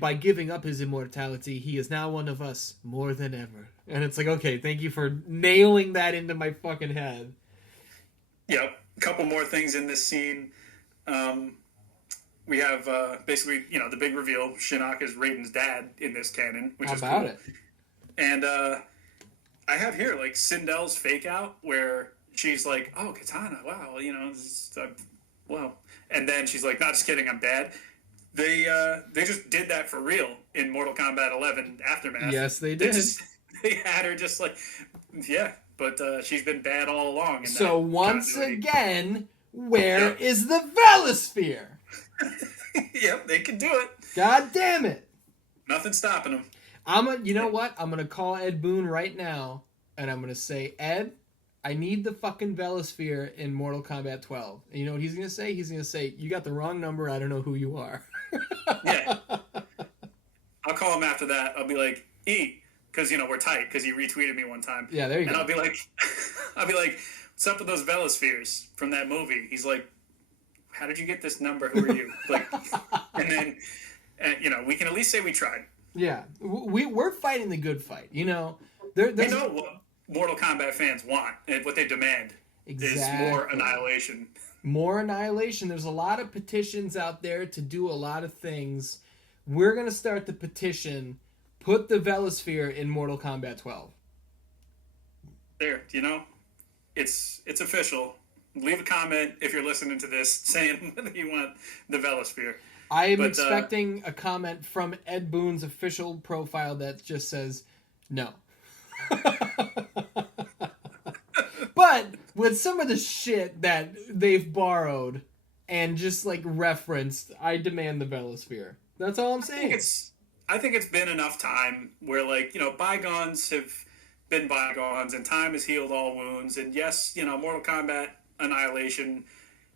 By giving up his immortality, he is now one of us more than ever." And it's like, okay, thank you for nailing that into my fucking head. Yep. A couple more things in this scene. We have basically, the big reveal. Shinnok is Raiden's dad in this canon, which is cool. How about it? And I have here, like, Sindel's fake out where she's like, "Oh, Katana, wow, well." And then she's like, "Not just kidding, I'm bad." They just did that for real in Mortal Kombat 11 Aftermath. Yes, they did. They had her just like, yeah, but she's been bad all along. So once again, where is the Velosphere? Yep, they can do it. God damn it. Nothing's stopping them. You know what? I'm going to call Ed Boon right now, and I'm going to say, "Ed, I need the fucking Velosphere in Mortal Kombat 12. And you know what he's going to say? He's going to say, "You got the wrong number. I don't know who you are." Yeah. I'll call him after that. I'll be like, "E," because, we're tight, because he retweeted me one time. Yeah, there you go. And I'll be like, "What's up with those Velospheres from that movie?" He's like, "How did you get this number? Who are you?" Like, and then, we can at least say we tried. Yeah. We're fighting the good fight, We know what Mortal Kombat fans want and what they demand is more annihilation. More annihilation. There's a lot of petitions out there to do a lot of things. We're going to start the petition, put the Velosphere in Mortal Kombat 12. There, it's official. Leave a comment if you're listening to this saying that you want the Velosphere. I am expecting a comment from Ed Boon's official profile that just says no. But with some of the shit that they've borrowed and just like referenced, I demand the Velosphere. That's all I'm saying. I think it's been enough time where, like, bygones have been bygones and time has healed all wounds. And yes, Mortal Kombat Annihilation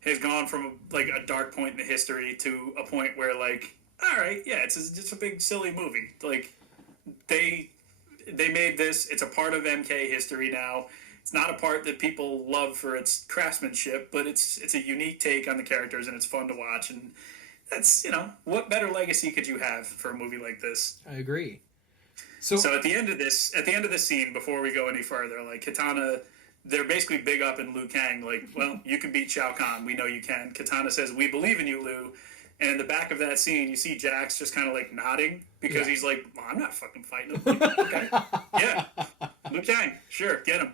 has gone from like a dark point in the history to a point where, like, all right, yeah, it's just a big silly movie. Like, they made this. It's a part of MK history now. It's not a part that people love for its craftsmanship, but it's a unique take on the characters and it's fun to watch. And that's, what better legacy could you have for a movie like this? I agree. So at the end of this scene, before we go any further, like, Katana, they're basically big up in Liu Kang, like, "Well, you can beat Shao Kahn. We know you can." Katana says, "We believe in you, Liu." And in the back of that scene, you see Jax just kind of like nodding because he's like, "Well, I'm not fucking fighting him." Like, okay, yeah, Liu Kang, sure, get him.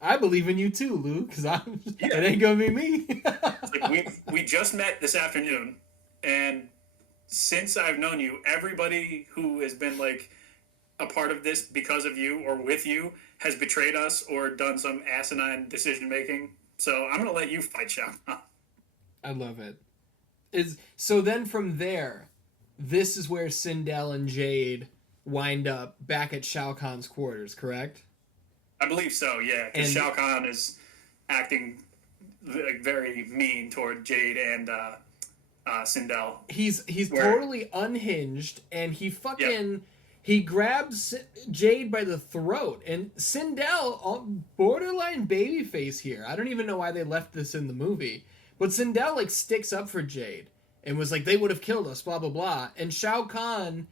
I believe in you too, Liu, because it ain't gonna be me. It's like we just met this afternoon, and since I've known you, everybody who has been like a part of this because of you or with you has betrayed us or done some asinine decision making. So I'm gonna let you fight Shao Kahn. I love it. So then from there, this is where Sindel and Jade wind up back at Shao Kahn's quarters, correct? I believe so, yeah. Because Shao Kahn is acting like very mean toward Jade and Sindel. He's totally unhinged, and he grabs Jade by the throat, and Sindel, borderline babyface here. I don't even know why they left this in the movie, but Sindel like sticks up for Jade and was like, they would have killed us, blah blah blah. And Shao Kahn,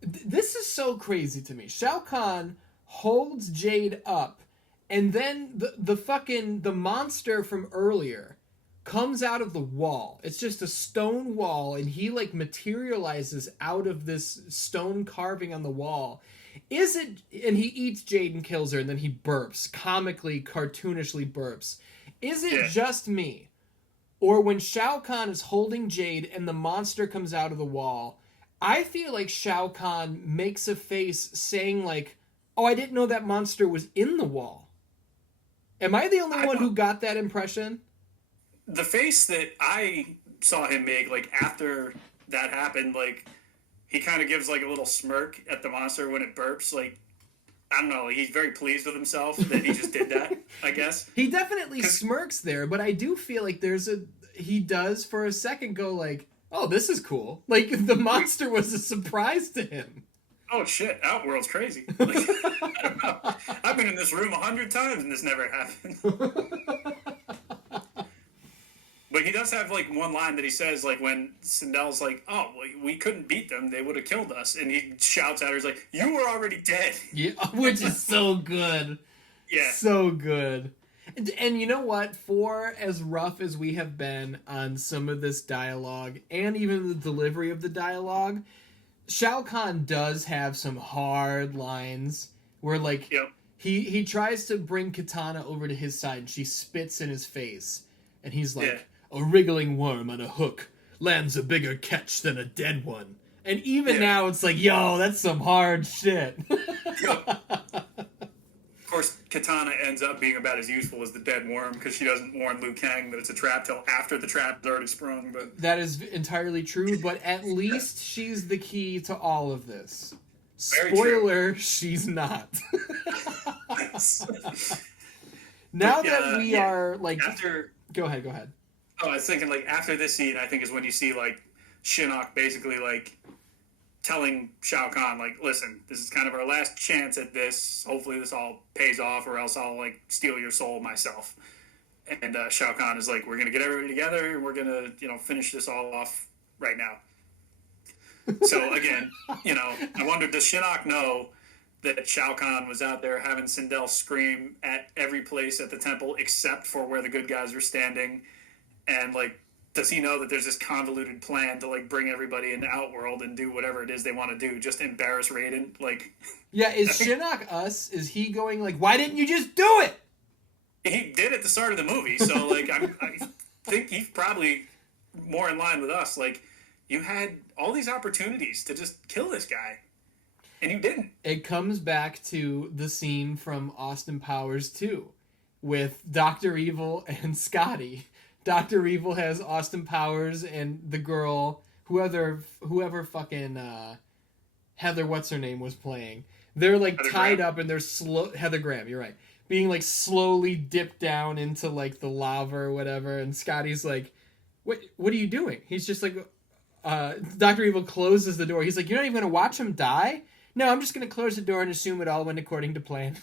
this is so crazy to me. Shao Kahn holds Jade up, and then the monster from earlier comes out of the wall. It's just a stone wall, and he like materializes out of this stone carving on the wall. And he eats Jade and kills her, and then he burps, comically, cartoonishly burps. Is it just me? Or when Shao Kahn is holding Jade and the monster comes out of the wall, I feel like Shao Kahn makes a face saying like, oh, I didn't know that monster was in the wall. Am I the only one who got that impression? The face that I saw him make, like, after that happened, like, he kind of gives, like, a little smirk at the monster when it burps. Like, I don't know, like, he's very pleased with himself that he just did that, I guess. He definitely smirks there, but I do feel like he does for a second go like, oh, this is cool. Like, the monster was a surprise to him. Oh, shit, Outworld's crazy. Like, I don't know. I've been in this room 100 times and this never happened. But he does have, like, one line that he says, like, when Sindel's like, oh, we couldn't beat them, they would have killed us. And he shouts at her, he's like, you were already dead. Yeah, which is so good. Yeah. So good. And you know what? For as rough as we have been on some of this dialogue, and even the delivery of the dialogue, Shao Kahn does have some hard lines where, like, he tries to bring Katana over to his side, and she spits in his face. And he's like, a wriggling worm on a hook lands a bigger catch than a dead one. And even now it's like, yo, that's some hard shit. Of course, Katana ends up being about as useful as the dead worm because she doesn't warn Liu Kang that it's a trap till after the trap is already sprung. But that is entirely true, but at least she's the key to all of this. Very Spoiler, true. She's not. Now that we are, like... Go ahead. Oh, I was thinking, like, after this scene, I think is when you see, like, Shinnok basically, like, telling Shao Kahn, like, listen, this is kind of our last chance at this. Hopefully this all pays off, or else I'll, like, steal your soul myself. And Shao Kahn is like, we're going to get everybody together, and we're going to, finish this all off right now. So, again, I wonder, does Shinnok know that Shao Kahn was out there having Sindel scream at every place at the temple except for where the good guys were standing? And, like, does he know that there's this convoluted plan to, like, bring everybody into Outworld and do whatever it is they want to do, just embarrass Raiden? Like, yeah, is Shinnok us? Is he going, like, why didn't you just do it? He did at the start of the movie, so, like, I think he's probably more in line with us. Like, you had all these opportunities to just kill this guy, and you didn't. It comes back to the scene from Austin Powers 2 with Dr. Evil and Scotty. Dr. Evil has Austin Powers and the girl, whoever fucking Heather, what's her name, was playing. They're like Heather tied Graham. up and they're Heather Graham, you're right. Being like slowly dipped down into like the lava or whatever, and Scotty's like, what are you doing? He's just like, Dr. Evil closes the door. He's like, you're not even gonna watch him die? No, I'm just gonna close the door and assume it all went according to plan.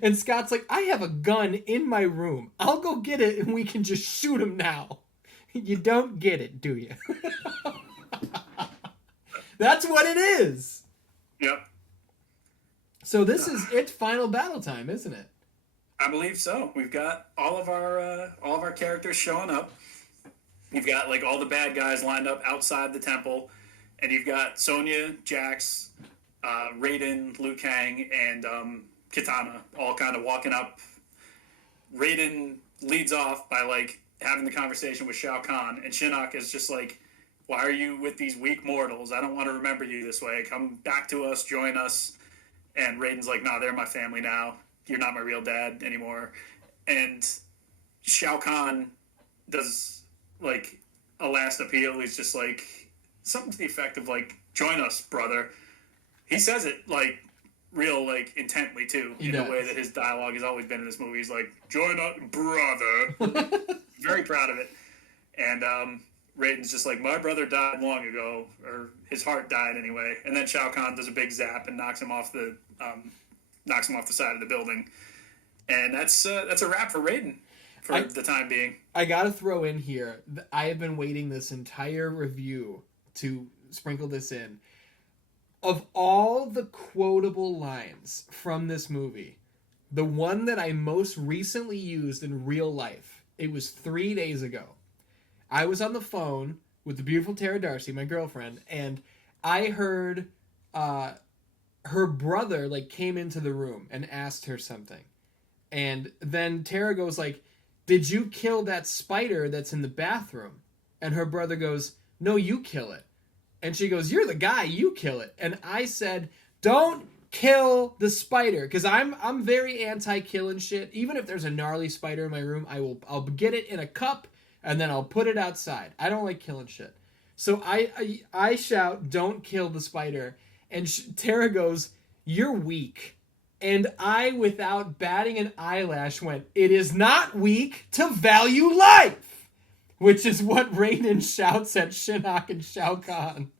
And Scott's like, I have a gun in my room. I'll go get it and we can just shoot him now. You don't get it, do you? That's what it is. Yep. So this is it's final battle time, isn't it? I believe so. We've got all of our characters showing up. You've got, like, all the bad guys lined up outside the temple, and you've got Sonia, Jax, Raiden, Liu Kang, and Katana all kind of walking up. Raiden leads off by, like, having the conversation with Shao Kahn, and Shinnok is just like, why are you with these weak mortals? I don't want to remember you this way. Come back to us, join us. And Raiden's like, nah, they're my family now. You're not my real dad anymore. And Shao Kahn does, like, a last appeal. He's just like, something to the effect of like, "Join us, brother." He says it like real like intently too, in the way that his dialogue has always been in this movie. He's like, "Join us, brother." Very proud of it. And Raiden's just like, "My brother died long ago," or his heart died anyway. And then Shao Kahn does a big zap and knocks him off the side of the building. And that's a wrap for Raiden for the time being. I gotta throw in here, I have been waiting this entire review to sprinkle this in. Of all the quotable lines from this movie, the one that I most recently used in real life, it was 3 days ago. I was on the phone with the beautiful Tara Darcy, my girlfriend, and I heard her brother like came into the room and asked her something. And then Tara goes like, "Did you kill that spider that's in the bathroom?" And her brother goes, "No, you kill it." And she goes, "You're the guy, you kill it." And I said, "Don't kill the spider," because I'm very anti-killing shit. Even if there's a gnarly spider in my room, I'll get it in a cup and then I'll put it outside. I don't like killing shit. So I shout, "Don't kill the spider," and Tara goes, "You're weak." And I, without batting an eyelash, went, "It is not weak to value life." Which is what Raiden shouts at Shinnok and Shao Kahn.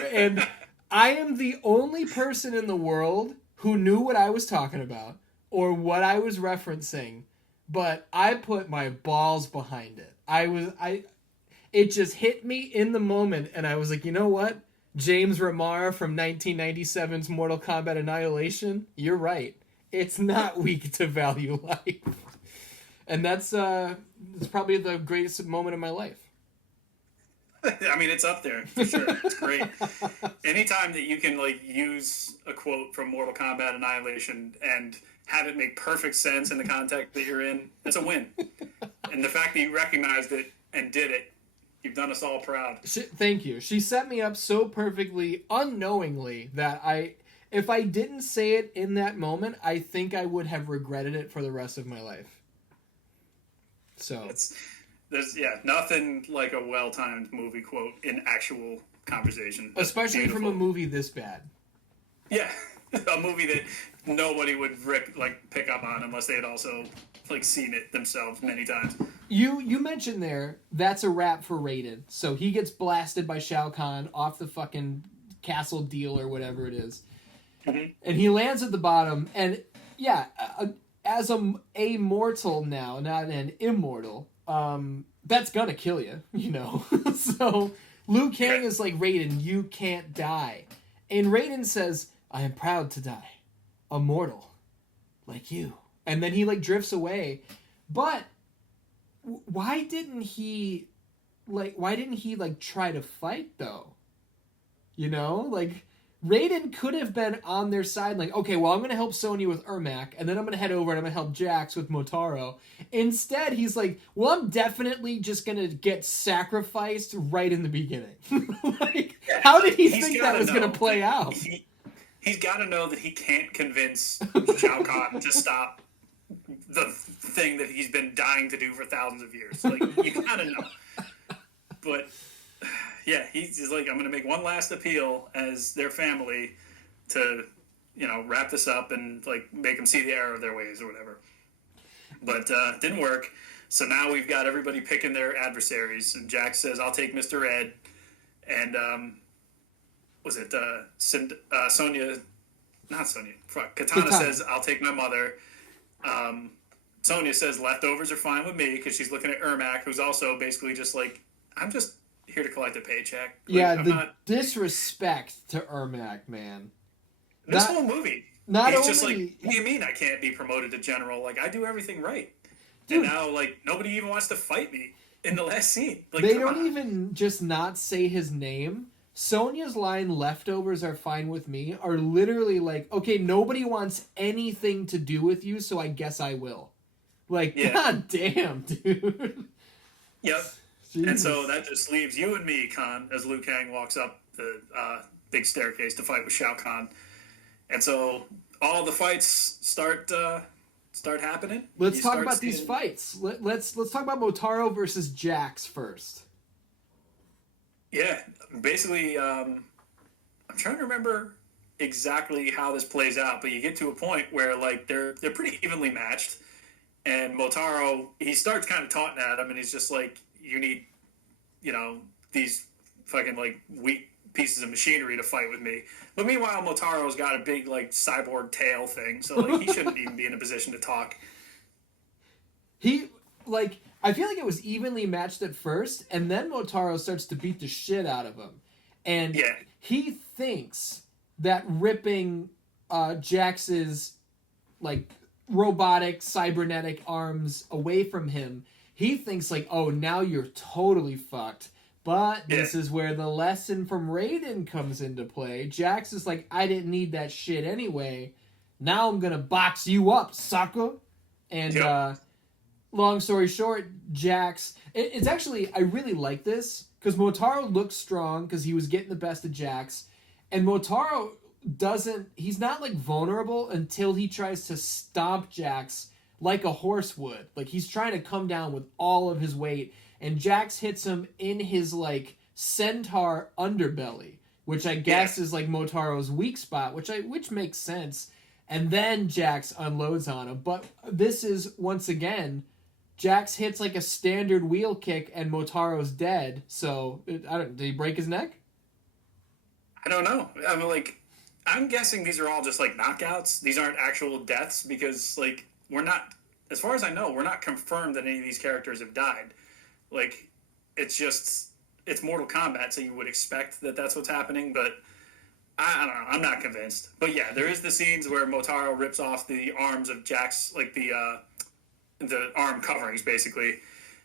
And I am the only person in the world who knew what I was talking about or what I was referencing, but I put my balls behind it. It just hit me in the moment, and I was like, you know what? James Remar from 1997's Mortal Kombat Annihilation, you're right. It's not weak to value life. And that's probably the greatest moment of my life. I mean, it's up there for sure. It's great. Anytime that you can like use a quote from Mortal Kombat Annihilation and have it make perfect sense in the context that you're in, it's a win. And the fact that you recognized it and did it, you've done us all proud. Thank you. She set me up so perfectly, unknowingly, that if I didn't say it in that moment, I think I would have regretted it for the rest of my life. So there's nothing like a well-timed movie quote in actual conversation. That's especially beautiful. From a movie this bad. Yeah, a movie that nobody would pick up on unless they had also like seen it themselves many times. You mentioned there that's a wrap for Raiden. So he gets blasted by Shao Kahn off the fucking castle deal or whatever it is, and he lands at the bottom. And yeah. As a mortal now, not an immortal, that's gonna kill you, you know. So Liu Kang is like, "Raiden, you can't die." And Raiden says, "I am proud to die. A mortal. Like you." And then he like drifts away. But why didn't he try to fight though? You know? Like, Raiden could have been on their side, like, okay, well, I'm going to help Sonya with Ermac, and then I'm going to head over and I'm going to help Jax with Motaro. Instead, he's like, well, I'm definitely just going to get sacrificed right in the beginning. Like, how did he think that was going to play out? He's got to know that he can't convince Shao Kahn to stop the thing that he's been dying to do for thousands of years. Like, you got to know. But... yeah, he's like, I'm going to make one last appeal as their family to, wrap this up and, like, make them see the error of their ways or whatever. But it didn't work. So now we've got everybody picking their adversaries. And Jax says, "I'll take Mr. Ed." And, Sonya? Not Sonya. Katana says, "I'll take my mother." Sonya says, "Leftovers are fine with me," because she's looking at Ermac, who's also basically just like, "I'm just here to collect a paycheck." Like, yeah, disrespect to Ermac, man. This whole movie. He's just like, what do you mean I can't be promoted to general? Like, I do everything right. Dude, and now, like, nobody even wants to fight me in the last scene. Like, they don't even just not say his name. Sonya's line, "Leftovers are fine with me," are literally like, okay, nobody wants anything to do with you, so I guess I will. Like, yeah. God damn, dude. Yep. Jesus. And so that just leaves you and me, Khan, as Liu Kang walks up the big staircase to fight with Shao Kahn. And so all the fights start happening. Let's talk about these fights. Let's talk about Motaro versus Jax first. Yeah, basically, I'm trying to remember exactly how this plays out, but you get to a point where like they're pretty evenly matched, and Motaro he starts kind of taunting at him, and he's just like, "You need, these fucking like weak pieces of machinery to fight with me." But meanwhile, Motaro's got a big like cyborg tail thing, so like he shouldn't even be in a position to talk. He, like, I feel like it was evenly matched at first, and then Motaro starts to beat the shit out of him. And Yeah, he thinks that ripping Jax's, like, robotic, cybernetic arms away from him, he thinks, like, oh, now you're totally fucked. But this is where the lesson from Raiden comes into play. Jax is like, I didn't need that shit anyway. Now I'm gonna box you up, sucker. And, long story short, Jax... It's actually... I really like this, because Motaro looks strong, because he was getting the best of Jax, and Motaro doesn't... He's not, like, vulnerable until he tries to stomp Jax like a horse would. Like, he's trying to come down with all of his weight, and Jax hits him in his, like, centaur underbelly, which I guess is, like, Motaro's weak spot, which makes sense. And then Jax unloads on him. But this is, once again... Jax hits like a standard wheel kick and Motaro's dead. So, did he break his neck? I don't know. I'm guessing these are all just like knockouts. These aren't actual deaths because like we're not, as far as I know, we're not confirmed that any of these characters have died. Like, it's Mortal Kombat, so you would expect that that's what's happening, but I don't know. I'm not convinced. But yeah, there is the scenes where Motaro rips off the arms of Jax, like the arm coverings, basically.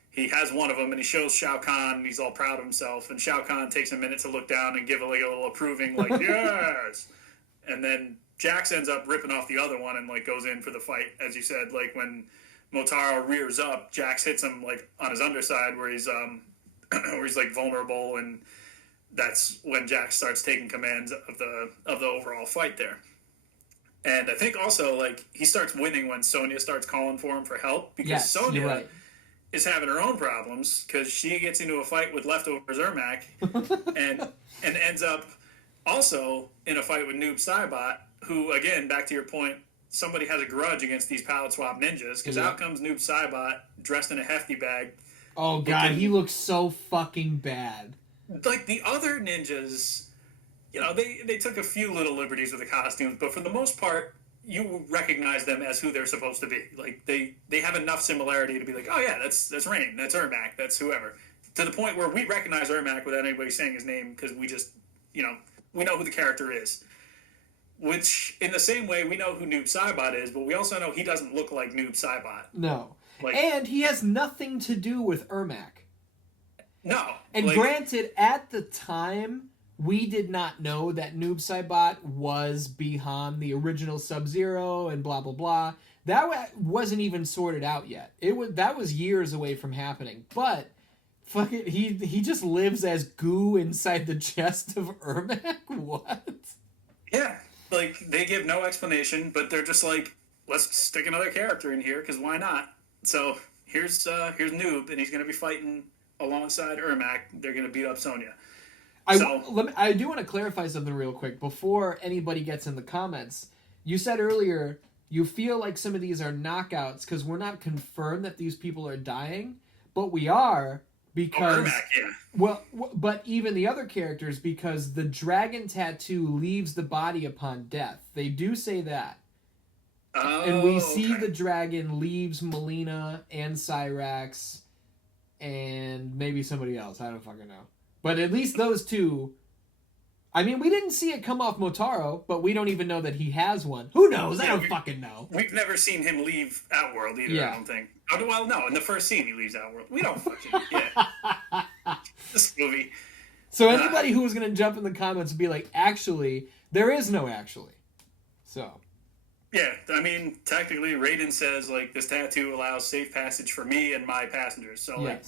He has one of them, and he shows Shao Kahn, and he's all proud of himself, and Shao Kahn takes a minute to look down and give a little approving, like, yes! And then Jax ends up ripping off the other one and, like, goes in for the fight, as you said. Like, when Motaro rears up, Jax hits him, like, on his underside where he's like, vulnerable, and that's when Jax starts taking commands of the overall fight there. And I think also, like, he starts winning when Sonya starts calling for him for help, because Sonya is having her own problems, because she gets into a fight with leftovers Ermac and ends up also in a fight with Noob Saibot, who, again, back to your point, somebody has a grudge against these palette swap ninjas, because out comes Noob Saibot dressed in a hefty bag. Oh, God, he looks so fucking bad. Like, the other ninjas... they took a few little liberties with the costumes, but for the most part, you recognize them as who they're supposed to be. Like, they have enough similarity to be like, oh yeah, that's Rain, that's Ermac, that's whoever. To the point where we recognize Ermac without anybody saying his name, because we just, we know who the character is. Which, in the same way, we know who Noob Saibot is, but we also know he doesn't look like Noob Saibot. No. And he has nothing to do with Ermac. No. And granted, at the time... we did not know that Noob Saibot was behind the original Sub-Zero and blah, blah, blah. That wasn't even sorted out yet. That was years away from happening. But, fuck it, he just lives as goo inside the chest of Ermac? What? Yeah, like, they give no explanation, but they're just like, let's stick another character in here, because why not? So, here's Noob, and he's going to be fighting alongside Ermac. They're going to beat up Sonya. I do want to clarify something real quick before anybody gets in the comments. You said earlier you feel like some of these are knockouts because we're not confirmed that these people are dying, but we are because... Ermac, yeah. Well, but even the other characters, because the dragon tattoo leaves the body upon death. They do say that. Oh, and we see the dragon leaves Molina and Cyrax and maybe somebody else. I don't fucking know. But at least those two... I mean, we didn't see it come off Motaro, but we don't even know that he has one. Who knows? I don't fucking know. We've never seen him leave Outworld either, I don't think. Oh, well, no, in the first scene he leaves Outworld. We don't fucking... Yeah. This movie... So anybody who was going to jump in the comments would be like, actually, there is no actually. So... Yeah, I mean, technically, Raiden says, like, this tattoo allows safe passage for me and my passengers. So, like...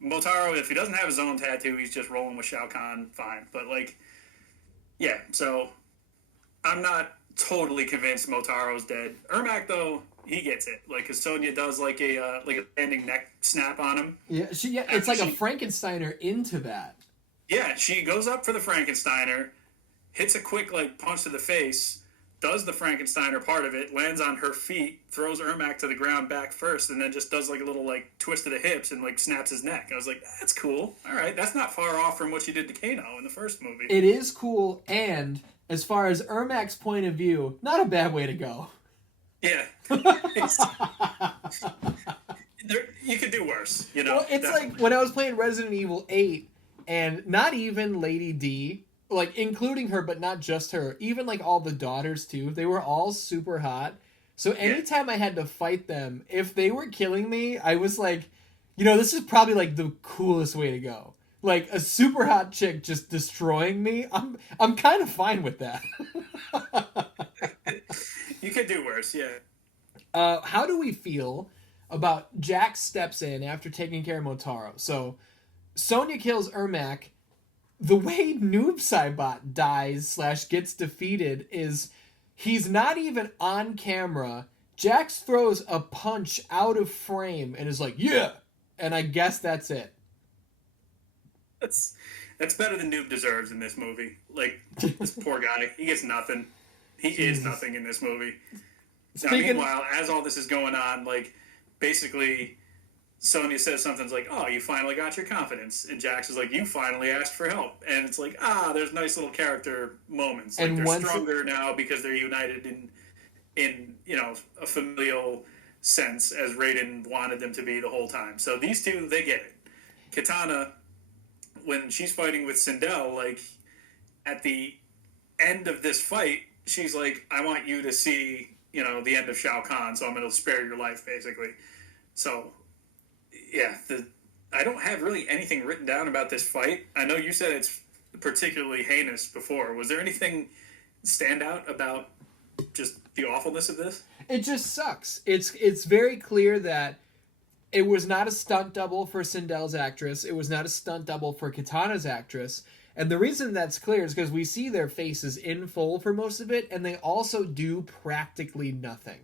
Motaro, if he doesn't have his own tattoo, he's just rolling with Shao Kahn, fine. But, like, yeah, so I'm not totally convinced Motaro's dead. Ermac, though, he gets it. Like, because Sonya does, like a standing neck snap on him. Yeah, it's like a Frankensteiner into that. Yeah, she goes up for the Frankensteiner, hits a quick like punch to the face, does the Frankensteiner part of it, lands on her feet, throws Ermac to the ground back first, and then just does like a little like twist of the hips and like snaps his neck. I was like, that's cool. All right, that's not far off from what she did to Kano in the first movie. It is cool, and as far as Ermac's point of view, not a bad way to go. Yeah. You could do worse, you know? Well, it's definitely. Like when I was playing Resident Evil 8, and not even Lady D, like including her, but not just her, even like all the daughters too, they were all super hot. So anytime I had to fight them, if they were killing me, I was like, you know, this is probably like the coolest way to go. Like a super hot chick just destroying me, I'm kind of fine with that. You could do worse, yeah. How do we feel about Jax steps in after taking care of Motaro? So Sonya kills Ermac. The way Noob Saibot dies / gets defeated is he's not even on camera. Jax throws a punch out of frame and is like, yeah! And I guess that's it. That's better than Noob deserves in this movie. Like, this poor guy, he gets nothing. He is nothing in this movie. Now, meanwhile, as all this is going on, like, basically, Sonya says something's like, oh, you finally got your confidence. And Jax is like, you finally asked for help. And it's like, there's nice little character moments. Like, they're stronger now because they're united in, you know, a familial sense as Raiden wanted them to be the whole time. So these two, they get it. Katana, when she's fighting with Sindel, like, at the end of this fight, she's like, I want you to see, you know, the end of Shao Kahn, so I'm going to spare your life, basically. So, yeah, I don't have really anything written down about this fight. I know you said it's particularly heinous before. Was there anything stand out about just the awfulness of this? It just sucks. It's very clear that it was not a stunt double for Sindel's actress. It was not a stunt double for Katana's actress. And the reason that's clear is because we see their faces in full for most of it, and they also do practically nothing.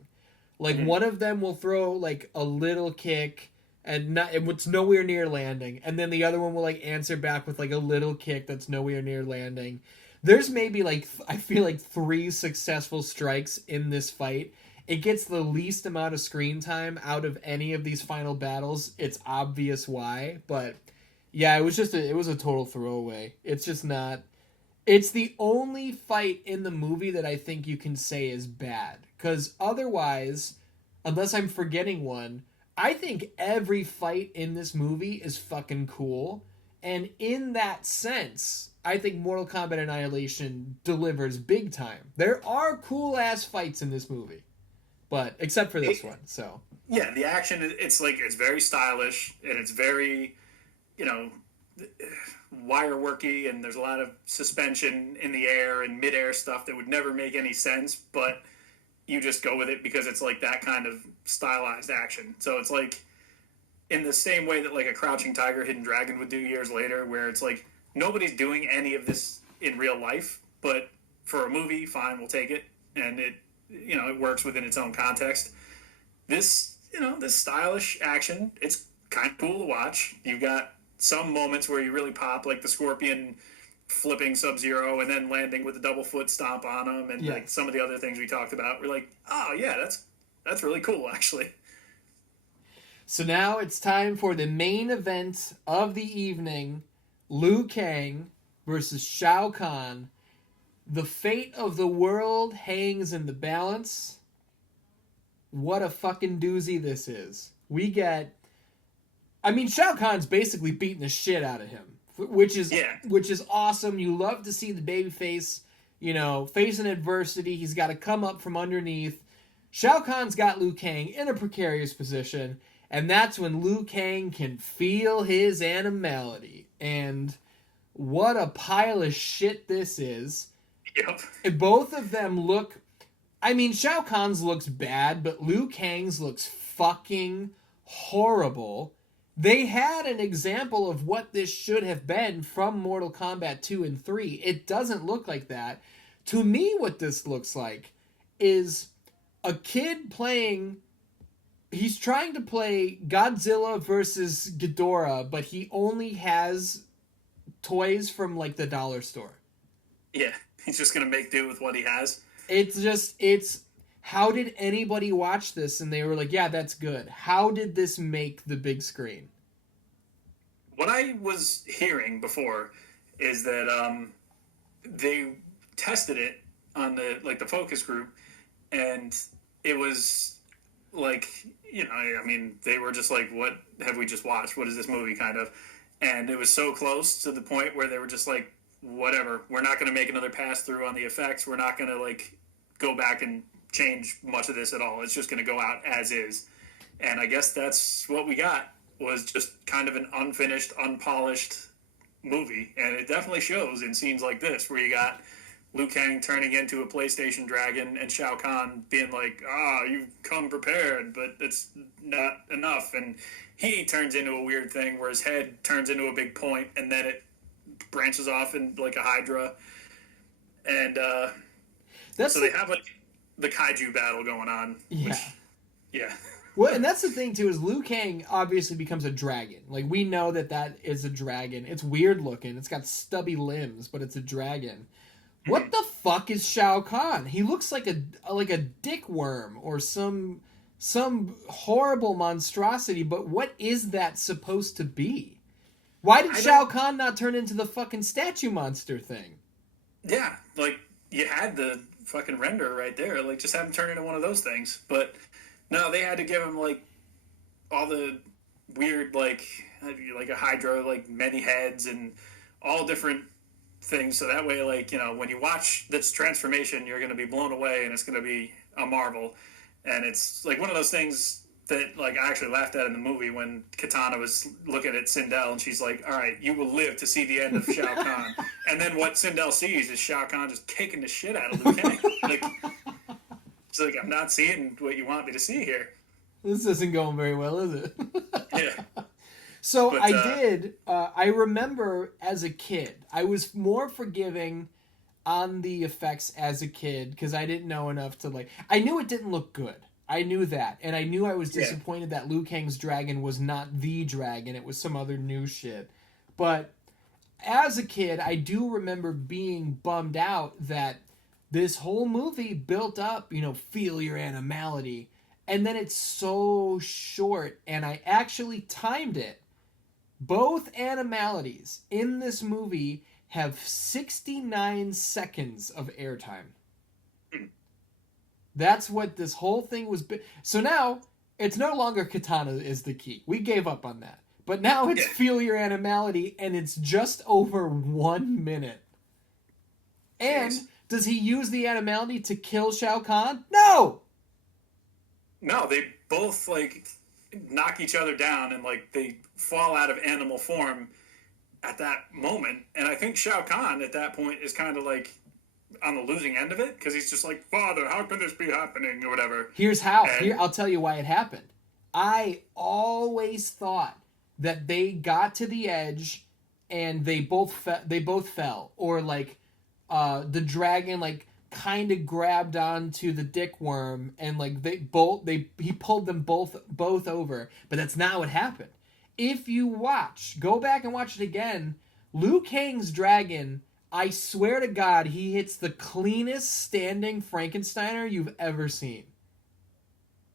Like, one of them will throw, like, a little kick, and it's nowhere near landing. And then the other one will, like, answer back with, like, a little kick that's nowhere near landing. There's maybe, like, I feel like 3 successful strikes in this fight. It gets the least amount of screen time out of any of these final battles. It's obvious why, but yeah, it was a total throwaway. It's just not. It's the only fight in the movie that I think you can say is bad, because otherwise, unless I'm forgetting one, I think every fight in this movie is fucking cool, and in that sense, I think Mortal Kombat Annihilation delivers big time. There are cool ass fights in this movie. But except for this one, so yeah, the action, it's like, it's very stylish and it's very, you know, wire worky, and there's a lot of suspension in the air and midair stuff that would never make any sense, but you just go with it because it's like that kind of stylized action. So it's like in the same way that like a Crouching Tiger, Hidden Dragon would do years later, where it's like nobody's doing any of this in real life, but for a movie, fine, we'll take it, and it, you know, it works within its own context. This, you know, this stylish action, it's kind of cool to watch. You've got some moments where you really pop, like the Scorpion flipping Sub-Zero and then landing with a double foot stomp on him, and like some of the other things we talked about. We're like, oh yeah, that's really cool, actually. So now it's time for the main event of the evening: Liu Kang versus Shao Kahn. The fate of the world hangs in the balance. What a fucking doozy this is. We get... I mean, Shao Kahn's basically beating the shit out of him, which is awesome. You love to see the babyface, you know, facing adversity. He's got to come up from underneath. Shao Kahn's got Liu Kang in a precarious position, and that's when Liu Kang can feel his animality. And what a pile of shit this is. Yep. And both of them look... I mean, Shao Kahn's looks bad, but Liu Kang's looks fucking horrible. They had an example of what this should have been from Mortal Kombat 2 and 3. It doesn't look like that. To me, what this looks like is a kid playing... He's trying to play Godzilla versus Ghidorah, but he only has toys from like the dollar store. Yeah, he's just gonna make do with what he has. It's how did anybody watch this and they were like, yeah, that's good. How did this make the big screen? What I was hearing before is that they tested it on the focus group, and it was like, I mean, they were just like, what have we just watched? What is this movie, kind of? And it was so close to the point where they were just like, whatever, we're not going to make another pass through on the effects. We're not going to like go back and change much of this at all. It's just going to go out as is. And I guess that's what we got, was just kind of an unfinished, unpolished movie. And it definitely shows in scenes like this, where you got Liu Kang turning into a PlayStation dragon and Shao Kahn being like, you've come prepared, but it's not enough. And he turns into a weird thing where his head turns into a big point, and then it branches off in like a Hydra. And so they have like the kaiju battle going on. Yeah. Which, yeah. Well, and that's the thing too, is Liu Kang obviously becomes a dragon. Like, we know that is a dragon. It's weird looking. It's got stubby limbs, but it's a dragon. What the fuck is Shao Kahn? He looks like a dick worm or some horrible monstrosity, but what is that supposed to be? Why did Shao Kahn not turn into the fucking statue monster thing? Yeah, like, you had the fucking render right there. Like, just have him turn into one of those things. But no, they had to give him like all the weird like a Hydra, like many heads and all different things, so that way, like, when you watch this transformation, you're going to be blown away, and it's going to be a marvel. And it's like one of those things that, like, I actually laughed at in the movie when Katana was looking at Sindel, and she's like, all right, you will live to see the end of Shao Kahn. And then what Sindel sees is Shao Kahn just kicking the shit out of Liu Kang. Like, it's like, I'm not seeing what you want me to see here. This isn't going very well, is it? Yeah. So but, I remember as a kid, I was more forgiving on the effects as a kid because I didn't know enough to like, I knew it didn't look good. I knew that. And I knew I was disappointed that Liu Kang's dragon was not the dragon. It was some other new shit. But as a kid, I do remember being bummed out that this whole movie built up, feel your animality. And then it's so short. And I actually timed it. Both animalities in this movie have 69 seconds of airtime. That's what this whole thing was. So now, it's no longer Katana is the key. We gave up on that. But now it's feel your animality, and it's just over 1 minute. And does he use the animality to kill Shao Kahn? No! No, they both, like, knock each other down, and, like, they fall out of animal form at that moment. And I think Shao Kahn at that point is kind of like on the losing end of it, because he's just like, Father, how can this be happening, or whatever. Here's how. I'll tell you why it happened. I always thought that they got to the edge and they both fell, or like the dragon like kind of grabbed onto the dick worm and like he pulled them both over, but that's not what happened. If you go back and watch it again, Liu Kang's dragon, I swear to God, he hits the cleanest standing Frankensteiner you've ever seen.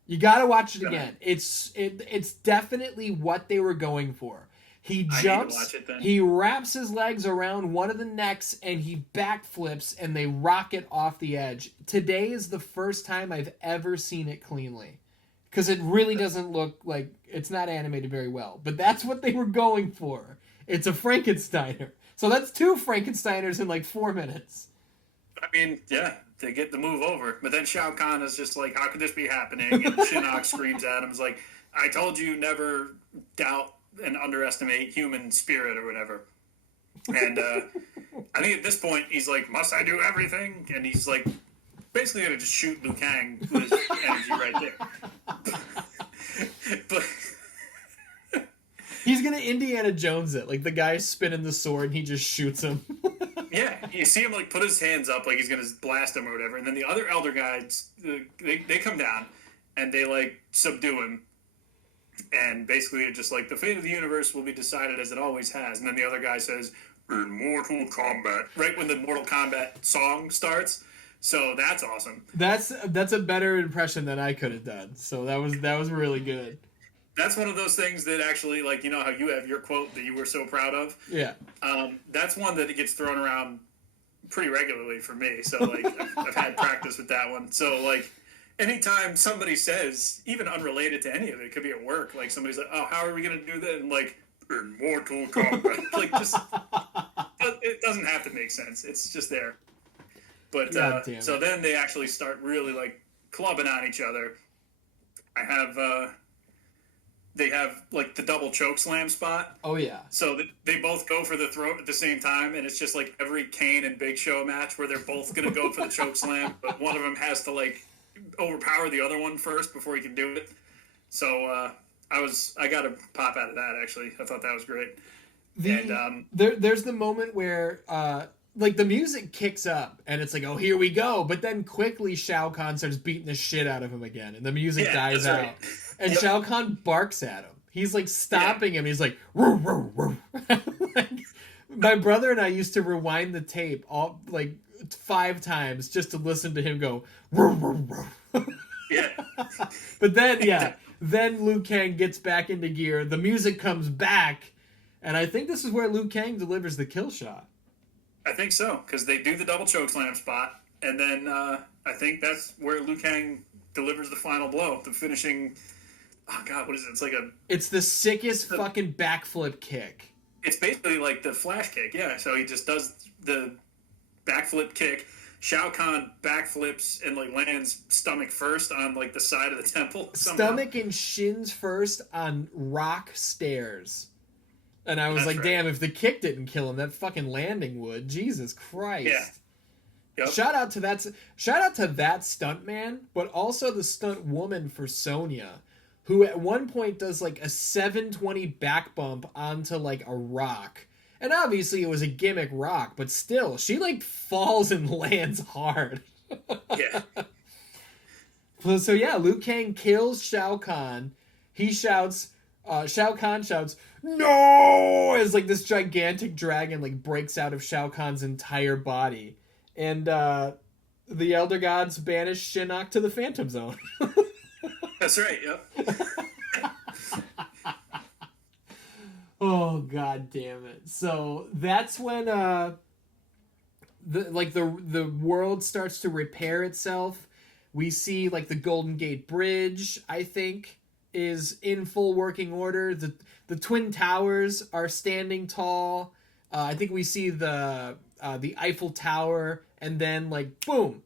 You gotta watch it again. It's definitely what they were going for. He jumps, he wraps his legs around one of the necks, and he backflips, and they rocket off the edge. Today is the first time I've ever seen it cleanly. Because it really doesn't look like, it's not animated very well. But that's what they were going for. It's a Frankensteiner. So that's 2 Frankensteiners in like 4 minutes. I mean, yeah, they get the move over. But then Shao Kahn is just like, how could this be happening? And Shinnok screams at him, is like, I told you never doubt and underestimate human spirit or whatever. And I think at this point, he's like, must I do everything? And he's like, basically going to just shoot Liu Kang with his energy right there. But he's going to Indiana Jones it. Like, the guy's spinning the sword and he just shoots him. Yeah, you see him, like, put his hands up like he's going to blast him or whatever. And then the other Elder guys, they come down and they, like, subdue him. And basically it's just like, the fate of the universe will be decided as it always has. And then the other guy says, in Mortal Kombat, right when the Mortal Kombat song starts. So that's awesome. That's a better impression than I could have done. So that was really good. That's one of those things that actually, like, you know how you have your quote that you were so proud of? Yeah. That's one that gets thrown around pretty regularly for me. So, like, I've had practice with that one. So, like, anytime somebody says, even unrelated to any of it, it could be at work, like, somebody's like, oh, how are we going to do that? And, like, in Mortal Kombat. Like, just, it doesn't have to make sense. It's just there. But, so then they actually start really, like, clubbing on each other. They have, like, the double choke slam spot. Oh, yeah. So they both go for the throat at the same time, and it's just, like, every Kane and Big Show match where they're both going to go for the choke slam, but one of them has to, like, overpower the other one first before he can do it. So I got a pop out of that, actually. I thought that was great. There's the moment where, like, the music kicks up, and it's like, oh, here we go. But then quickly Shao Kahn starts beating the shit out of him again, and the music dies out. Right. And yep. Shao Kahn barks at him. He's, like, stopping him. He's like, woo, woo, woo. Like, my brother and I used to rewind the tape all, like, 5 times just to listen to him go, woo, woo, woo. Yeah. But then, then Liu Kang gets back into gear. The music comes back, and I think this is where Liu Kang delivers the kill shot. I think so, because they do the double chokeslam spot, and then I think that's where Liu Kang delivers the final blow, the finishing. Oh God, what is it? It's the sickest fucking backflip kick. It's basically like the flash kick, yeah. So he just does the backflip kick. Shao Kahn backflips and, like, lands stomach first on, like, the side of the temple. Somehow. Stomach and shins first on rock stairs. And I was like, damn, if the kick didn't kill him, that fucking landing would. Jesus Christ. Yeah. Yep. Shout out to that stunt man, but also the stunt woman for Sonia, who at one point does, like, a 720 back bump onto, like, a rock. And obviously it was a gimmick rock, but still, she, like, falls and lands hard. Yeah. So yeah, Liu Kang kills Shao Kahn. He shouts, Shao Kahn shouts, no! As, like, this gigantic dragon, like, breaks out of Shao Kahn's entire body. And the Elder Gods banish Shinnok to the Phantom Zone. That's right, yep. Oh, God damn it. So that's when the world starts to repair itself. We see, like, the Golden Gate Bridge, I think, is in full working order. The Twin Towers are standing tall. I think we see the Eiffel Tower, and then, like, boom.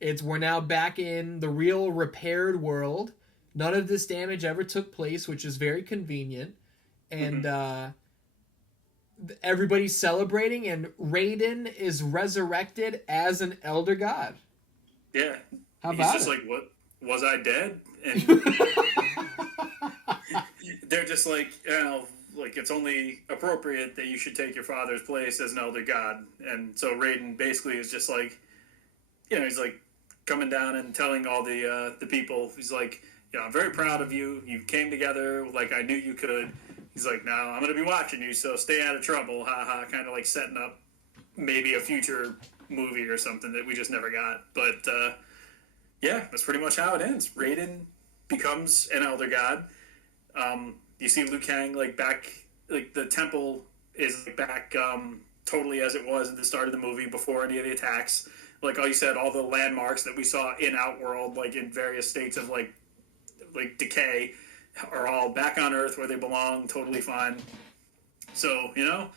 We're now back in the real repaired world. None of this damage ever took place, which is very convenient. And everybody's celebrating, and Raiden is resurrected as an Elder God. Yeah. How about He's just it? like, what? Was I dead? And they're just like, like, it's only appropriate that you should take your father's place as an Elder God. And so Raiden basically is just like, he's like coming down and telling all the people, he's like, I'm very proud of you. You came together like I knew you could. He's like, no, I'm going to be watching you, so stay out of trouble. Ha ha. Kind of like setting up maybe a future movie or something that we just never got. But, that's pretty much how it ends. Raiden becomes an Elder God. You see Liu Kang, like, back, like, the temple is, like, back totally as it was at the start of the movie before any of the attacks. Like you said, all the landmarks that we saw in Outworld, like, in various states of, like decay, are all back on Earth where they belong, totally fine. So, the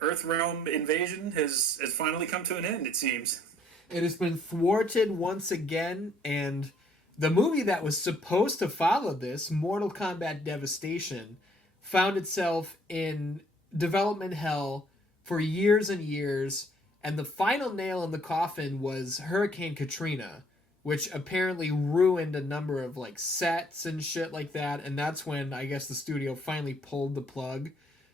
Earth Realm invasion has finally come to an end, it seems. It has been thwarted once again, and the movie that was supposed to follow this, Mortal Kombat Devastation, found itself in development hell for years and years, and the final nail in the coffin was Hurricane Katrina, which apparently ruined a number of, like, sets and shit like that, and that's when I guess the studio finally pulled the plug.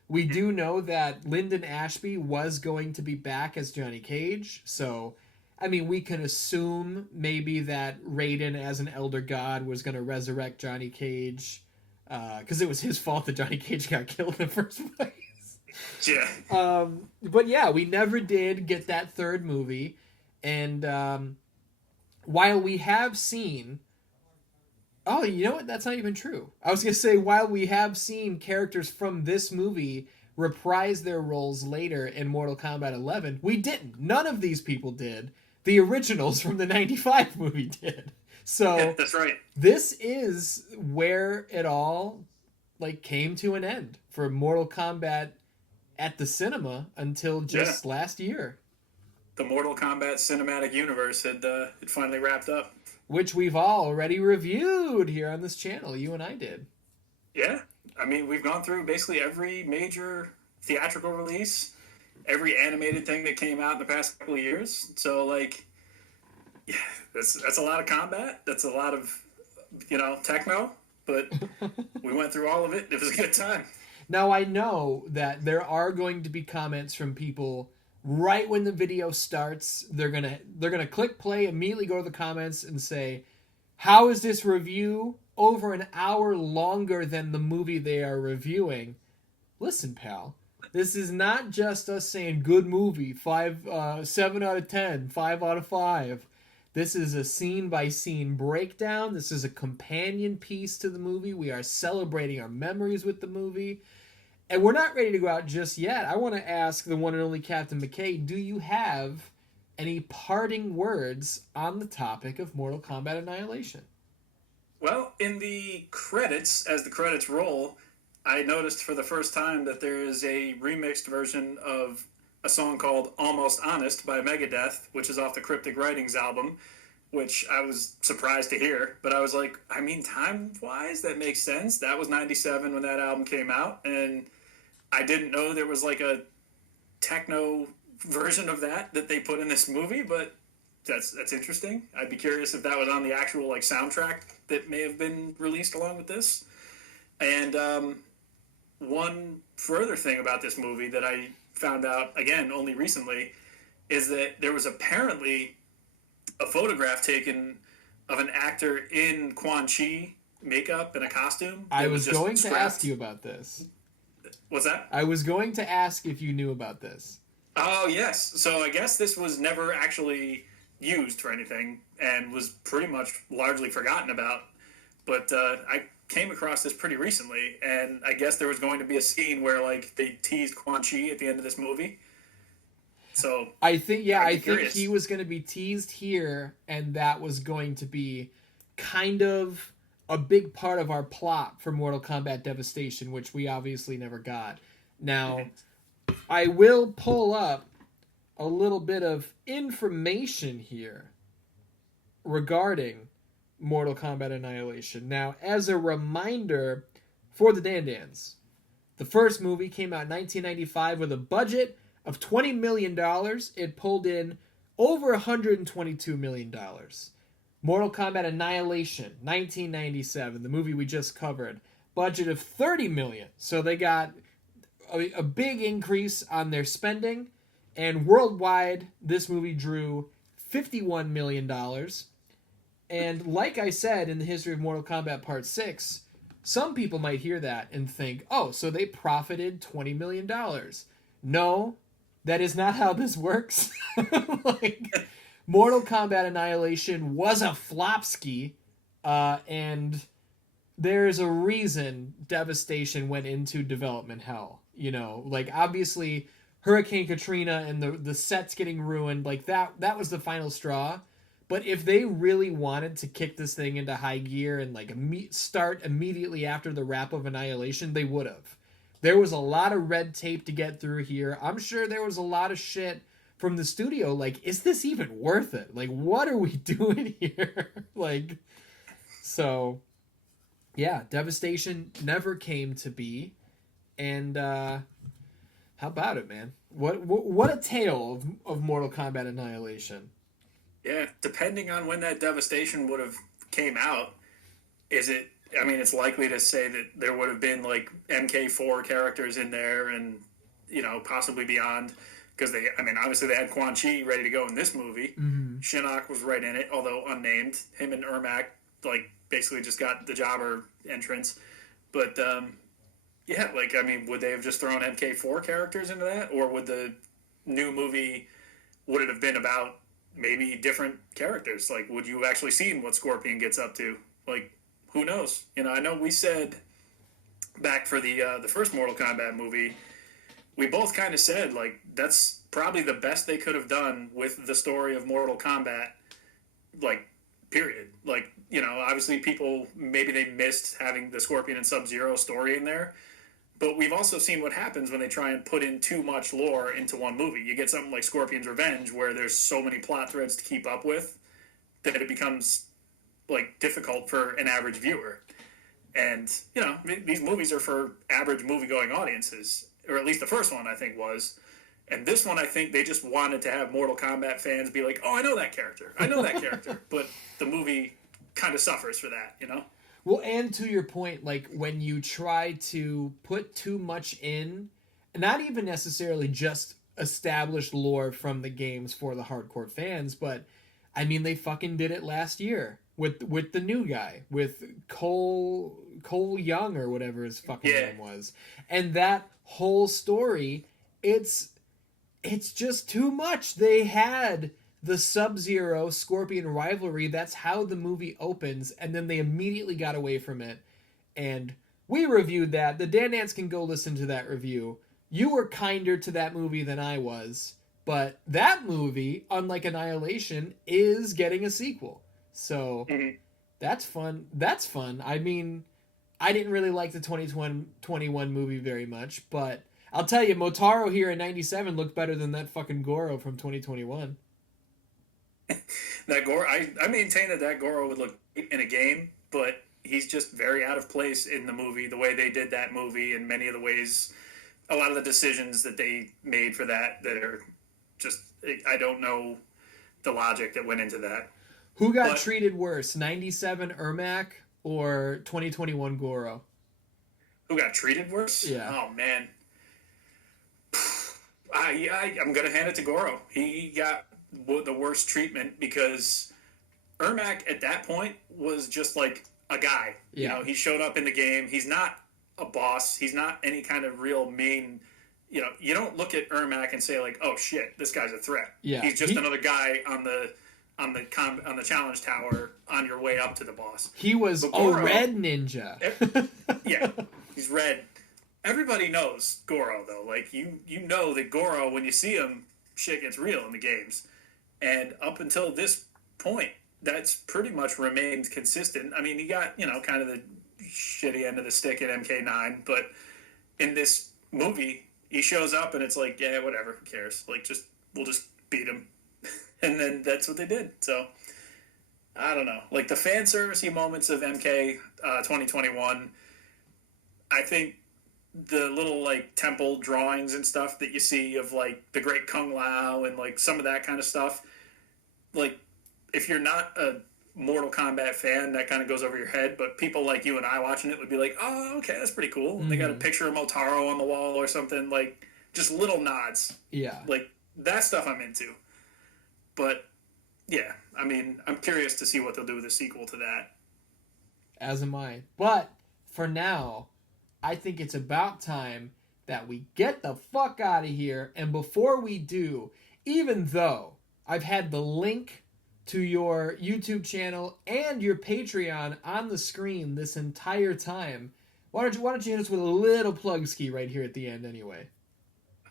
We do know that Lyndon Ashby was going to be back as Johnny Cage, so, I mean, we can assume maybe that Raiden as an Elder God was going to resurrect Johnny Cage, because it was his fault that Johnny Cage got killed in the first place. Yeah. But yeah, we never did get that third movie. And while we have seen. Oh, you know what? That's not even true. I was going to say, while we have seen characters from this movie reprise their roles later in Mortal Kombat 11, we didn't. None of these people did. The originals from the 95 movie did. Yeah, So that's right. this is where it all like came to an end for Mortal Kombat at the cinema until Yeah. just last year, The Mortal Kombat cinematic universe had it finally wrapped up. which we've all already reviewed here on this channel. You and I did. Yeah. I mean, we've gone through basically every major theatrical release, every animated thing that came out in the past couple of years. So, like, yeah, that's a lot of combat. That's a lot of, techno. But we went through all of it. It was a good time. Now I know that there are going to be comments from people right when the video starts. They're gonna click play, immediately go to the comments and say, "How is this review over an hour longer than the movie they are reviewing?" Listen, pal, this is not just us saying good movie, 7 out of 10, 5 out of 5. This is a scene by scene breakdown. This is a companion piece to the movie. We are celebrating our memories with the movie. And we're not ready to go out just yet. I want to ask the one and only Captain McKay, do you have any parting words on the topic of Mortal Kombat Annihilation? Well, in the credits, as the credits roll, I noticed for the first time that there is a remixed version of a song called Almost Honest by Megadeth, which is off the Cryptic Writings album, which I was surprised to hear. But I was like, I mean, time-wise, that makes sense. That was 97 when that album came out, and I didn't know there was like a techno version of that they put in this movie, but that's interesting. I'd be curious if that was on the actual like soundtrack that may have been released along with this. And one further thing about this movie that I found out again only recently is that there was apparently a photograph taken of an actor in Quan Chi makeup and a costume. I was going to ask you about this. What's that? I was going to ask if you knew about this. Oh, yes. So I guess this was never actually used for anything and was pretty much largely forgotten about. But I came across this pretty recently, and I guess there was going to be a scene where like they teased Quan Chi at the end of this movie. So I think he was going to be teased here, and that was going to be kind of a big part of our plot for Mortal Kombat Devastation, which we obviously never got. Now, I will pull up a little bit of information here regarding Mortal Kombat Annihilation. Now, as a reminder for the Dan-Dans, the first movie came out in 1995 with a budget of $20 million. It pulled in over $122 million. Mortal Kombat Annihilation, 1997, the movie we just covered, budget of $30 million. So they got a big increase on their spending, and worldwide, this movie drew $51 million. And like I said in the history of Mortal Kombat Part 6, some people might hear that and think, oh, so they profited $20 million. No, that is not how this works. Mortal Kombat Annihilation was a flopski, and there's a reason Devastation went into development hell. Obviously Hurricane Katrina and the sets getting ruined, that was the final straw. But if they really wanted to kick this thing into high gear and start immediately after the wrap of Annihilation, they would have. There was a lot of red tape to get through here. I'm sure there was a lot of shit from the studio, is this even worth it? What are we doing here? Yeah, Devastation never came to be. And how about it, man? What a tale of Mortal Kombat Annihilation. Yeah, depending on when that Devastation would have came out, it's likely to say that there would have been MK4 characters in there and, possibly beyond. Because obviously they had Quan Chi ready to go in this movie. Mm-hmm. Shinnok was right in it, although unnamed. Him and Ermac, basically just got the jobber entrance. But, Yeah, like, I mean, would they have just thrown MK4 characters into that? Or would the new movie, would it have been about maybe different characters? Like, would you have actually seen what Scorpion gets up to? Like, who knows? You know, I know we said back for the first Mortal Kombat movie, we both kind of said, like, that's probably the best they could have done with the story of Mortal Kombat, like, period. Like, you know, obviously people, maybe they missed having the Scorpion and Sub-Zero story in there, but we've also seen what happens when they try and put in too much lore into one movie. You get something like Scorpion's Revenge, where there's so many plot threads to keep up with that it becomes, like, difficult for an average viewer. And, you know, these movies are for average movie-going audiences, or at least the first one, I think, was. And this one, I think they just wanted to have Mortal Kombat fans be like, oh, I know that character. I know that character. But the movie kind of suffers for that, you know? Well, and to your point, like, when you try to put too much in, not even necessarily just established lore from the games for the hardcore fans, but, I mean, they fucking did it last year with the new guy, with Cole Young or whatever his fucking name was. And that whole story, it's just too much. They had the Sub-Zero Scorpion rivalry. That's how the movie opens, and then they immediately got away from it. And we reviewed that. The Dan Nance can go listen to that review. You were kinder to that movie than I was, but that movie, unlike Annihilation, is getting a sequel. So that's fun. That's fun. I mean, I didn't really like the 2021 movie very much, but I'll tell you, Motaro here in 97 looked better than that fucking Goro from 2021. That Goro, I maintain that Goro would look great in a game, but he's just very out of place in the movie, the way they did that movie, and many of the ways, a lot of the decisions that they made for that are just, I don't know the logic that went into that. Who got treated worse, 97 Ermac or 2021 Goro? Who got treated worse? Yeah. Oh, man. I'm going to hand it to Goro. He got the worst treatment because Ermac at that point was just like a guy. Yeah. You know, he showed up in the game. He's not a boss. He's not any kind of real main. You know, you don't look at Ermac and say like, "Oh shit, this guy's a threat." Yeah. He's just another guy on the challenge tower on your way up to the boss. He was Goro, a red ninja. Yeah, he's red. Everybody knows Goro though. Like you know that Goro, when you see him, shit gets real in the games. And up until this point, that's pretty much remained consistent. I mean, he got, you know, kind of the shitty end of the stick at MK9, but in this movie, he shows up and it's like, yeah, whatever, who cares? Like, we'll just beat him. And then that's what they did. So, I don't know. Like, the fan servicey moments of MK 2021, I think the little, like, temple drawings and stuff that you see of, like, the Great Kung Lao and, like, some of that kind of stuff, like, if you're not a Mortal Kombat fan, that kind of goes over your head, but people like you and I watching it would be like, oh, okay, that's pretty cool. And they got a picture of Motaro on the wall or something, like, just little nods. Yeah. Like, that stuff I'm into. But, yeah, I mean, I'm curious to see what they'll do with a sequel to that. As am I. But, for now, I think it's about time that we get the fuck out of here. And before we do, even though I've had the link to your YouTube channel and your Patreon on the screen this entire time, why don't you hit us with a little plug ski right here at the end anyway?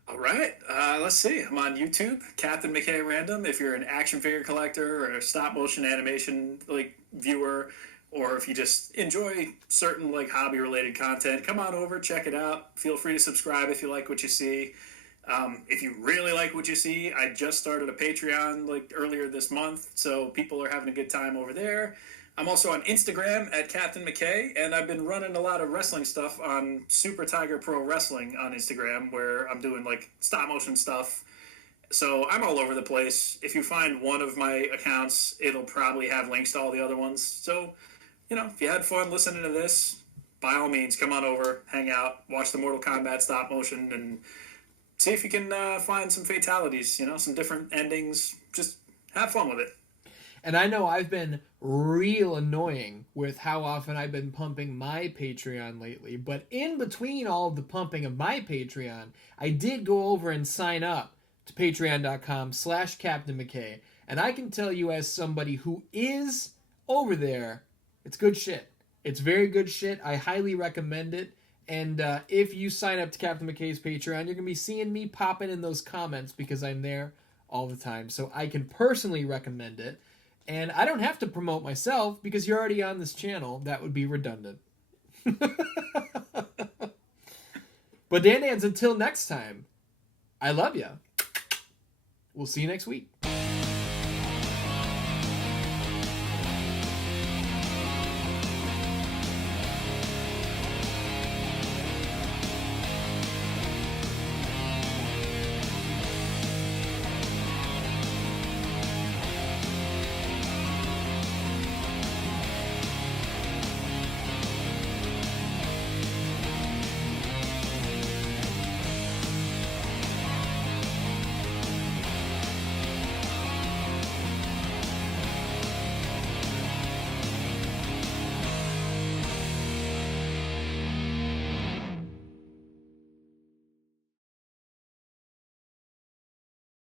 All right. Let's see. I'm on YouTube, Captain McKay Random. If you're an action figure collector or a stop motion animation like viewer, or if you just enjoy certain like hobby related content, come on over, check it out. Feel free to subscribe if you like what you see. If you really like what you see, I just started a Patreon like earlier this month, so people are having a good time over there. I'm also on Instagram at Captain McKay, and I've been running a lot of wrestling stuff on Super Tiger Pro Wrestling on Instagram, where I'm doing like stop motion stuff. So I'm all over the place. If you find one of my accounts, it'll probably have links to all the other ones. So, you know, if you had fun listening to this, by all means, come on over, hang out, watch the Mortal Kombat stop motion, and see if you can find some fatalities, you know, some different endings. Just have fun with it. And I know I've been real annoying with how often I've been pumping my Patreon lately, but in between all of the pumping of my Patreon, I did go over and sign up to patreon.com/Captain McKay. And I can tell you, as somebody who is over there, it's good shit. It's very good shit. I highly recommend it. And if you sign up to Captain McKay's Patreon, you're going to be seeing me popping in those comments because I'm there all the time. So I can personally recommend it. And I don't have to promote myself because you're already on this channel. That would be redundant. But Dan, until next time, I love ya. We'll see you next week.